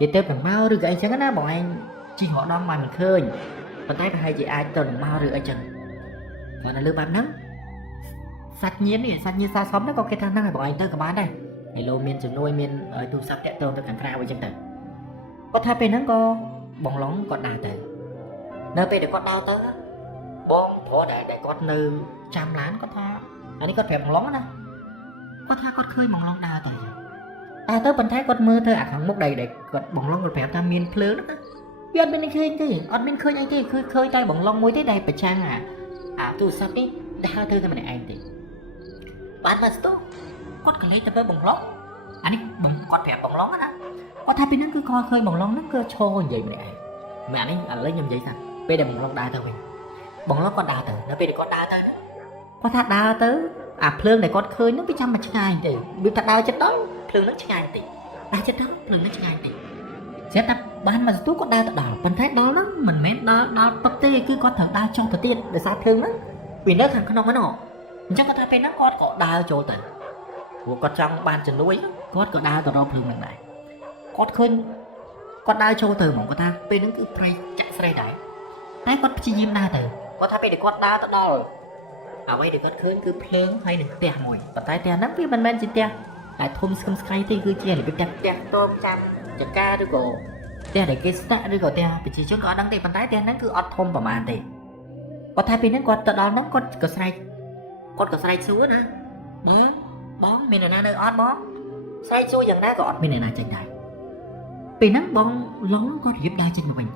ទៅតែមកឬក៏អីចឹងណាបងឯងជិះរកដំមកមិនឃើញប៉ុន្តែប្រហែលជាអាចទៅមកឬអីចឹងគាត់នៅលើបែបហ្នឹងសាច់ញាតិសាកសពហ្នឹងក៏គេថាហ្នឹងហើយបងឯងទៅក៏បានដែរហើយលោកមានជំនួយមានទូរស័ព្ទតាក់ទងទៅខាងក្រៅអីចឹងទៅគាត់ថាពេលហ្នឹងក៏បងឡុងគាត់ដើរទៅនៅពេលដែលគាត់ដើរទៅបងប្រុសដែលគាត់នៅចាំឡានគាត់ថាអានេះគាត់ប្រាប់បងឡុងណាគាត់ថាគាត់ឃើញបងឡុងដើរទៅប៉ុន្តែគាត់មើលទៅអាខាងមុខដែលគាត់បងឡុងគាត់ប្រាប់ថាមានភ្លើងហ្នឹងវាអត់មានឃើញទេអត់មានឃើញអីទេគឺឃើញតែបងឡុងមួយទេដែលប្រចាំងអាទូរស័ព្ទនេះដើរទៅតែម្នាក់ឯងទេបានមកស្ទោគាត់ក៏លេចទៅមើលបងឡុងអានេះគាត់ប្រាប់បងឡុងណាគាត់ថាពេលហ្នឹងគឺគាត់ឃើញបងឡុងហ្នឹងគឺឈរនិយាយម្នាក់ឯងមែននេះឥឡូវខ្ញុំនិយាយថាពេលដែលបងឡុងដើរទៅវិញបងឡុងគាត់ដើរទៅនៅពេលដែលគាត់ដើរទៅគាត់ថាដើរទៅអាភ្លើងដែលគាត់ឃើញហ្នឹងវាចាំមកឆ្ងាយទេវាថាដើរចិត្តដល់ភ្លើងហ្នឹងឆ្ងាយតិចដើរចិត្តដល់ភ្លើងហ្នឹងឆ្ងាយតិចស្រាប់តែបានមកស្ទូគាត់ដើរទៅដល់ប៉ុន្តែដល់ហ្នឹងមិនមែនដល់ពឹកទេគឺគាត់ត្រូវដើរចុះទៅទៀតដោយសារភ្លើងហ្នឹងវានៅខាងក្នុងហ្នឹងអញ្ចឹងគាត់ថាពេលហ្នឹងគាត់ក៏ដើរចូលទៅព្រោះគាត់ចង់បានជំនួយគាត់ក៏ដើរទៅរកភ្លើងហ្នឹងដែរគាត់ឃើញគាត់ដើរចូលទៅហ្មងគាត់ថាពេលហ្នឹងគឺព្រៃចាក់ស្រីដែរតែគាត់ព្យាយាមដើរទៅគាត់ថាពេលដែលគាត់ដើរទៅដល់អ្វីដែលគាត់ឃើញគឺភ្លើងហើយនឹងផ្ទះមួយប៉ុន្តែផ្ទះហ្នឹងវាមិនមែនជាផ្ទះតែធំស្កឹមស្កៃទេគឺជារបៀបផ្ទះតូមចាំចកាឬក៏ផ្ទះដែលគេស្នាក់ឬក៏ផ្ទះប្រជាជនក៏អត់ដឹងទេប៉ុន្តែផ្ទះហ្នឹងគឺអត់ធំប្រហែលទេគាត់ថាពេលហ្នឹងគាត់ទៅដល់ហ្នឹងគាត់ក៏ស្រែកសួរណាបងមានអ្នកណានៅអត់បងស្រែកសួរយ៉ាងណាក៏អត់មានអ្នកណាចេញដែរពេលហ្នឹងបងឡុងគាត់រៀបដើរចេញមកវិញ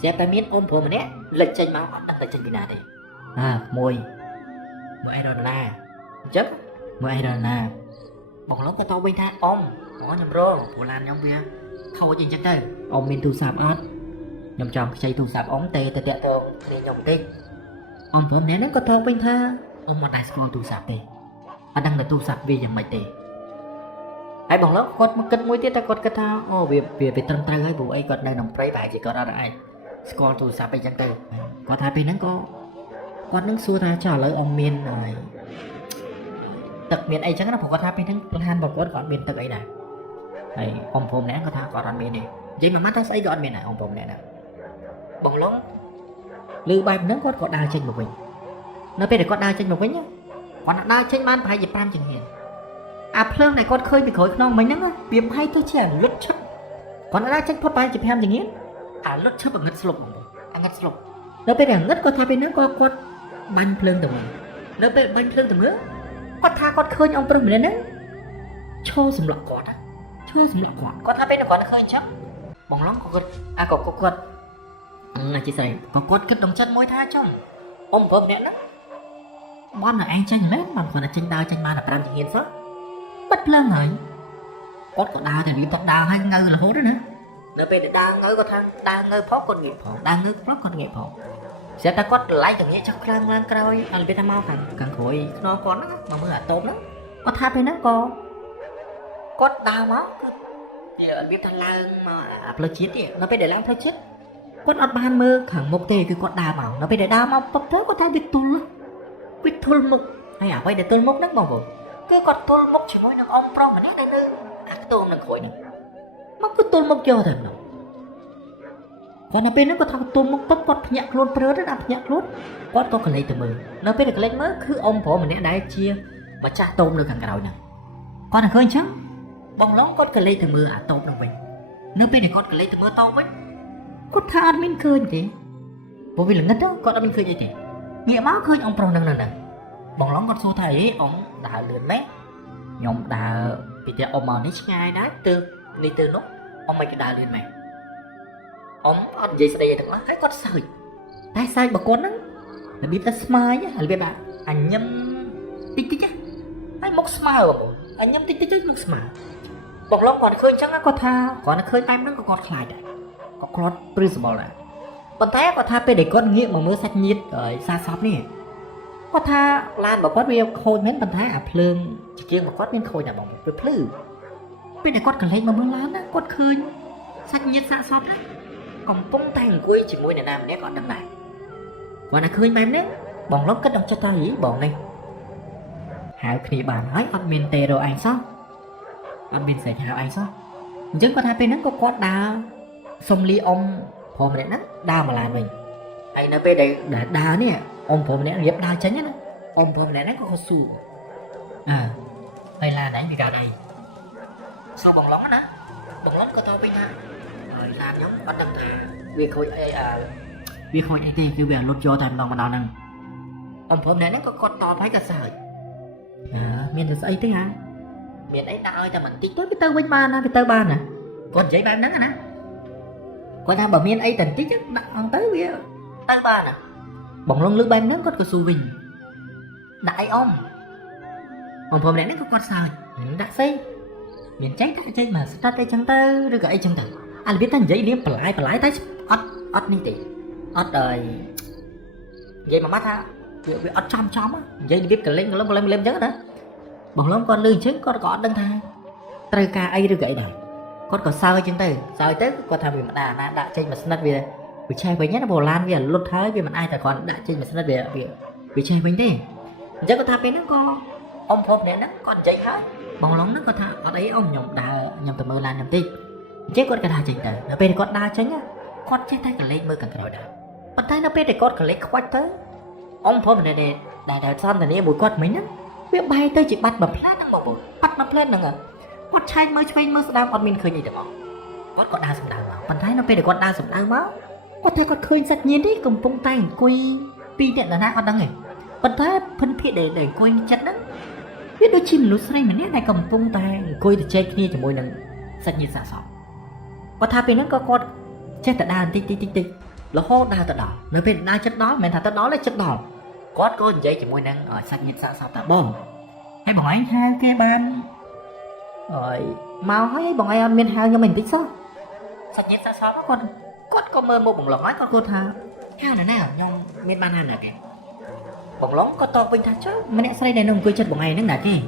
ស្រាប់តែមានអូនប្រុសម្នាក់លេចចេញមកអត់ដឹងតែចេញពីណាទេមួយអីរ៉ូណាអញ្ចឹងមួយអីរ៉ូណា បងឡុងក៏តបវិញថាអ៊ំខ្ញុំរងព្រោះឡានខ្ញុំវាខូចអីចឹងទៅអ៊ំមានទូរស័ព្ទអត់ខ្ញុំចង់ខ្ចីទូរស័ព្ទអ៊ំទេទៅតាក់ទងគ្នាខ្ញុំបន្តិចអ៊ំព្រមអ្នកហ្នឹងក៏តបវិញថាអ៊ំមិនដែរស្គាល់ទូរស័ព្ទទេអត់ដឹងថាទូរស័ព្ទវាយ៉ាងម៉េចទេហើយបងឡុងគាត់មកគិតមួយទៀតតែគាត់គិតថាអូវាត្រឹមត្រូវហើយព្រោះអីគាត់នៅក្នុងព្រៃបែរជាគាត់អត់អាចស្គាល់ទូរស័ព្ទអីចឹងទៅគាត់ថាពេលហ្នឹងក៏គាត់នឹងសួរថាចុះឥឡូវអ៊ំមានហើយទឹកមានអីចឹងណាព្រោះគាត់ថាពេលហ្នឹងផ្លានរបស់គាត់មានទឹកអីដែរហើយអ៊ំព្រមម្នាក់គាត់ថាគាត់អត់មានទេនិយាយមួយម៉ាត់ថាស្អីក៏អត់មានដែរអ៊ំព្រមម្នាក់ណាបងឡុងឮបែបហ្នឹងគាត់ក៏ដើរចេញមកវិញនៅពេលដែលគាត់ដើរចេញមកវិញគាត់ដើរចេញបានប្រហែលជា5ចង្ហៀនអាភ្លើងដែលគាត់ឃើញពីក្រោយខ្នងមិញហ្នឹងវាប្រហែលទៅជាអាលុតឈឹបគាត់ដើរចេញផុតប្រហែលជា5ចង្ហៀនអាលុតឈឹបងឹតស្លុបបងអាងឹតស្លុបនៅពេលដែលងឹតគាត់ថាពេលហ្នឹងគាត់បាញ់ភ្លើងទៅមើលនៅពេលបាញ់ភ្លើងទៅមើលគាត់ថាគាត់ឃើញអង្គព្រឹសម្នាក់ហ្នឹងឈរសម្លក់គាត់ឈរសម្លក់គាត់ថាពេលគាត់ឃើញអញ្ចឹងបងឡុងក៏គាត់គាត់ជាស្រីក៏គាត់គិតក្នុងចិត្តមួយថាចង់អ៊ំព្រមម្នាក់ហ្នឹងបន់ឲ្យឯងចេញមែនបានគាត់តែចេញដើរចេញបានតែ5ចង្ហៀនសោះបិទភ្លើងហើយគាត់ក៏ដើរតែវាទឹកដើរហើយងើរហូតណានៅពេលដែលដើរងើគាត់ថាដើរងើផងគាត់ងាកផងដើរងើផងគាត់ងាកផងស្រាប់តែគាត់ឡៃទៅងាកចុះខ្លាំងឡើងក្រោយអត់វាថាមកខាងក្រោយខ្នងគាត់ហ្នឹងមកមើលអាតូបហ្នឹងគាត់ថាពេលហ្នឹងក៏គាត់ដើរមកវាថាឡើងមកអាផ្លូវជាតិទេនៅពេលដែលឡើងផ្លូវជាតិគាត់អត់បានមើលខាងមុខទេគឺគាត់ដើរមកនៅពេលដែលដើរមកពុកទៅគាត់ថាវាទុលមុខហើយអ្វីដែលទុលមុខហ្នឹងបងប្អូនគឺគាត់ទុលមុខជាមួយនឹងអ៊ំប្រុសម្នាក់ដែលនៅអាខ្ទមនៅក្រួយហ្នឹងមកគឺទុលមុខយកតែម្ដងគាត់នៅពេលហ្នឹងគាត់ថាទុលមុខពុកគាត់ភ្ញាក់ខ្លួនព្រឺទៅដល់ភ្ញាក់ខ្លួនគាត់ក៏កលេចទៅមើលនៅពេលដែលកលេចមើលគឺអ៊ំប្រុសម្នាក់ដែលជាម្ចាស់តូបនៅខាងក្រោយហ្នឹងគាត់ឃើញអញ្ចឹងបងឡុងគាត់កលេចទៅមើលអាតូបហ្នឹងវិញនៅពេលដែលគាត់កលេចទៅមើលតូបវិញគាត់ថាអត់មានឃើញទេព្រោះវាល្ងិតគាត់អត់មានឃើញអីទេងាកមកឃើញអ៊ំប្រុសហ្នឹងបងឡុងគាត់សួរថាអីអ៊ំដើរលឿនម៉េចខ្ញុំដើរពីផ្ទះអ៊ំមកនេះឆ្ងាយដែរទៅនេះទៅនោះអ៊ំមិនក៏ដើរលឿនម៉េចអ៊ំអត់និយាយស្ដីអីទាំងអស់ហើយគាត់សើចតែសើចបកគាត់ហ្នឹងរបៀបតែស្មើរបៀបថាអញញឹមតិចហើយមុខស្មើបងអញញឹមតិចមុខស្មើបងឡុងគាត់ឃើញអញ្ចឹងគាត់ថាគាត់ឃើញបែបហ្នឹងក៏គាត់ខ្លាចដែរក៏គាត់ព្រឺសម្បល់ដែរប៉ុន្តែគាត់ថាពេលដែលគាត់ងាកមកមើលសាច់ញាតិសាសពនេះគាត់ថាឡានរបស់គាត់វាខូចមែនប៉ុន្តែអាភ្លើងជាងរបស់គាត់មានខូចដែរបងវាភ្លឺពេលដែលគាត់កលេចមកមើលឡានណាគាត់ឃើញសាច់ញាតិសាសពកំពុងតែអង្គុយជាមួយអ្នកណាម្នាក់គាត់ដឹងដែរគាត់ណាឃើញបែបនេះបងឡុងគិតដល់ចិត្តថាហីបងនេះហៅគ្នាបានហើយអត់មានទេរកឯងសោះអត់មានសេចហៅឯងសោះអញ្ចឹងគាត់ថាពេលហ្នឹងក៏គាត់ដើរសុំលីអ៊ំព្រមម្នាក់ហ្នឹងដើរមកឡានវិញហើយនៅពេលដែលដើរនេះអ៊ំព្រមម្នាក់រៀបដើរចេញណាអ៊ំព្រមម្នាក់ហ្នឹងក៏សួរហើយឡានឯងវាកើតអីសួរបងឡុងណាបងឡុងក៏តបវិញថាហើយឡានខ្ញុំអត់ដឹងថាវាខូចអីវាខូចអីទេគឺវាលុតយកតែម្ដងហ្នឹងអ៊ំព្រមម្នាក់ហ្នឹងក៏គាត់តបហើយក៏សើចមានតែស្អីទេហ៎មានអីដាក់ឲ្យតែបន្តិចទៅវាទៅវិញបានណាវាទៅបានណាគាត់និយាយបែបហ្នឹងណាគាត់ថាបើមានអីតែបន្តិចដាក់អង្គទៅវាទៅបានណាបងឡុងលើបែបហ្នឹងគាត់ក៏សួរវិញដាក់អីអ៊ំព្រមម្នាក់ហ្នឹងក៏គាត់សើចដាក់ស្អីមានចេញដាក់ចេញមកស្ដាប់អីចឹងទៅឬក៏អីចឹងទៅអារបៀបតែនិយាយលៀមបន្លាយតែអត់នេះទេអត់និយាយមួយម៉ាត់ថាវាអត់ចំនិយាយរបៀបកលេងកលឹមអញ្ចឹងណាបងឡុងគាត់លឺអញ្ចឹងគាត់ក៏អត់ដឹងថាត្រូវការអីឬក៏អីដែរគាត់ក៏សើចអញ្ចឹងទៅគាត់ថាវាមិនដាក់ណាដាក់ចេញមកស្និតវាឆេះវិញណាព្រោះឡានវាលុតហើយវាមិនអាចតែគាត់ដាក់ចេញមកស្និតវាឆេះវិញទេអញ្ចឹងគាត់ថាពេលហ្នឹងក៏អ៊ំព្រមម្នាក់ហ្នឹងគាត់និយាយហើយបងឡុងហ្នឹងគាត់ថាអត់អីអ៊ំខ្ញុំទៅមើលឡានខ្ញុំតិចអញ្ចឹងគាត់ក៏ដើរចេញទៅនៅពេលគាត់ដើរចេញគាត់ចេះតែកលេចមើលខាងក្រោយដែរប៉ុន្តែនៅពេលដែលគាត់កលេចខ្វាច់ទៅអ៊ំព្រមម្នាក់ដែលសន្ទនាមួយគាត់មិញហ្នឹងវាបែរទៅជាបាត់មួយផ្លែហ្នឹងបងបាត់មួយផ្លែហ្នឹងគាត់ឆែកមើលឆ្វេងមើលស្ដាំអត់មានឃើញអីទាំងអស់គាត់ក៏ដើរសម្ដៅមកប៉ុន្តែនៅពេលដែលគាត់ដើរសម្ដៅមកគាត់ថាគាត់ឃើញសាច់ញាតិនេះកំពុងតែអង្គុយពីរអ្នកណាអត់ដឹងទេប៉ុន្តែភិនភាគដែលអង្គុយចិត្តហ្នឹងវាដូចជាមនុស្សស្រីម្នាក់ដែលកំពុងតែអង្គុយទៅជែកគ្នាជាមួយនឹងសាច់ញាតិសាសពគាត់ថាពេលហ្នឹងក៏គាត់ចេះតែដើរបន្តិចរហូតដើរទៅដល់នៅពេលដើរចិត្តដល់មិនមែនថាទៅដល់ទេចិត្តដល់គាត់ក៏និយាយជាមួយនឹងសាច់ញាតិសាសពតាបងហើយបងឯងថាគេបាន mau hỏi bọn ai miền hào cho mình biết sao sạch nhiệt xa xóm con có mơ một bóng lóng nói con cô thà hào nào nhong miền ban hàn là kìa bóng lóng có to bình thà chứ mình đã xây này nông quê chất bọn ai nâng nà chi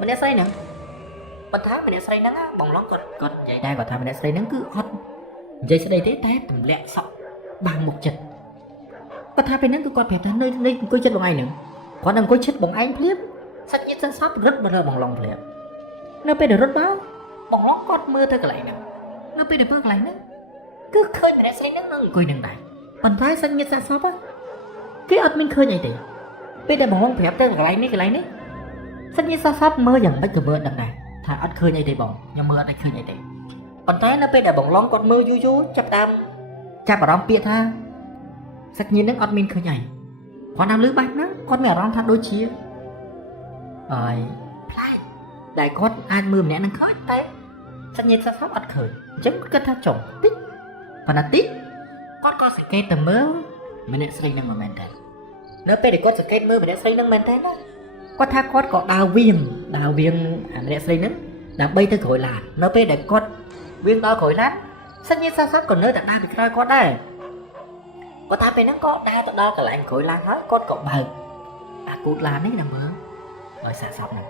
mình đã xây nè bánh tháng mình đã xây nắng á bóng lóng con vậy đây còn thà mình đã xây nắng cứ hot vậy sẽ đây thế té tầm lẹ sọ bằng một chật có thà bên nắng cứ con phải ta nơi quê chất bọn ai nữa còn đang quê chất bọn ai clip sạch nhiệt xa xóm rất mà bóng lóng clip nó bây giờ rất báo bóng lóng con mưa thôi cái lại nè nó bây giờ mưa cái lại nữa cứ khơi mình đã xây nắng nó quỳ đằng này bánh tháng xanh nhiệt xa xóm á cái ớt mình khơi vậy thì bây giờ bóng lóng phép tới cái lại ní xanh nhiệt xa xóm mưa dần bắt mưa đằng này thà ớt khơi vậy thì bóng nhưng mưa đây khơi vậy thì bánh tháng nó bây giờ bóng lóng con mưa vui chập đam chập vào đám bia tha sạch nhiệt nước ớt mình khơi nhảy còn làm lưới bạch nó con mẹ rong thật đôi chia rồi đại con ăn mưa mẹ năng khơi té sạch nhiệt xa xóm ớt khơi chẳng có thao trồng tích còn là tích con sẽ cây tầm mơ mình đã xây năng mà mình thấy nếu bây giờ con sẽ cây mơ mình đã xây năng mình thấy đó con tha con có đào viên mình đã xây năng đã bay tới khỏi làn nếu bây giờ con viên đó khỏi làn sạch nhiệt xa xóm còn nơi đặt đa bị coi con đây con tha bên nó có đa cả lại khỏi làn hết con có bờ cụt làn ấy là mơ rồi xa xóm này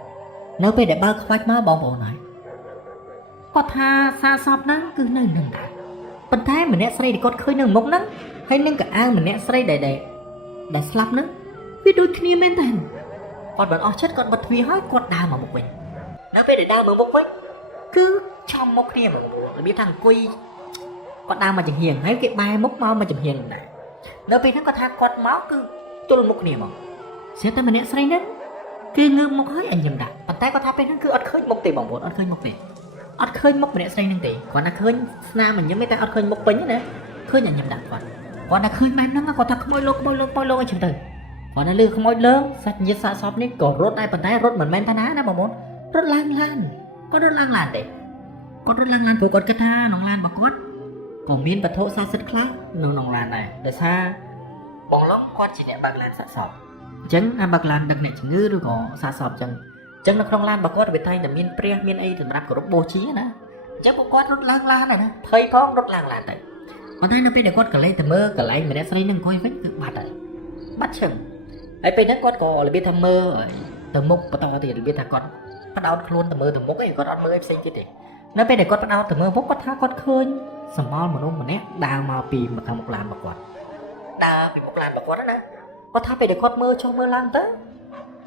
nếu bây giờ bơ khoách má bong bộ này có tha xa xóm nó cứ nơi nâng đá bánh thái mình nè xây thì con khơi nâng mốc nó hay nâng cả ao mình nè xây để slap nó vì đôi khi men thành còn vẫn chất còn bật vì hết con đào mà một mình nó bây giờ đào mà một mình cứ trong mốc kia mà một biết thằng quy con đào mà chẳng hiền hay cái bài mốc máu mà chẳng hiền này nó bây nó có tha con máu cứ tôi một niềm mà sẽ tới mình nè xây nó cứ ngư mốc hơi anh nhầm đặt bánh thái có tha bên nó cứ ớt khơi mốc tỷ bằng một ớt khơi mốc tỷ ớt khơi mốc mình đã xây nâng tỷ còn là khơi nam mình nhớ mấy ta ớt khơi mốc bánh nè khơi nhà nhầm đặt còn là khơi mai nó còn ta không môi lô anh chừng từ còn là lư không môi lớn sạch nhiệt xa xóm ní còn rốt đây bánh thái rốt mình men ta ná mà muốn rốt lan có rốt lan đấy con rốt lan với con cái tha nòng lan bà cốt còn miên và thô xa rất khác nòng lan này để xa bóng lóc con chỉ nhẹ bạc lan xa xóm chẳng ăn bạc lan đặc nệ chỉ ngư rồi có xa xóm chẳng nó không lan bà cốt về tay là miên pre miên ấy thì đặt của rốt bố trí nè chắc một con rốt lan này nè thấy phong rốt lan này còn thay nó bây giờ con cả lấy tầm mơ cả lấy mình đã xây nâng coi vết cực bạt này bắt chừng ấy bây giờ con có là biết thầm mơ tầm mốc bắt đầu thì biết thằng con bắt đầu luôn tầm mơ tầm mốc ấy con ăn mơ em sinh chứ thì nó bây giờ con bắt đầu tầm mơ mốc con tháo con khơi sầm mol mà nó nét đào màu pì mà thằng một làn bạc quạt đào bị một làn bạc quạt đó nè con tháo bây giờ con mơ cho mơ lan tới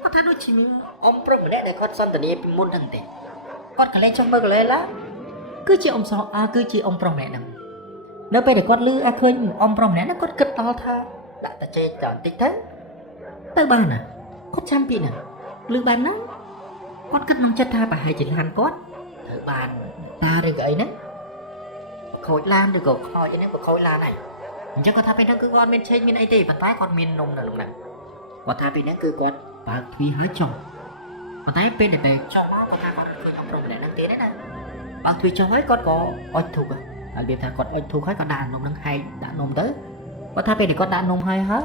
con tháo đôi chỉ ông pro mà nét để con son từ đây bị môn thằng tiền con cả lên trong mơ cả lên lá cứ chỉ ông so cứ chỉ ông pro mẹ nè nếu bây giờ con lư khơi ông pro mẹ nó con cất to tha đã ta chơi chọn tích thế tới ba nè con chăm bị nè lư bàn nó con cất nông chất tha bà hai chỉ hàn con thử bàn ta đây gậy nè khối lan được gọi khôi cho nên của khối lan này chắc có tha bên đó cứ con bên trên bên ấy thì và tái con miền nông là lúc này có tha bên đó cứ con bà thủy hái chồng có tái bên để về cho nó con tha con cứ ông pro mẹ năng tiến đấy nè bà thủy cho hết con có oi thuộc à biết thà con oi thuộc hết con đàn nông năng hay đã nông tới có tha bên thì con đàn nông hay hết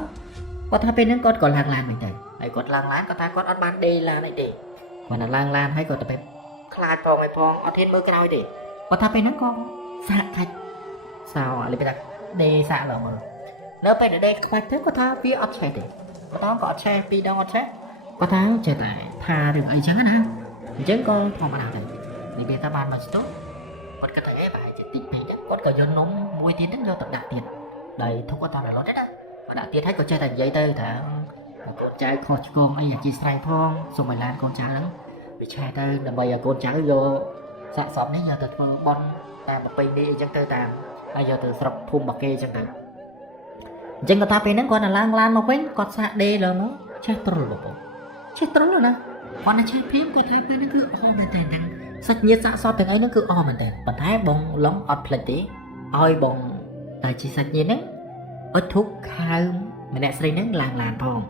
có tha bên đó con còn làng lan mình thấy ấy con làng lan có tha con ăn ban đi là này thì còn là làng lan hay còn tập khai phong hay phong ở thiên mưa cái nào thì có tha bên đó con xạ thạch sao à lấy bây giờ đi xạ là mà nếu bên ở đây thạch thế có tha phía ấp xe thì có tha có xe đi đâu ấp xe có tha chạy tại tha được ấy chẳng ha chẳng con phòng nào thì để bây ta bàn mà tốt con có thể bài tích này chắc con có dân nó mua tiền đến do tập đạt tiền đây không có toàn là nó đấy á và đạt tiền thấy có chơi thành giấy tơ thả con trai khó con ấy là chi sai phong xong mày làm con trai lắm bị trai tơ là bây giờ con trai vô sạ sọp đấy giờ từ bon ta một bên đi chẳng tơ tàm bây giờ từ sập phun bạc kê chẳng tơ chẳng có ta bên đó con là lan một bên con sạ đê là nó chết trâu rồi nè con là chơi phím con thấy bên nó cứ này tiền sạch nhiệt dạ so tiếng ấy nó cứ mình tiền bạn thấy bông lóng ọt plek tí oi bông tại chỉ sạch nhiệt đấy ít thuốc khai mình đã xây nắng làng phong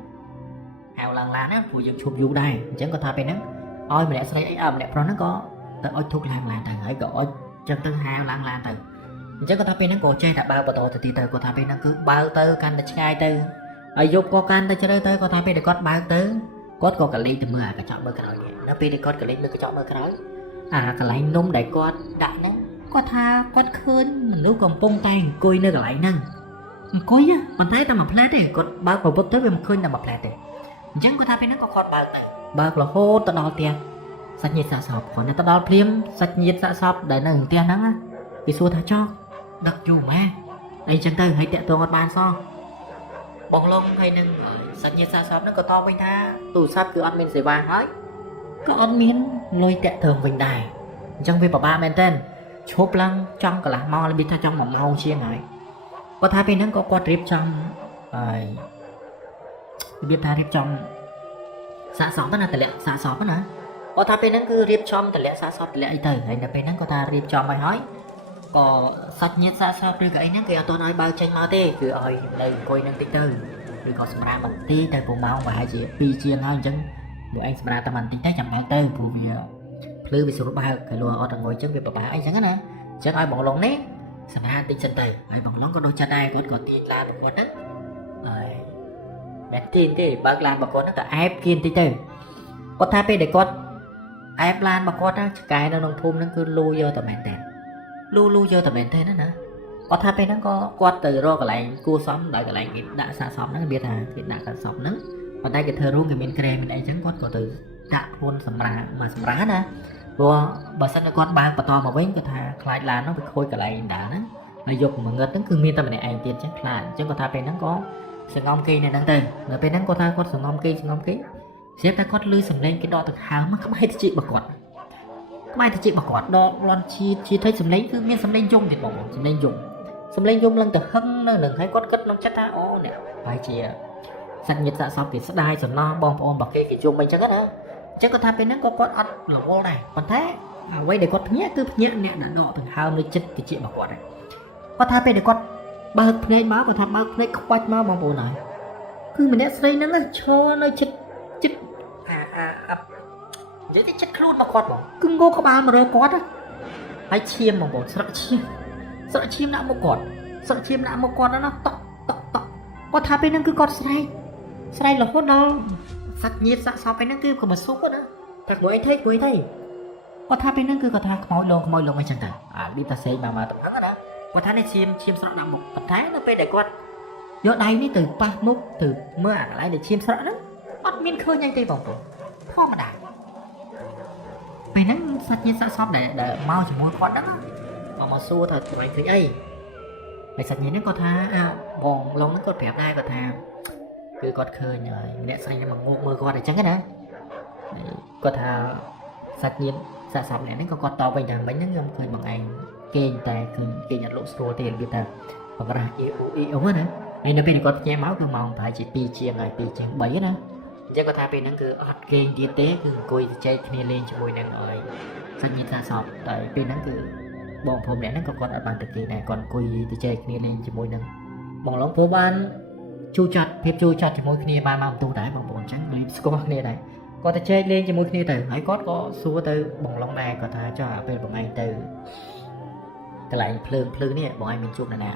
hào làng á phụ dựng chụp vụ đây chẳng có tha bên đó oi mình đã xây ấy mình đã pro nó có tới oi thuốc làng thằng ấy gọi chân tư hào làng thằng chẳng có tha bên nó cổ chơi đã bao bờ to thì từ có tha bên nó cứ bao tơ can là trai tơ ai giúp có can tới chơi tới có tha bên để có bao tơ có cả ly từ mưa cả chọn mưa cái đó nó bên để có cả ly mưa cái chọn mưa cái đó cái lại nôm đại con đại nó có tha con khơn mình lúc còn bông tay coi nơi cái lại năng coi á mình thấy ta mà plét đấy con bao bột tới về một khơi nằm mà plét đấy chẳng có tha bên nó có con bao này bao là hô tao đo tiền sạch nhiệt xả sọp còn nếu tao đo phim sạch nhiệt xả sọp để nó hưởng tiền nắng á thì xua tha cho đặc dù mà đây chẳng tư hay tẹtตัวcon bàn so bong lông hay nâng sạch nhiệt xả sọp nó có to bên tha tủ sắt cứ ăn mình sẽ vàng hết có ăn miếng lôi tẹt thường vinh đài trong việc ba men tên chốt lăng trong cả là mau là biết trong một màu chia ngại có thay bên nó có qua trip trong biết thay trip trong xã sọp đó là tài liệu xã sọp đó nè có thay bên nó cứ trip trong tài liệu xã sọp tài liệu ấy từ hay là bên nó có ta trip trong bài hỏi có sạch nhiệt xã sọp rồi cái nó kia tôi nói bao tranh mau tê cứ ơi đây coi năng tích tư rồi có smart mình tí tới bộ máu và hai chị pi chiên thôi chứ để anh smart tao mình tính tới chậm bạn tư của việc lư bị số ba cái lùa ở trong ngồi chân việc bà anh chẳng á chẳng ai bỏ lông nét sầm ha tinh chân tay ai bỏ lông có đôi chân ai còn tiền la một con đó bén tiền thì bác lan bà con nó cả ép kiên tí từ có thay pe để con ép lan bà con đó cái nó nông thôn nó cứ lui vô tầm bền tên lui vô tầm bền tên đó nữa có thay pe nó có quát từ rồi cái lại cua xóm đợi cái lại đã xa xóm nó biết à thì đã cả xóm nữa còn đây cái thơ luôn cái miền kề mình đây chẳng quát có từ đã thôn sầm rá nè rồi bà sanh con ba bà to mà với cái thà lại là nó bị khôi cả lại đã nó mà dục mà ngất nó cứ miên tâm này anh tiền chắc là chứ có thà bên nó có sừng ong kia này đang từ người bên nó có thà có sừng ong kia xếp ta có lưới sầm lên cái đo thực hào mà không ai thì chị bà quạt không ai thì chị bà quạt đo lon chi thấy sầm lấy cứ miên sầm lên dùng thì bỏ sầm lên dùng lần từ hưng nó đừng thấy có cất nó chắc ta ó nè phải chị sạch nhiệt dạ sau thì sẽ đai rồi nó bom ôm bọc kia cái chung mình chắc hết á chắc có thay bên nó có con ăn lỗ này còn thế quay để con nhẹ cứ nhẹ nè đã đỏ thằng hao nơi chết thì chị bảo con này có thay bên để con bật lên máu còn thay bật lên không quay máu bằng bộ này cứ mình đã xây nó cho nó chết dễ cái chết luôn mà con bảo cứ ngô có ba mà rồi con á hay chiêm bằng bộ sợ chim đã một con nó tọc có thay bên nó cứ con xây là hốt đâu sạch nhiệt dạ sao cái nó kêu của một số đó thật của anh thấy có tha bên nó cứ có tha môi lông anh chẳng thể đi ta xây mà tập thắng đó có tha này chim sợ nằm một tập thái nó về để con do đây ní từ ba múc từ mưa lại để chim sợ đó bắt miên khơi nhanh tay vào cổ không mà đại bên nó sạch nhiệt dạ sao để mau chỉ mua con đó mà xua thật của anh thấy ấy để sạch nhiệt nó có tha bòn lông nó có đẹp đây có tha cứ con khơi rồi mẹ xanh mà ngô mưa con để trắng cái đó có thà sạch nhiên xả sắm này nó có con to bình thường mấy những khơi bằng anh kênh tài kênh nhận lộ số tiền người ta bằng ra yếu hết đấy nên nó bên có che máu cứ mong phải chỉ pi chia ngày pi chia bảy đó chứ có thà bên nó cứ hot kênh kinh tế cứ coi chơi kia lên cho mùi năng rồi sạch nhiên xả sọp tại bên nó cứ bọn phồm này nó có con ở bàn thực kỳ này còn coi thì chơi kia lên cho mùi năng bọn lóng phố ban chu chặt cho mỗi khi ba mang tu đái bằng bọn trắng clip có bao nhiêu này có thể chơi lên cho mỗi khi từ hãy có xua từ bằng lông này có thể cho bên bọn anh từ cái lại phơi này bọn anh mình chụp này nè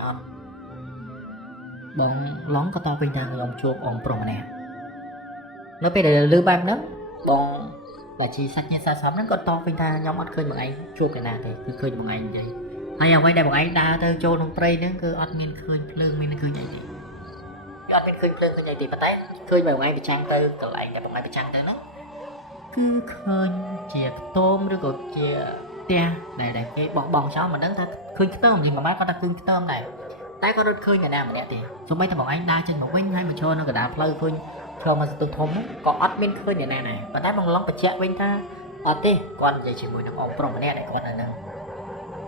bọn lóng có to bên thang lòng chụp ông pro nè nó bây giờ lưu băng đó bọn là chỉ sạch như xa xóm nó có to bên thang nhóm mắt khơi bọn anh chụp cái nào thì cứ khơi bọn anh vậy hay là quay đây bọn anh đa từ châu nông tây nữa cứ admin khơi phơi mình khơi vậy thì anh biết khơi cái này thì bắt tay khơi vào ngay bị trang tư còn lại là ngay bị trang tư nó cứ khơi chìa tôm rồi còn chìa te này cái bong chó mà đứng ta khơi cái tôm gì mà bác có ta khơi cái tôm này tay có đôi khơi ngày nào mà đẹp thì số mấy thằng bọn anh đa trên một bên hay mà cho nó cả đá phơi khơi cho mà từng thùng có admin khơi như này và tay bằng lóng phải chẹt bên ta tê còn vậy chỉ mùi nó ông pro mà nè này con này nè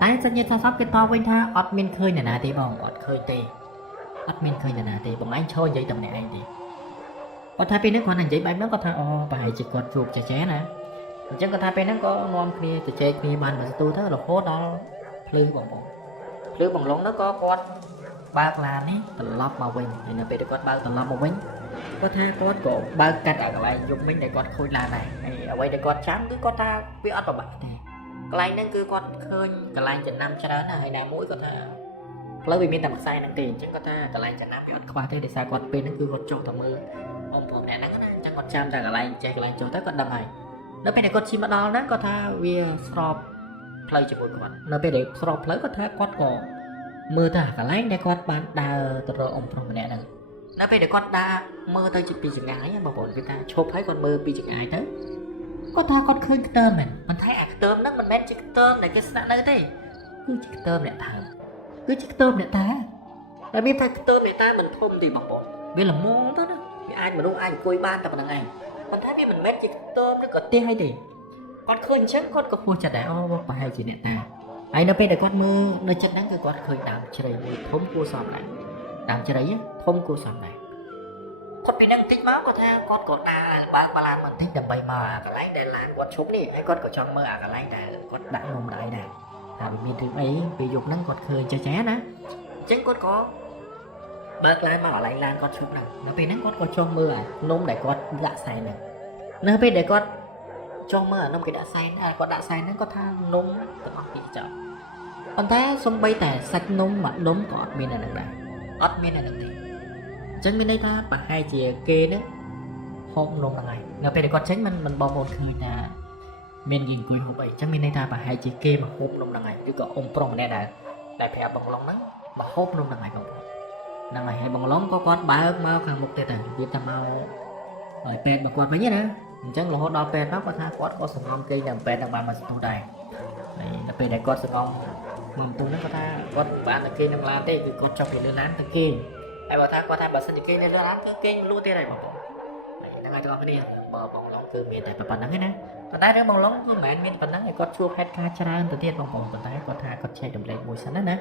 tay sẽ như sao sắp cái to bên ta admin khơi này nè thì bằng khơi tê admin khơi này thì bọn anh cho giấy tầm này anh thì có thay bên nó còn là giấy bánh nó có thay bài chỉ còn chụp trẻ nè chứ có thay bên nó có ngon kia từ chơi kia bàn mà tôi thấy là hốt đó lư bằng lông nó có con ba là ní tận lót màu vinh thì là bên con ba tận lót màu vinh có thay con cổ ba cắt ở lại dùng mình để con khôi là này ở đây để con trắng cứ có ta biết ăn vào bạn này cái này cứ con khơi cái này chừng năm cho đó là hay là mũi có thay lấy vì mình tầm sai năng tiền chứ có ta tại lại chẳng nắm cái qua thế để sai con bên nó cứ con trộn tầm mưa ông này nó chẳng còn chăm ra cái lại chạy lại cho tới con đâm này នៅពេលដែលគាត់ឈានមកដល់ហ្នឹងគាត់ថាវាស្របផ្លូវជាមួយគាត់នៅពេលដែលស្របផ្លូវគាត់ថាគាត់ក៏មើលទៅអាកន្លែងដែលគាត់បានដើរទៅរកអ៊ំប្រុសម្នាក់ហ្នឹងនៅពេលដែលគាត់ដើរមើលទៅពីចម្ងាយបងប្អូនគឺថាឈប់ហើយគាត់មើលពីចម្ងាយទៅគាត់ថាគាត់ឃើញខ្ទើមមែនប៉ុន្តែអាខ្ទើមហ្នឹងមិនមែនជាខ្ទើមដែលគេស្នាក់នៅទេគឺជាខ្ទើមអ្នកតាគឺជាខ្ទើមអ្នកតាតែមានតែខ្ទើមអ្នកតាមិនធំទេបងប្អូនវាល្មមទៅណាវាអាចមនុស្សអាចអង្គុយបានតែប៉ុណ្្នឹងឯងប៉ុន្តែវាមិនមែនជាខ្ទើមឬក៏ផ្ទះអីទេគាត់ឃើញអញ្ចឹងគាត់ក៏ពោះចិត្តដែរអូប្រហែលជាអ្នកតាហើយនៅពេលដែលគាត់មើលនៅចិត្តហ្នឹងគឺគាត់ឃើញដើមជ្រៃមួយធំគួរសមដែរដើមជ្រៃធំគួរសមដែរគាត់ពីហ្នឹងបន្តិចមកគាត់ថាគាត់ក៏ដើរបើកបឡានបន្តិចដើម្បីមកអាកន្លែងដែលឡានគាត់ឈប់នេះហើយគាត់ក៏ចង់មើលអាកន្លែងដែលគាត់ដាក់នំដៃដែរថាវាមានរឿងអីពេលយប់ហ្នឹងគាត់ឃើញចាស់ចាស់ណាអញ្ចឹងគាត់ក៏បើកឡានមកកន្លែងឡានគាត់ឈប់ហ្នឹងនៅពេលហ្នឹងគាត់ក៏ចង់មើលអានំដែលគាត់ដាក់សែនហ្នឹងនៅពេលដែលគាត់ចង់មើលអានំគេដាក់សែនគាត់ដាក់សែនហ្នឹងគាត់ថានំទាំងអស់ពីចោលប៉ុន្តែសំបីតែសាច់នំមួយដុំក៏អត់មានអាហ្នឹងដែរអត់មានអាហ្នឹងទេអញ្ចឹងមានន័យថាប្រហែលជាគេហ្នឹងហូបនំហ្នឹងហើយនៅពេលដែលគាត់ចេញមិនបងប្អូនឃើញថាមានគេអង្គុយហូបអីអញ្ចឹងមានន័យថាប្រហែលជាគេមកហូបនំហ្នឹងហើយឬក៏អ៊ំប្រុសម្នាក់ដែលប្រាប់បងឡុងហ្នឹងមកហូបនំហ្នឹងហើយបងប្អូនហ្នឹងហើយហើយបងឡុងក៏គាត់បើកមកខាងមុខទៀតដែរនិយាយថាមកហើយពេទ្យមកគាត់វិញណាអញ្ចឹងរហូតដល់ពេទ្យមកគាត់ថាគាត់ក៏សង្ងំគេយ៉ាងពេទ្យនឹងបានមកស្ទុះដែរហើយដល់ពេលដែលគាត់សង្ងំមកពុំហ្នឹងគាត់ថាគាត់បានតែគេនឹងឡានទេគឺគាត់ចុះពីលើឡានទៅគេហើយគាត់ថាបើសិនជាគេនៅលើឡានគឺគេលួទៀតហើយបងប្អូនហើយហ្នឹងហើយទាំងអស់គ្នាបើបងឡុងគឺមានតែប៉ុណ្្នឹងឯណាប៉ុន្តែរឿងបងឡុងគឺមិនមែនមានប៉ុណ្្នឹងឯគាត់ជួបហេតុការណ៍ច្រើនទៅទៀតបងប្អូនប៉ុន្តែគាត់ថាគាត់ចែករំលែកមួយសិនណា